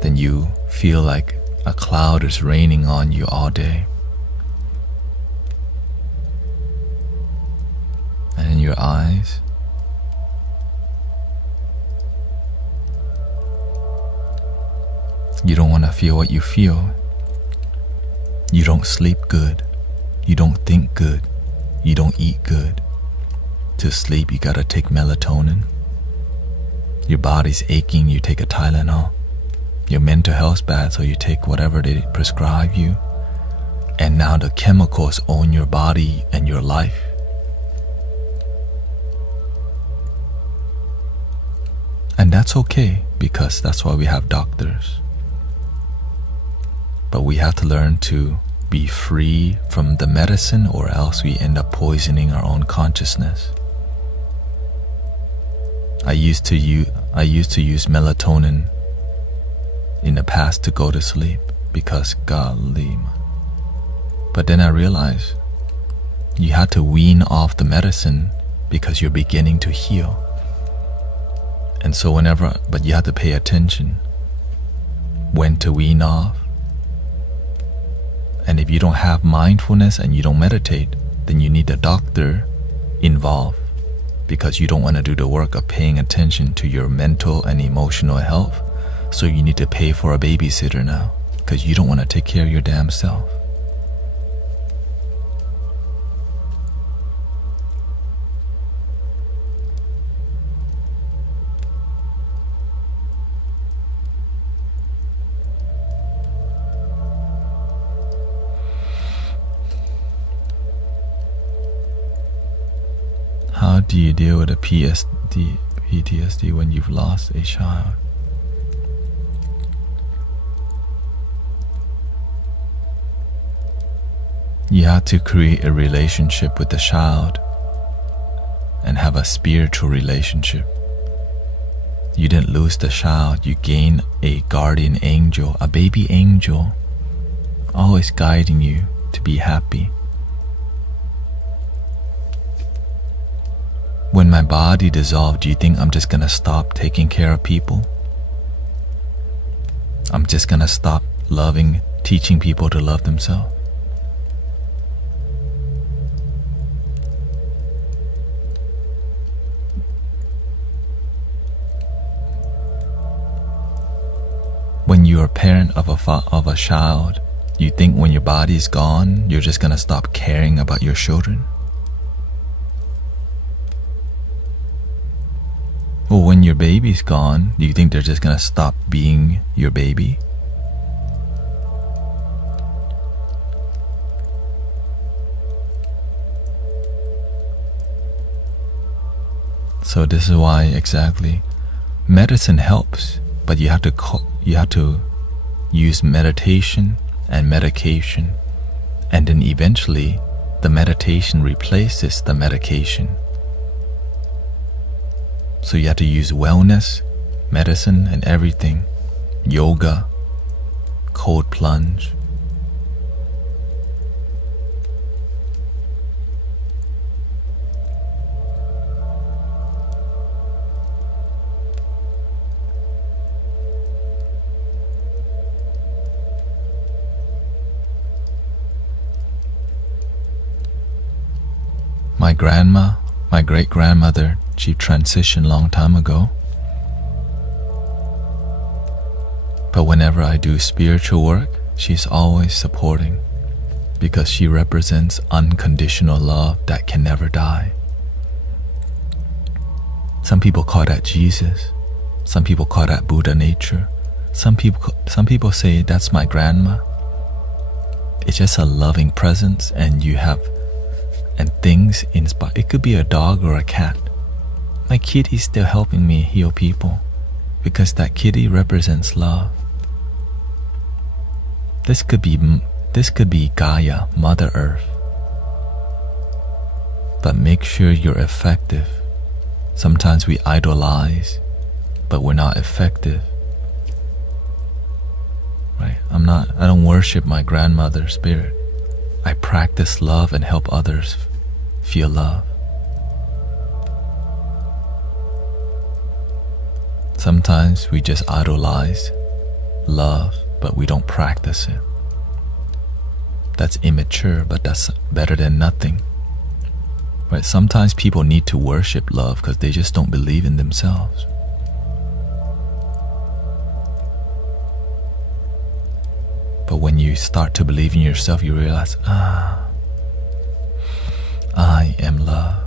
then you feel like a cloud is raining on you all day. And in your eyes, you don't want to feel what you feel. You don't sleep good You don't think good. You don't eat good. To sleep, you gotta take melatonin. Your body's aching, you take a Tylenol. Your mental health's bad, so you take whatever they prescribe you. And now the chemicals own your body and your life. And that's okay, because that's why we have doctors. But we have to learn to be free from the medicine, or else we end up poisoning our own consciousness. I used to use melatonin in the past to go to sleep, because golly. But then I realized you had to wean off the medicine because you're beginning to heal. And so but you have to pay attention when to wean off. And if you don't have mindfulness and you don't meditate, then you need a doctor involved, because you don't want to do the work of paying attention to your mental and emotional health. So you need to pay for a babysitter now, because you don't want to take care of your damn self. How do you deal with a PTSD when you've lost a child? You have to create a relationship with the child and have a spiritual relationship. You didn't lose the child, you gain a guardian angel, a baby angel, always guiding you to be happy. When my body dissolved, do you think I'm just gonna stop taking care of people? I'm just gonna stop teaching people to love themselves? When you're a parent of a child, you think when your body's gone, you're just gonna stop caring about your children? Or when your baby's gone, do you think they're just gonna stop being your baby? So this is why exactly medicine helps, but you have to use meditation and medication, and then eventually the meditation replaces the medication. So you have to use wellness, medicine, and everything. Yoga, cold plunge. My great-grandmother, she transitioned long time ago. But whenever I do spiritual work, she's always supporting, because she represents unconditional love that can never die. Some people call that Jesus. Some people call that Buddha nature. Some people say that's my grandma. It's just a loving presence, and things inspire. It could be a dog or a cat. My kitty's still helping me heal people, because that kitty represents love. This could be Gaia, Mother Earth. But make sure you're effective. Sometimes we idolize, but we're not effective. Right? I don't worship my grandmother's spirit. I practice love and help others feel love. Sometimes we just idolize love, but we don't practice it. That's immature, but that's better than nothing. Right? Sometimes people need to worship love because they just don't believe in themselves. But when you start to believe in yourself, you realize, I am love.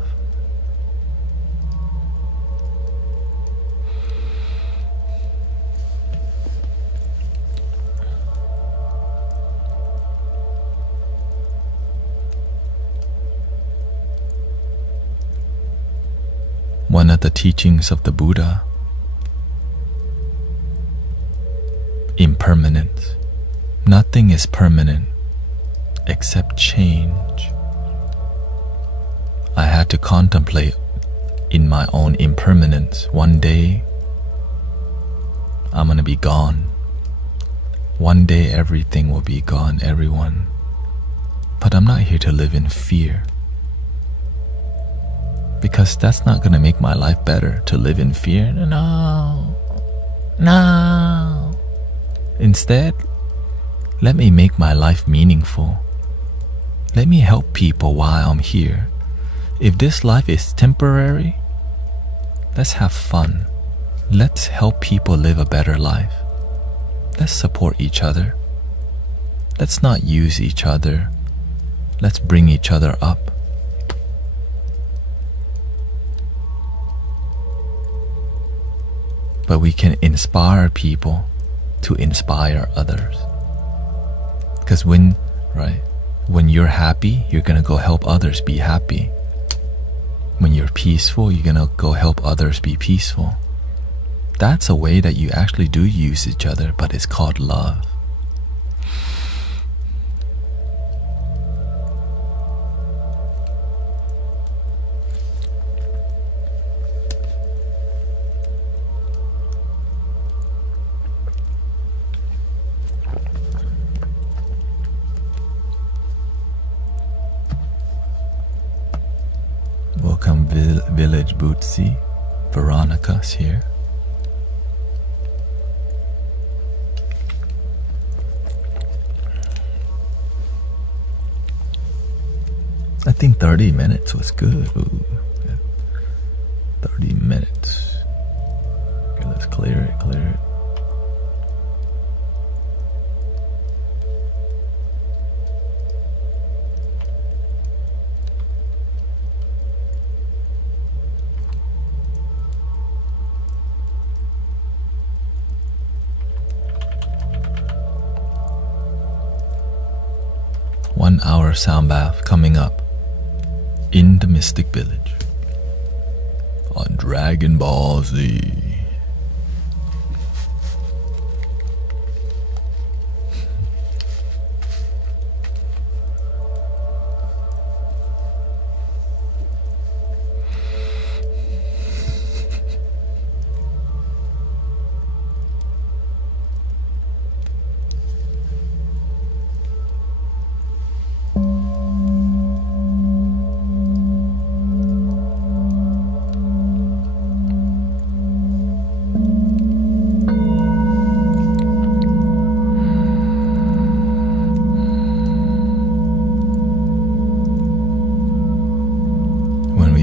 One of the teachings of the Buddha, impermanence. Nothing is permanent except change. I had to contemplate in my own impermanence. One day, I'm gonna be gone. One day, everything will be gone, everyone. But I'm not here to live in fear, because that's not gonna make my life better, to live in fear. No. Instead, let me make my life meaningful. Let me help people while I'm here. If this life is temporary, let's have fun. Let's help people live a better life. Let's support each other. Let's not use each other. Let's bring each other up. But we can inspire people to inspire others. Because when you're happy, you're gonna go help others be happy. When you're peaceful, you're gonna go help others be peaceful. That's a way that you actually do use each other, but it's called love. Welcome, Village Bootsy. Veronica's here. I think 30 minutes was good. Ooh, yeah. 30 minutes. Okay, let's clear it. 1 hour sound bath coming up in the Mystic Village on Dragon Ball Z.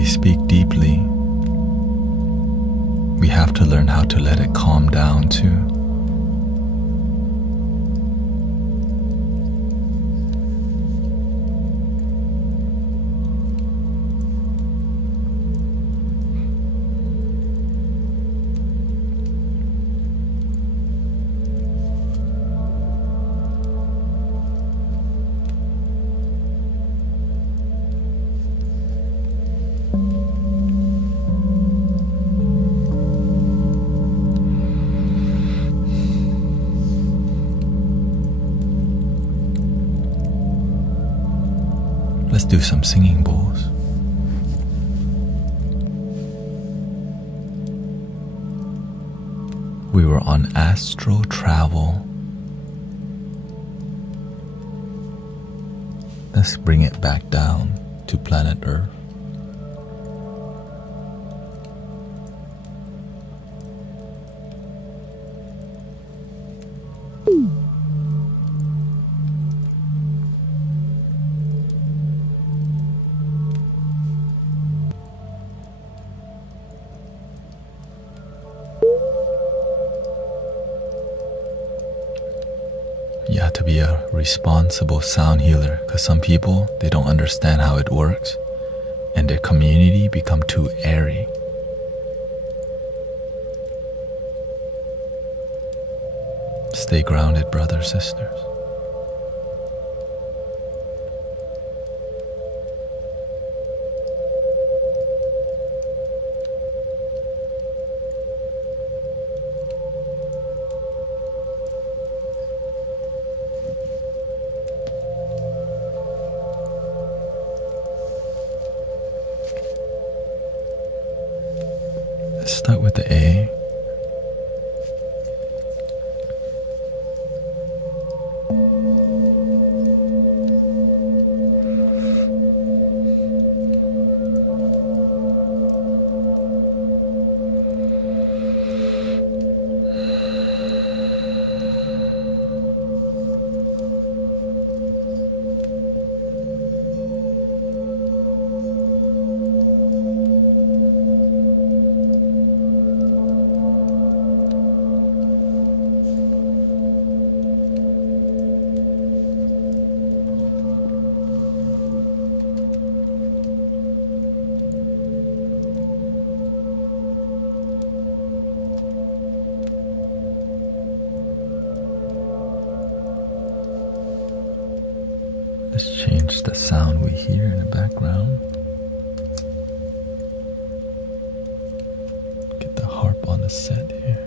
Speak deeply, we have to learn how to let it calm down too. Let's do some singing bowls. We were on astral travel. Let's bring it back down to planet Earth. You have to be a responsible sound healer, because some people, they don't understand how it works. and their community become too airy. Stay grounded, brothers, sisters. Let's start with the A. Let's change the sound we hear in the background. Get the harp on the set here.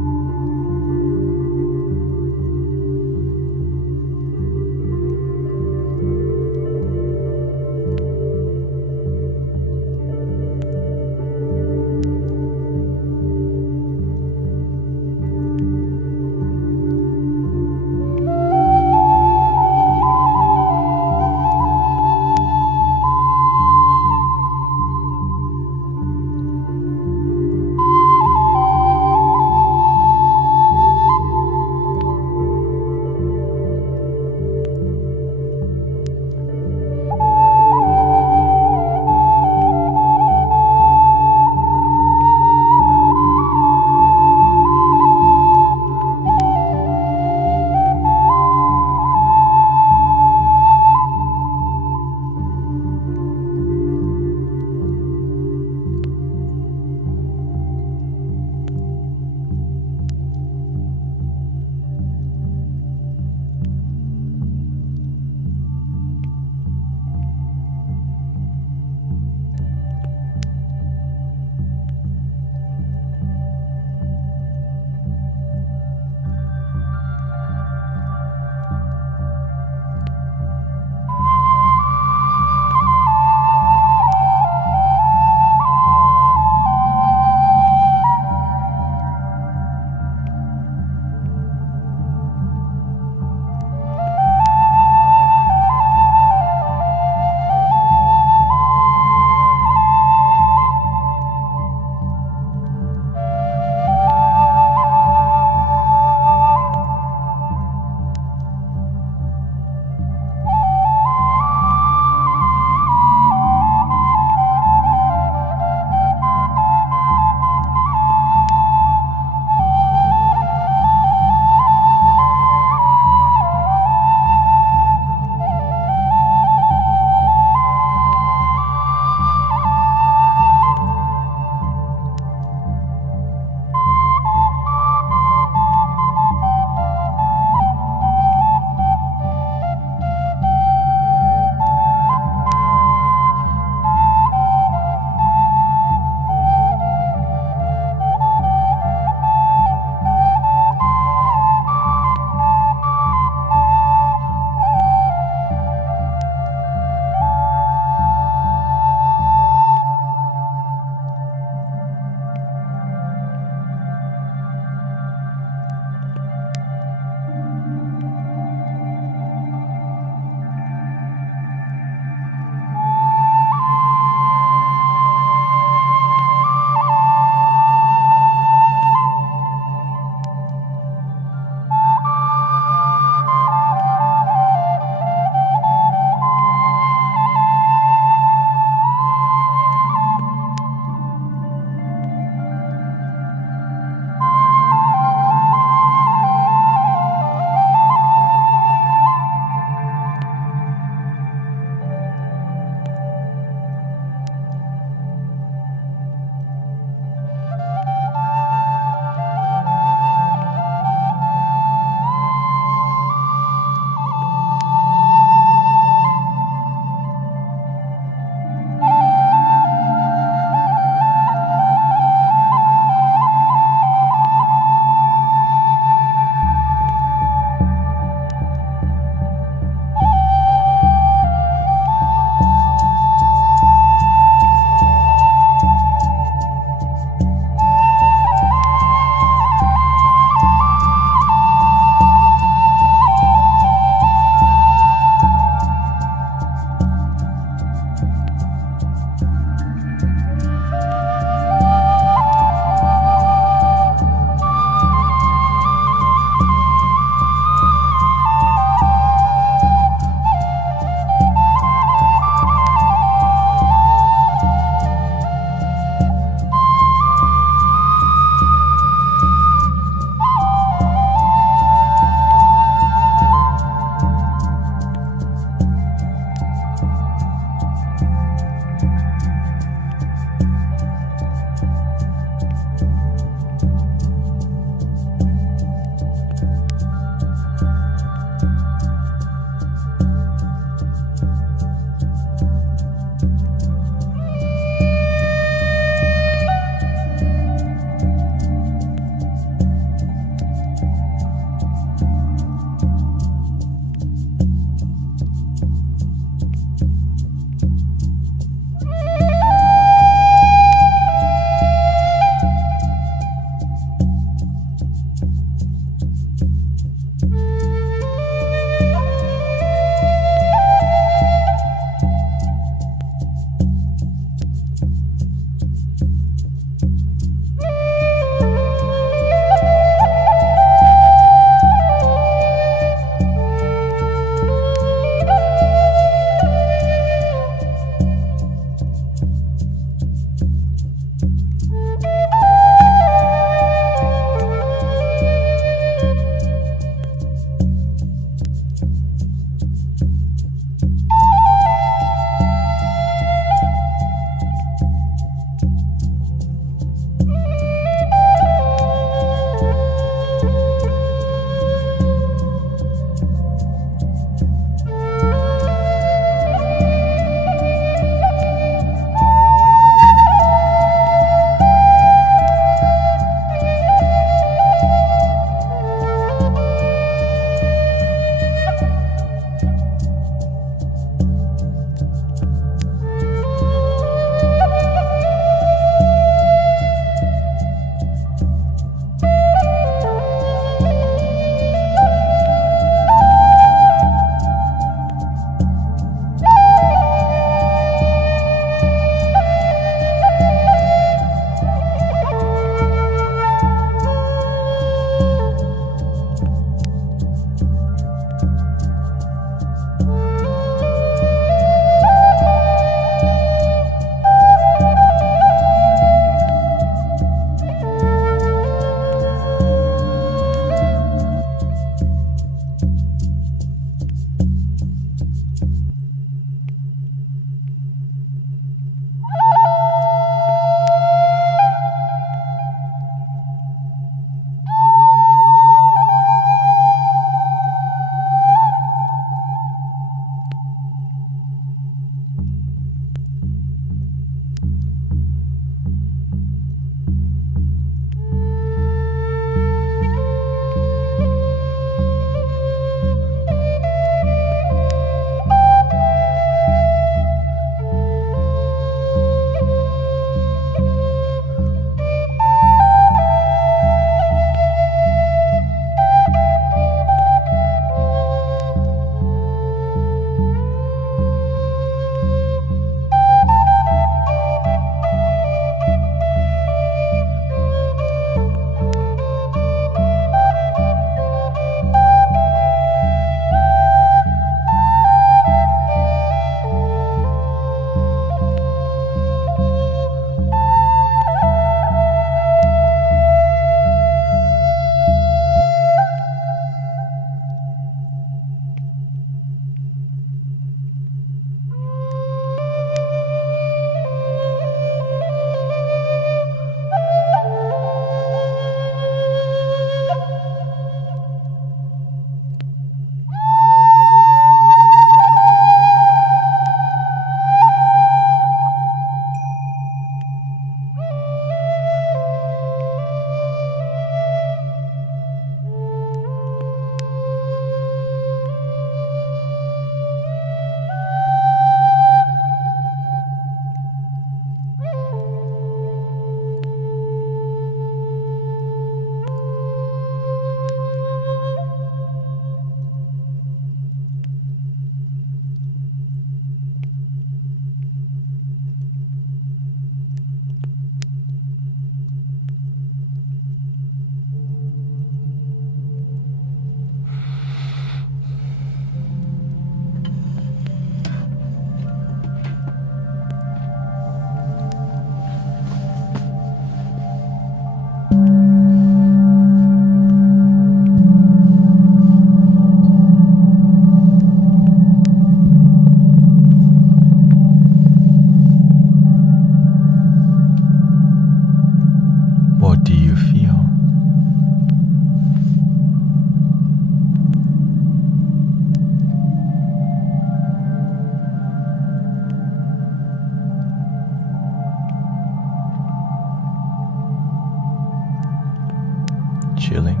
chilling,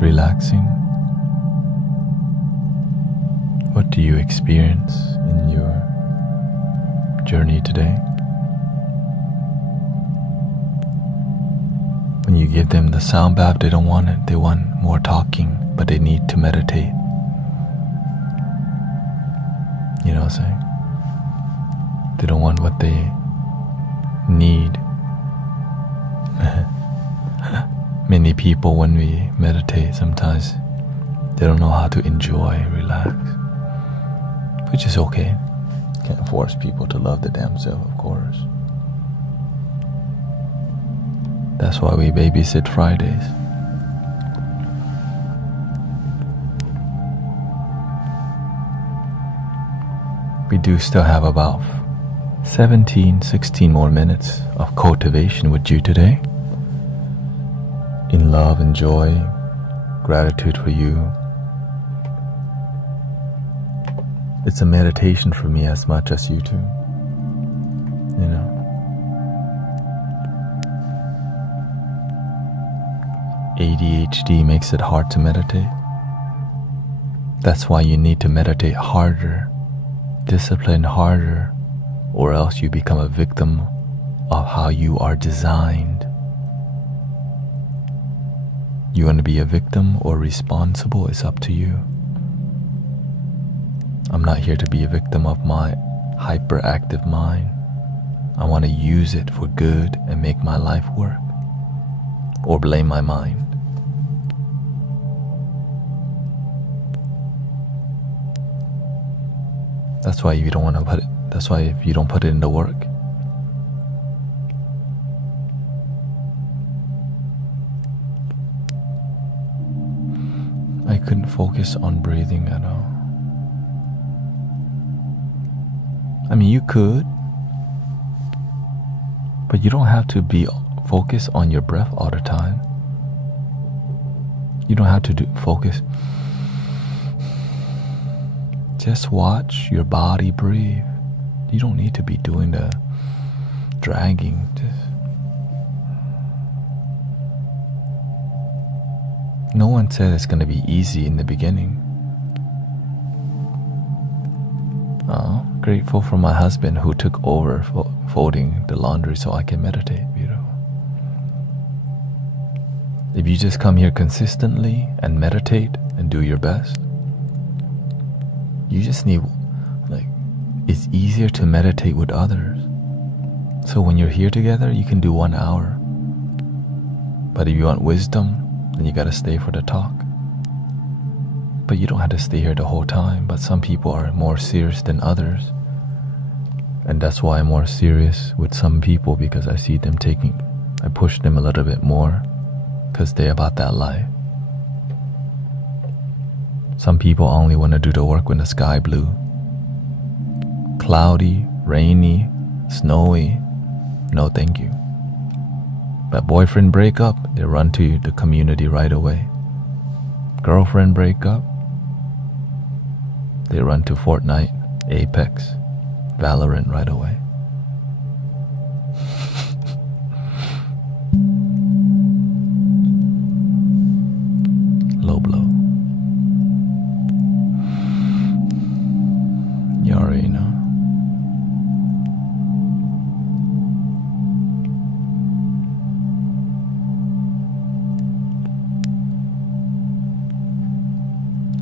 relaxing? What do you experience in your journey today? When you give them the sound bath, they don't want it. They want more talking, but they need to meditate. You know what I'm saying? They don't want what they need. Many people, when we meditate, sometimes they don't know how to enjoy, relax, which is okay. Can't force people to love the damn self, of course. That's why we babysit Fridays. We do still have about 16 more minutes of cultivation with you today. In love and joy, gratitude for you. It's a meditation for me as much as you too. You know. ADHD makes it hard to meditate. That's why you need to meditate harder, discipline harder, or else you become a victim of how you are designed. You want to be a victim or responsible, it's up to you. I'm not here to be a victim of my hyperactive mind. I want to use it for good and make my life work, or blame my mind. That's why if you don't put it into work. I couldn't focus on breathing at all. I mean, you could, but you don't have to be focused on your breath all the time. You don't have to focus. Just watch your body breathe. You don't need to be doing the dragging. No one said it's going to be easy in the beginning. Grateful for my husband who took over folding the laundry so I can meditate. Beautiful. If you just come here consistently and meditate and do your best, you just need, it's easier to meditate with others. So when you're here together, you can do 1 hour. But if you want wisdom, then you gotta stay for the talk. But you don't have to stay here the whole time. But some people are more serious than others. And that's why I'm more serious with some people, because I see them I push them a little bit more, because they're about that life. Some people only want to do the work when the sky blue. Cloudy, rainy, snowy, no thank you. But boyfriend break up, they run to the community right away. Girlfriend break up, they run to Fortnite, Apex, Valorant right away. Low blow. You already know.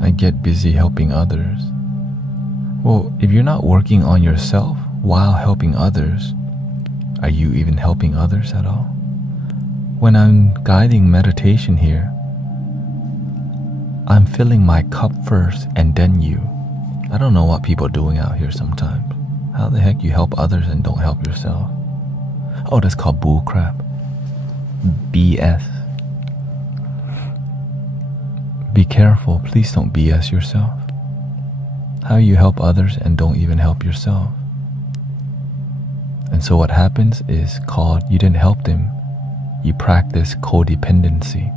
I get busy helping others. Well, if you're not working on yourself while helping others, are you even helping others at all? When I'm guiding meditation here, I'm filling my cup first and then you. I don't know what people are doing out here sometimes. How the heck you help others and don't help yourself? Oh, that's called bull crap. BS. Be careful, please don't BS yourself. How you help others and don't even help yourself. And so what happens is called, you didn't help them, you practice codependency.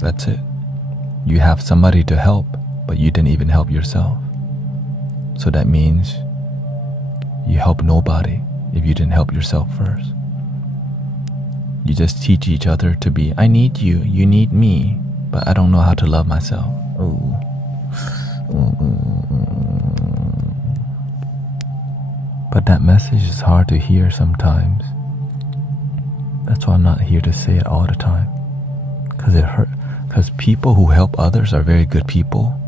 That's it. You have somebody to help, but you didn't even help yourself. So that means you help nobody. if you didn't help yourself first. You just teach each other to be, I need you, you need me, but I don't know how to love myself. Ooh. But that message is hard to hear sometimes. That's why I'm not here to say it all the time. Because it hurt. Because people who help others are very good people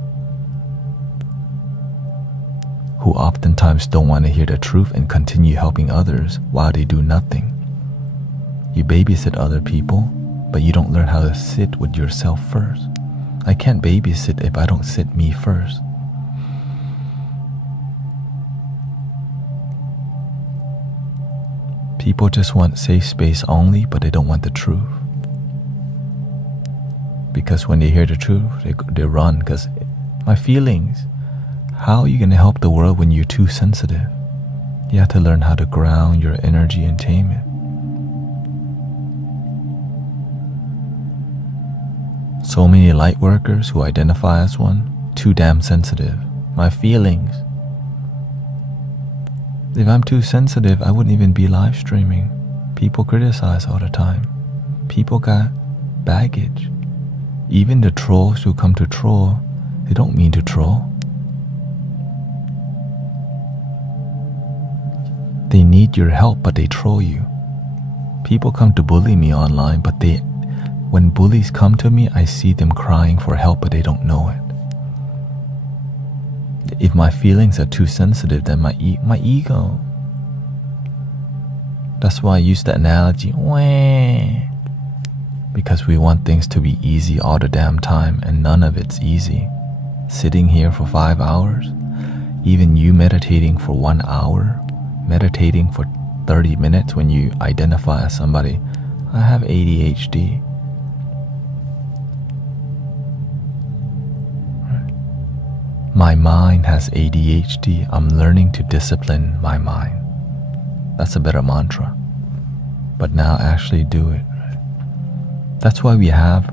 who oftentimes don't want to hear the truth and continue helping others while they do nothing. You babysit other people, but you don't learn how to sit with yourself first. I can't babysit if I don't sit me first. People just want safe space only, but they don't want the truth. Because when they hear the truth, they run. Because my feelings, how are you going to help the world when you're too sensitive? You have to learn how to ground your energy and tame it. So many light workers who identify as one, too damn sensitive. My feelings. If I'm too sensitive, I wouldn't even be live streaming. People criticize all the time. People got baggage. Even the trolls who come to troll, they don't mean to troll. They need your help, but they troll you. People come to bully me online, but when bullies come to me, I see them crying for help, but they don't know it. If my feelings are too sensitive, then my ego. That's why I use the analogy, wah, because we want things to be easy all the damn time, and none of it's easy. Sitting here for 5 hours, even you meditating for 1 hour, meditating for 30 minutes when you identify as somebody, I have ADHD. My mind has ADHD. I'm learning to discipline my mind. That's a better mantra. But now actually do it. That's why we have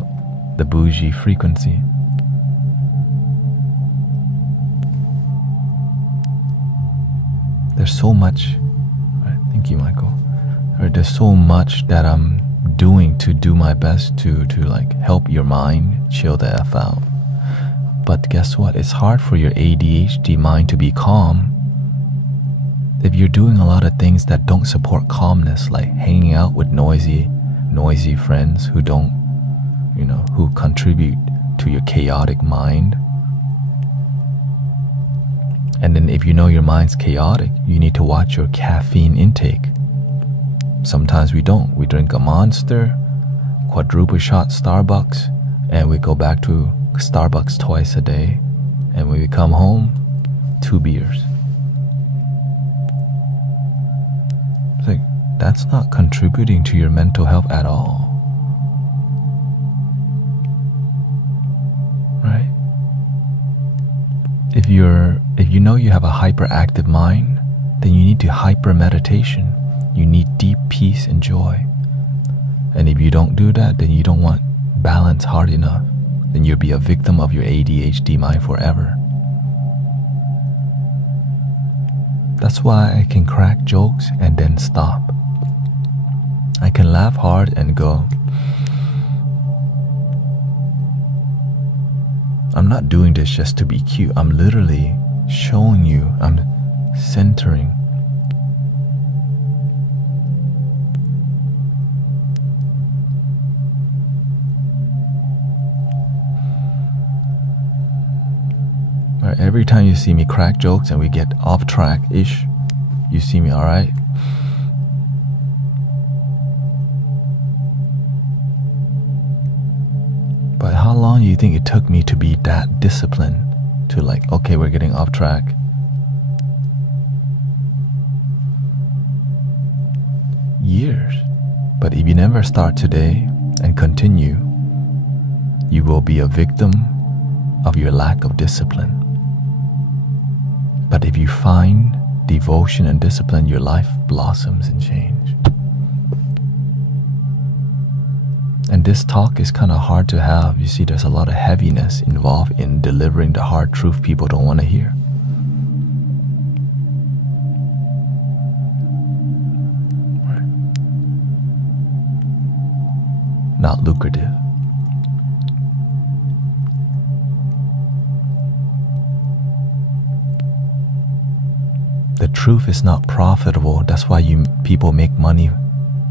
the bougie frequency. There's so much. Thank you, Michael. There's so much that I'm doing to do my best to like help your mind chill the F out. But guess what? It's hard for your ADHD mind to be calm if you're doing a lot of things that don't support calmness, like hanging out with noisy friends who don't, who contribute to your chaotic mind. And then if you know your mind's chaotic, you need to watch your caffeine intake. Sometimes we don't. We drink a Monster, quadruple shot Starbucks, and we go back to Starbucks twice a day, and when we come home, 2 beers. It's like, that's not contributing to your mental health at all. Right? If you know you have a hyperactive mind, then you need to hyper meditation. You need deep peace and joy. And if you don't do that, then you don't want balance hard enough. Then you'll be a victim of your ADHD mind forever. That's why I can crack jokes and then stop. I can laugh hard and go. I'm not doing this just to be cute. I'm literally showing you, I'm centering. Every time you see me crack jokes and we get off track-ish, you see me, alright? But how long do you think it took me to be that disciplined? To like, okay, we're getting off track. Years. But if you never start today and continue, you will be a victim of your lack of discipline. But if you find devotion and discipline, your life blossoms and change. And this talk is kind of hard to have. You see, there's a lot of heaviness involved in delivering the hard truth people don't want to hear. lucrative. The truth is not profitable. That's why people make money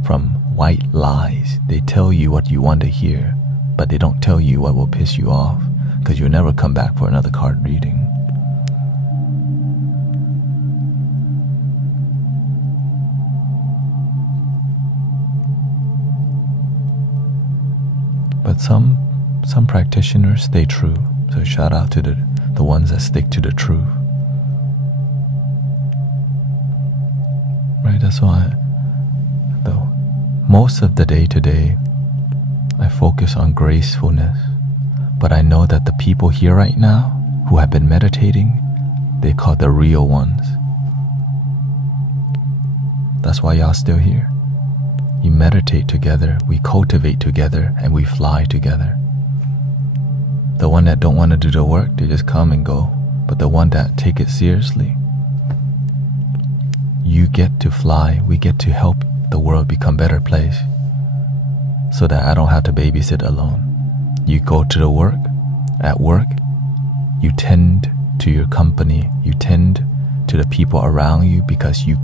from white lies. They tell you what you want to hear, but they don't tell you what will piss you off, because you'll never come back for another card reading. But some practitioners stay true. So shout out to the ones that stick to the truth. Right, that's why though most of the day today I focus on gracefulness. But I know that the people here right now who have been meditating, they call the real ones. That's why y'all still here. You meditate together, we cultivate together, and we fly together. The one that don't want to do the work, they just come and go. But the one that take it seriously, you get to fly, we get to help the world become a better place, so that I don't have to babysit alone. You go to the work, at work, you tend to your company, you tend to the people around you because you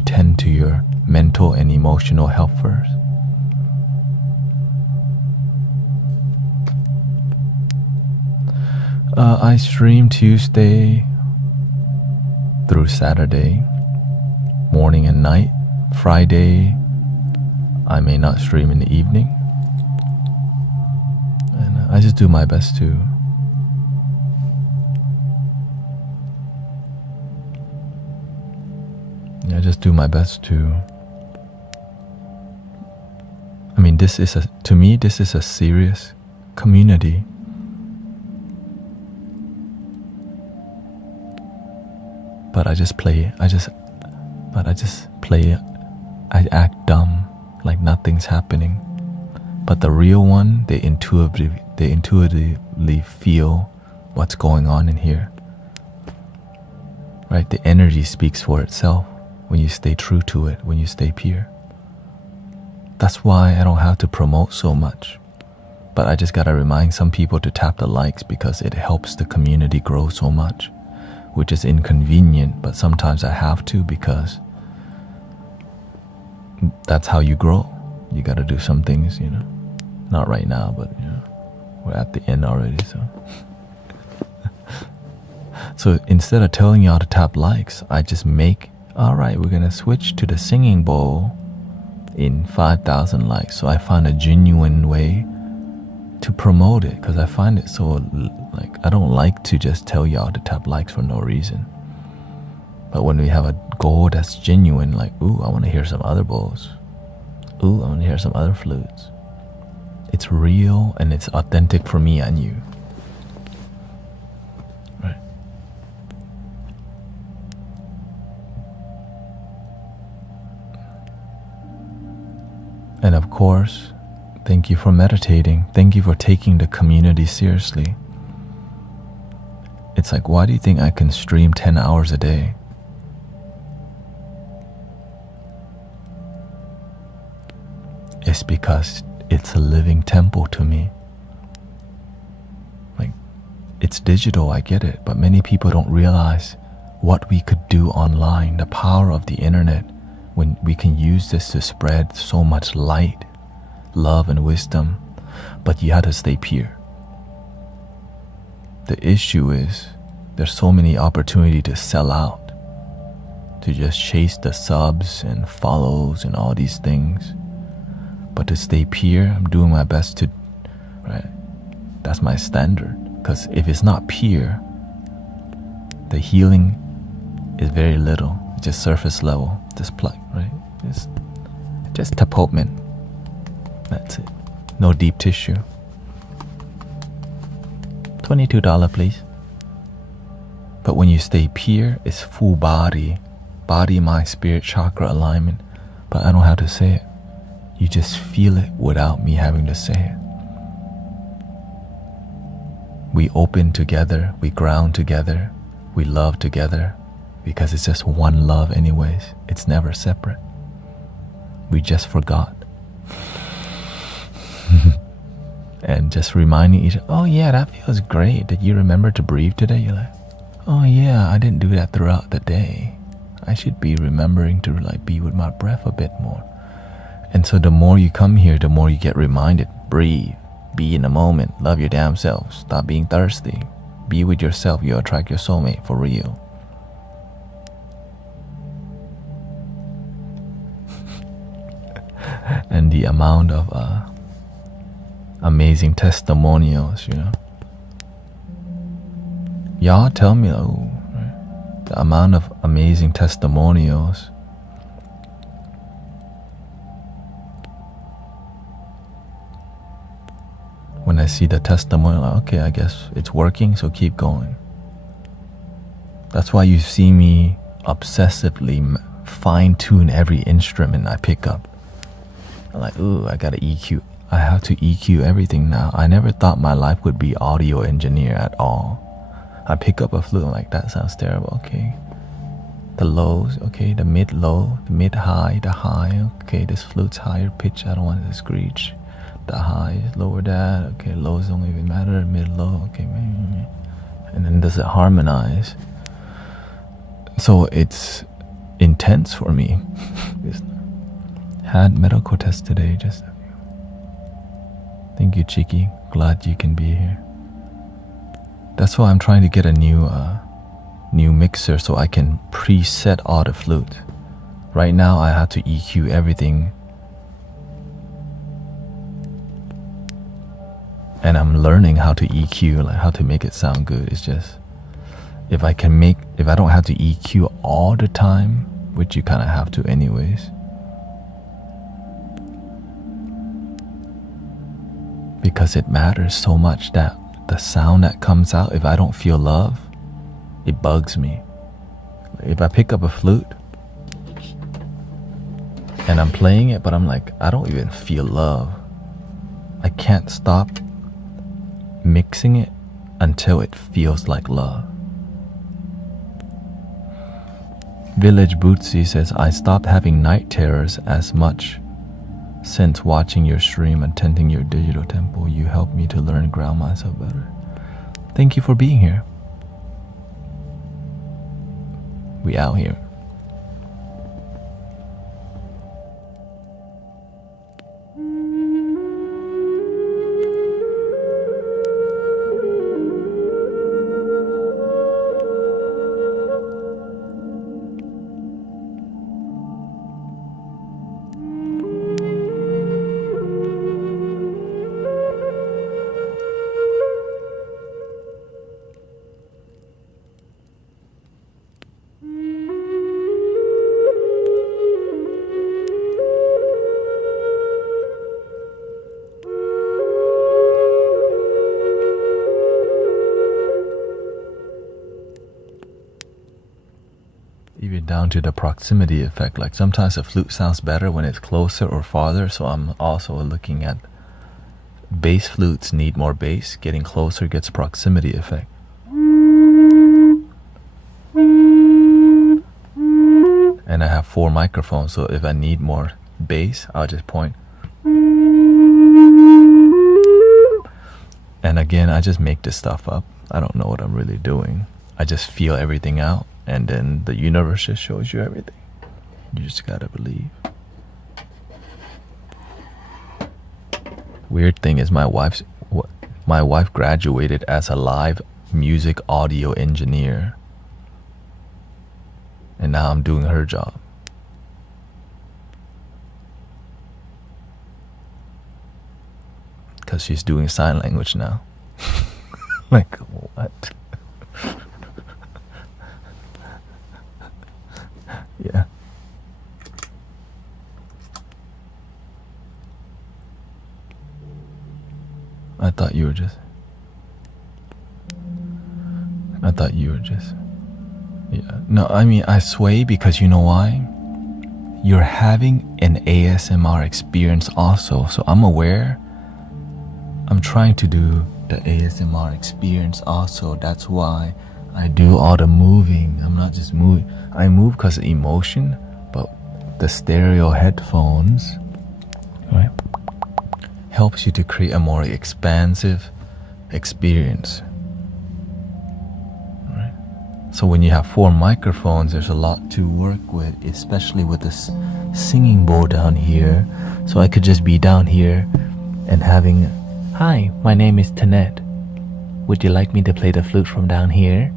tend to your mental and emotional health first. I stream Tuesday through Saturday, morning and night. Friday, I may not stream in the evening. And I just do my best to I mean, to me, this is a serious community. But I act dumb, like nothing's happening. But the real one, they intuitively feel what's going on in here. Right? The energy speaks for itself when you stay true to it, when you stay pure. That's why I don't have to promote so much. But I just gotta remind some people to tap the likes because it helps the community grow so much, which is inconvenient, but sometimes I have to because that's how you grow. You gotta do some things, Not right now, but we're at the end already, so. So instead of telling y'all to tap likes, I just alright, we're gonna switch to the singing bowl in 5,000 likes. So I find a genuine way to promote it, because I find it so, I don't like to just tell y'all to tap likes for no reason. But when we have a goal that's genuine, ooh, I want to hear some other bowls. Ooh, I want to hear some other flutes. It's real and it's authentic for me and you. Right? And of course, thank you for meditating. Thank you for taking the community seriously. It's why do you think I can stream 10 hours a day? It's because it's a living temple to me. It's digital, I get it, but many people don't realize what we could do online, the power of the internet, when we can use this to spread so much light, love, and wisdom. But you have to stay pure. The issue is there's so many opportunities to sell out, to just chase the subs and follows and all these things. But to stay pure, I'm doing my best to, right? That's my standard. Because if it's not pure, the healing is very little. It's just surface level, just plug, right? Just tapotment. That's it. No deep tissue. $22, please. But when you stay pure, it's full body, mind, spirit, chakra alignment. But I don't have to say it. You just feel it without me having to say it. We open together, we ground together, we love together, because it's just one love anyways. It's never separate. We just forgot. And just reminding each, oh yeah, that feels great. Did you remember to breathe today? You're like, oh yeah, I didn't do that throughout the day. I should be remembering to like be with my breath a bit more. And so the more you come here, the more you get reminded, breathe, be in the moment, love your damn self, stop being thirsty, be with yourself, you'll attract your soulmate for real. And the amount of amazing testimonials, y'all tell me, the amount of amazing testimonials. When I see the testimonial, like, okay, I guess it's working, so keep going. That's why you see me obsessively fine-tune every instrument I pick up. I'm like, ooh, I gotta EQ. I have to EQ everything now. I never thought my life would be audio engineer at all. I pick up a flute, I'm like, that sounds terrible, okay. The lows, okay, the mid-low, the mid-high, the high, okay, this flute's higher pitch, I don't want it to screech. The high is lower that, okay, lows don't even matter, mid-low, okay, and then does it harmonize? So it's intense for me. Had medical test today, just a few. Thank you, Chiki. Glad you can be here. That's why I'm trying to get a new mixer so I can preset all the flute. Right now I have to EQ everything. And I'm learning how to EQ, like how to make it sound good. It's just, if I don't have to EQ all the time, which you kind of have to anyways, because it matters so much that the sound that comes out, if I don't feel love, it bugs me. If I pick up a flute and I'm playing it, but I'm like, I don't even feel love, I can't stop mixing it until it feels like love. Village Bootsy says, I stopped having night terrors as much since watching your stream and tending your digital temple. You helped me to learn and ground myself better. Thank you for being here. We out here. Even down to the proximity effect, like sometimes a flute sounds better when it's closer or farther, so I'm also looking at bass flutes need more bass, getting closer gets proximity effect. And I have 4 microphones, so if I need more bass, I'll just point. And again, I just make this stuff up. I don't know what I'm really doing. I just feel everything out, and then the universe just shows you everything. You just gotta believe. Weird thing is my wife graduated as a live music audio engineer, and now I'm doing her job. Because she's doing sign language now. Like, what? Yeah. I thought you were just, yeah. No, I mean, I sway because you know why? You're having an ASMR experience also. So I'm aware. I'm trying to do the ASMR experience also. That's why I do all the moving. I'm not just moving. I move because of emotion, but the stereo headphones, right? helps you to create a more expansive experience. Right? So when you have 4 microphones, there's a lot to work with, especially with this singing bowl down here. So I could just be down here and having, "Hi, my name is Tanet. Would you like me to play the flute from down here?"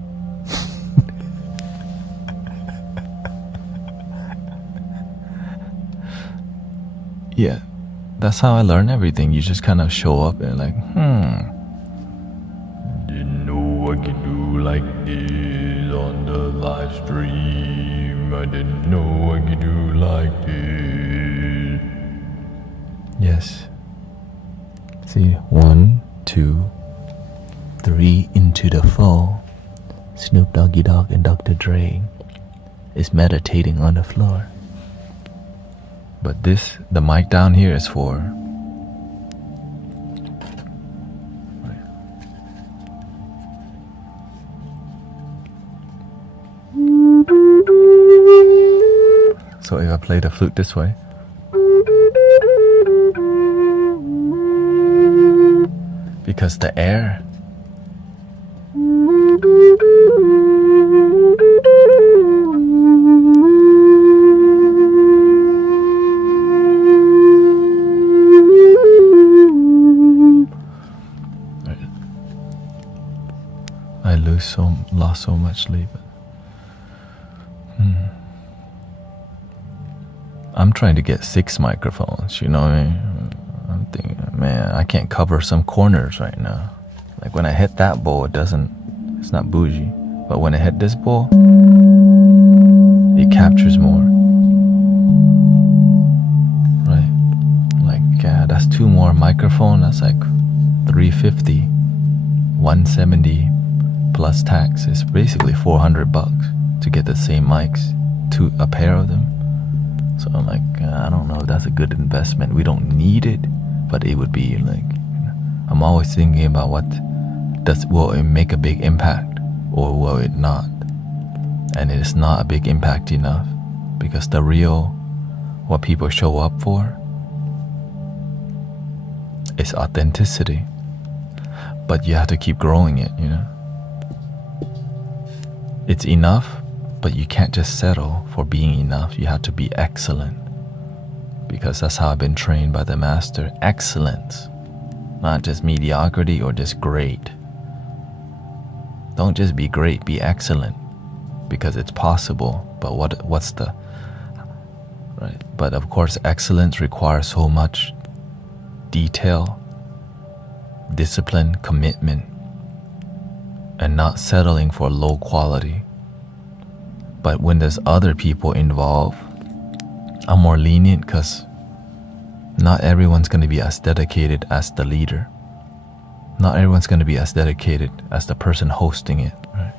Yeah, that's how I learn everything. You just kind of show up and like, didn't know I could do like this on the live stream. I didn't know I could do like this. Yes. See, 1, 2, 3 into the fall. Snoop Doggy Dogg and Dr. Dre is meditating on the floor. But this, the mic down here is for so if I play the flute this way, because the air lost so much sleep. I'm trying to get 6 microphones, you know what I mean? I'm thinking, man, I can't cover some corners right now. Like when I hit that bowl, it's not bougie. But when I hit this bowl, it captures more. Right? Like, that's 2 more microphones. That's like $350, $170 plus tax. It's basically $400 to get the same mics, a pair of them. So I'm like, I don't know if that's a good investment. We don't need it, but it would be like, I'm always thinking about will it make a big impact or will it not? And it is not a big impact enough, because what people show up for is authenticity. But you have to keep growing it, you know? It's enough, but you can't just settle for being enough. You have to be excellent, because that's how I've been trained by the master. Excellence, not just mediocrity or just great. Don't just be great, be excellent, because it's possible. But what's the right? But of course, excellence requires so much detail, discipline, commitment, and not settling for low quality. But when there's other people involved, I'm more lenient, because not everyone's going to be as dedicated as the leader. Not everyone's going to be as dedicated as the person hosting it. Right?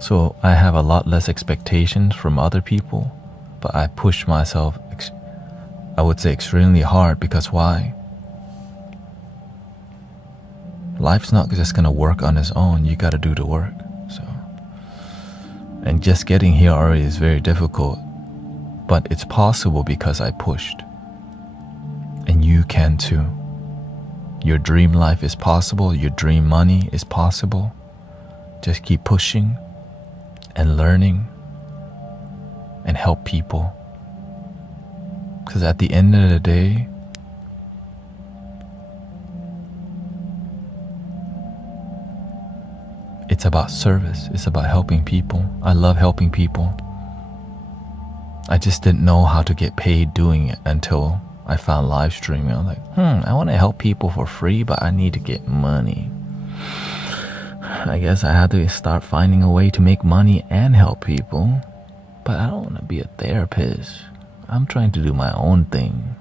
So I have a lot less expectations from other people, but I push myself, I would say, extremely hard. Because why? Life's not just going to work on its own. You got to do the work. And just getting here already is very difficult, but it's possible because I pushed. And you can too. Your dream life is possible. Your dream money is possible. Just keep pushing and learning and help people. Because at the end of the day, it's about service. It's about helping people. I love helping people. I just didn't know how to get paid doing it until I found live streaming. I was like, I want to help people for free, but I need to get money. I guess I had to start finding a way to make money and help people. But I don't want to be a therapist. I'm trying to do my own thing.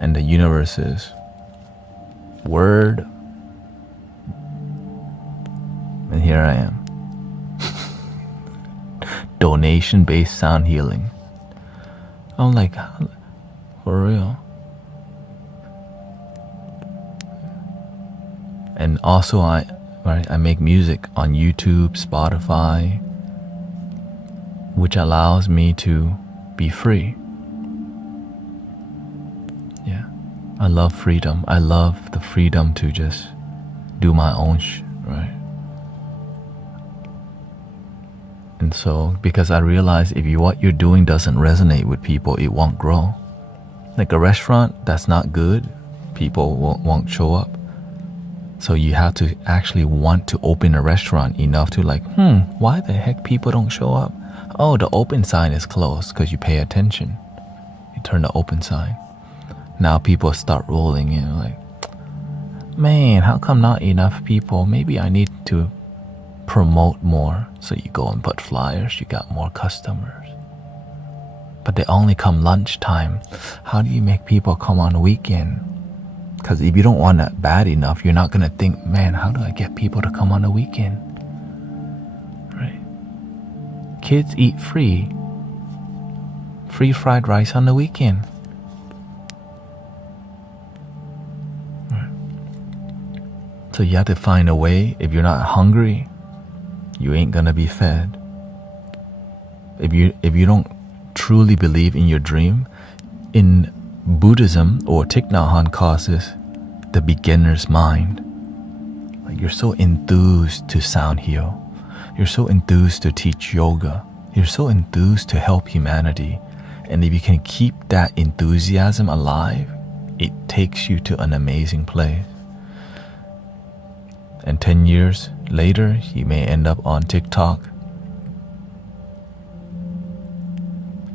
And the universe is word. And here I am. Donation-based sound healing. I'm like, for real. And also I make music on YouTube, Spotify, which allows me to be free. Yeah. I love freedom. I love the freedom to just do my own right? And so, because I realize if what you're doing doesn't resonate with people, it won't grow. Like a restaurant that's not good, people won't show up. So you have to actually want to open a restaurant enough to like, why the heck people don't show up? Oh, the open sign is closed because you pay attention. You turn the open sign. Now people start rolling in like, man, how come not enough people? Maybe I need to promote more. So you go and put flyers, you got more customers. But they only come lunchtime. How do you make people come on the weekend? Because if you don't want that bad enough, you're not going to think, man, how do I get people to come on the weekend? Right? Kids eat free fried rice on the weekend. Right? So you have to find a way. If you're not hungry, you ain't going to be fed. If you don't truly believe in your dream, in Buddhism or Thich Nhat Hanh calls this the beginner's mind. Like you're so enthused to sound heal. You're so enthused to teach yoga. You're so enthused to help humanity. And if you can keep that enthusiasm alive, it takes you to an amazing place. And 10 years later, you may end up on TikTok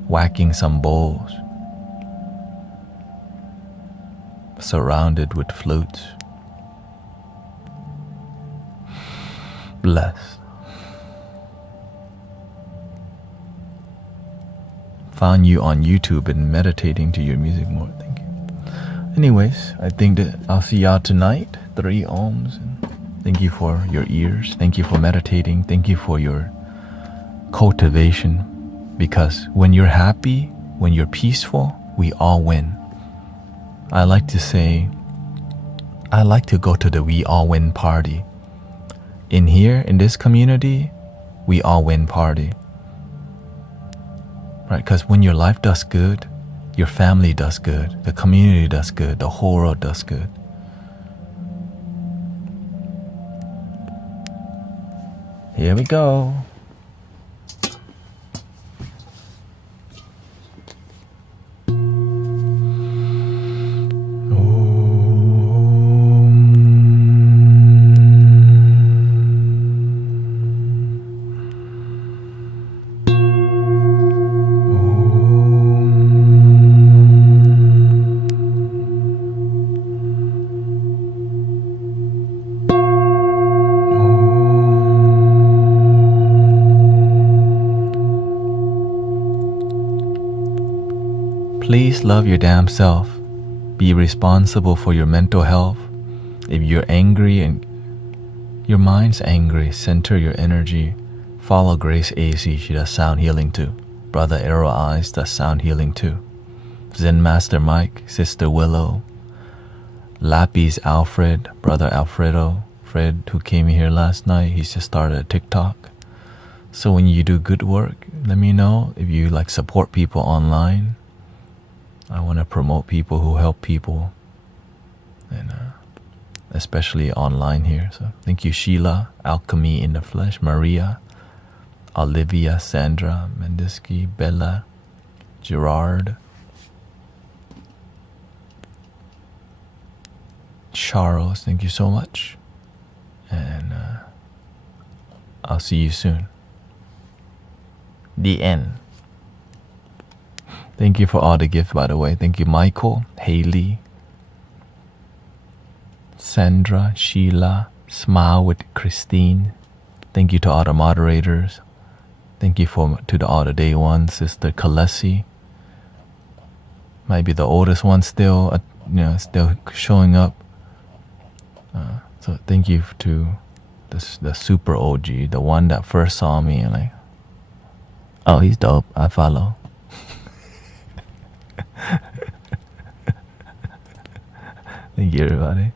whacking some bowls, surrounded with flutes. Blessed. Found you on YouTube and meditating to your music more. Thank you. Anyways, I think that I'll see y'all tonight. 3 ohms. And thank you for your ears. Thank you for meditating. Thank you for your cultivation. Because when you're happy, when you're peaceful, we all win. I like to say, I like to go to the we all win party. In here, in this community, we all win party. Right? Because when your life does good, your family does good, the community does good, the whole world does good. Here we go. Please love your damn self. Be responsible for your mental health. If you're angry and your mind's angry, center your energy. Follow Grace AC, she does sound healing too. Brother Arrow Eyes does sound healing too. Zen Master Mike, Sister Willow, Lapis Alfred, Brother Alfredo, Fred who came here last night, he's just started a TikTok. So when you do good work, let me know. If you like support people online, I want to promote people who help people, and especially online here. So thank you, Sheila, Alchemy in the Flesh, Maria, Olivia, Sandra, Mendisky, Bella, Gerard, Charles, thank you so much. And I'll see you soon. The end. Thank you for all the gifts, by the way. Thank you, Michael, Haley, Sandra, Sheila, Smile with Christine. Thank you to all the moderators. Thank you to all the day ones, Sister Kalesi. Might be the oldest one still, still showing up. So thank you to the super OG, the one that first saw me and like, oh, he's dope. I follow. Thank you, everybody.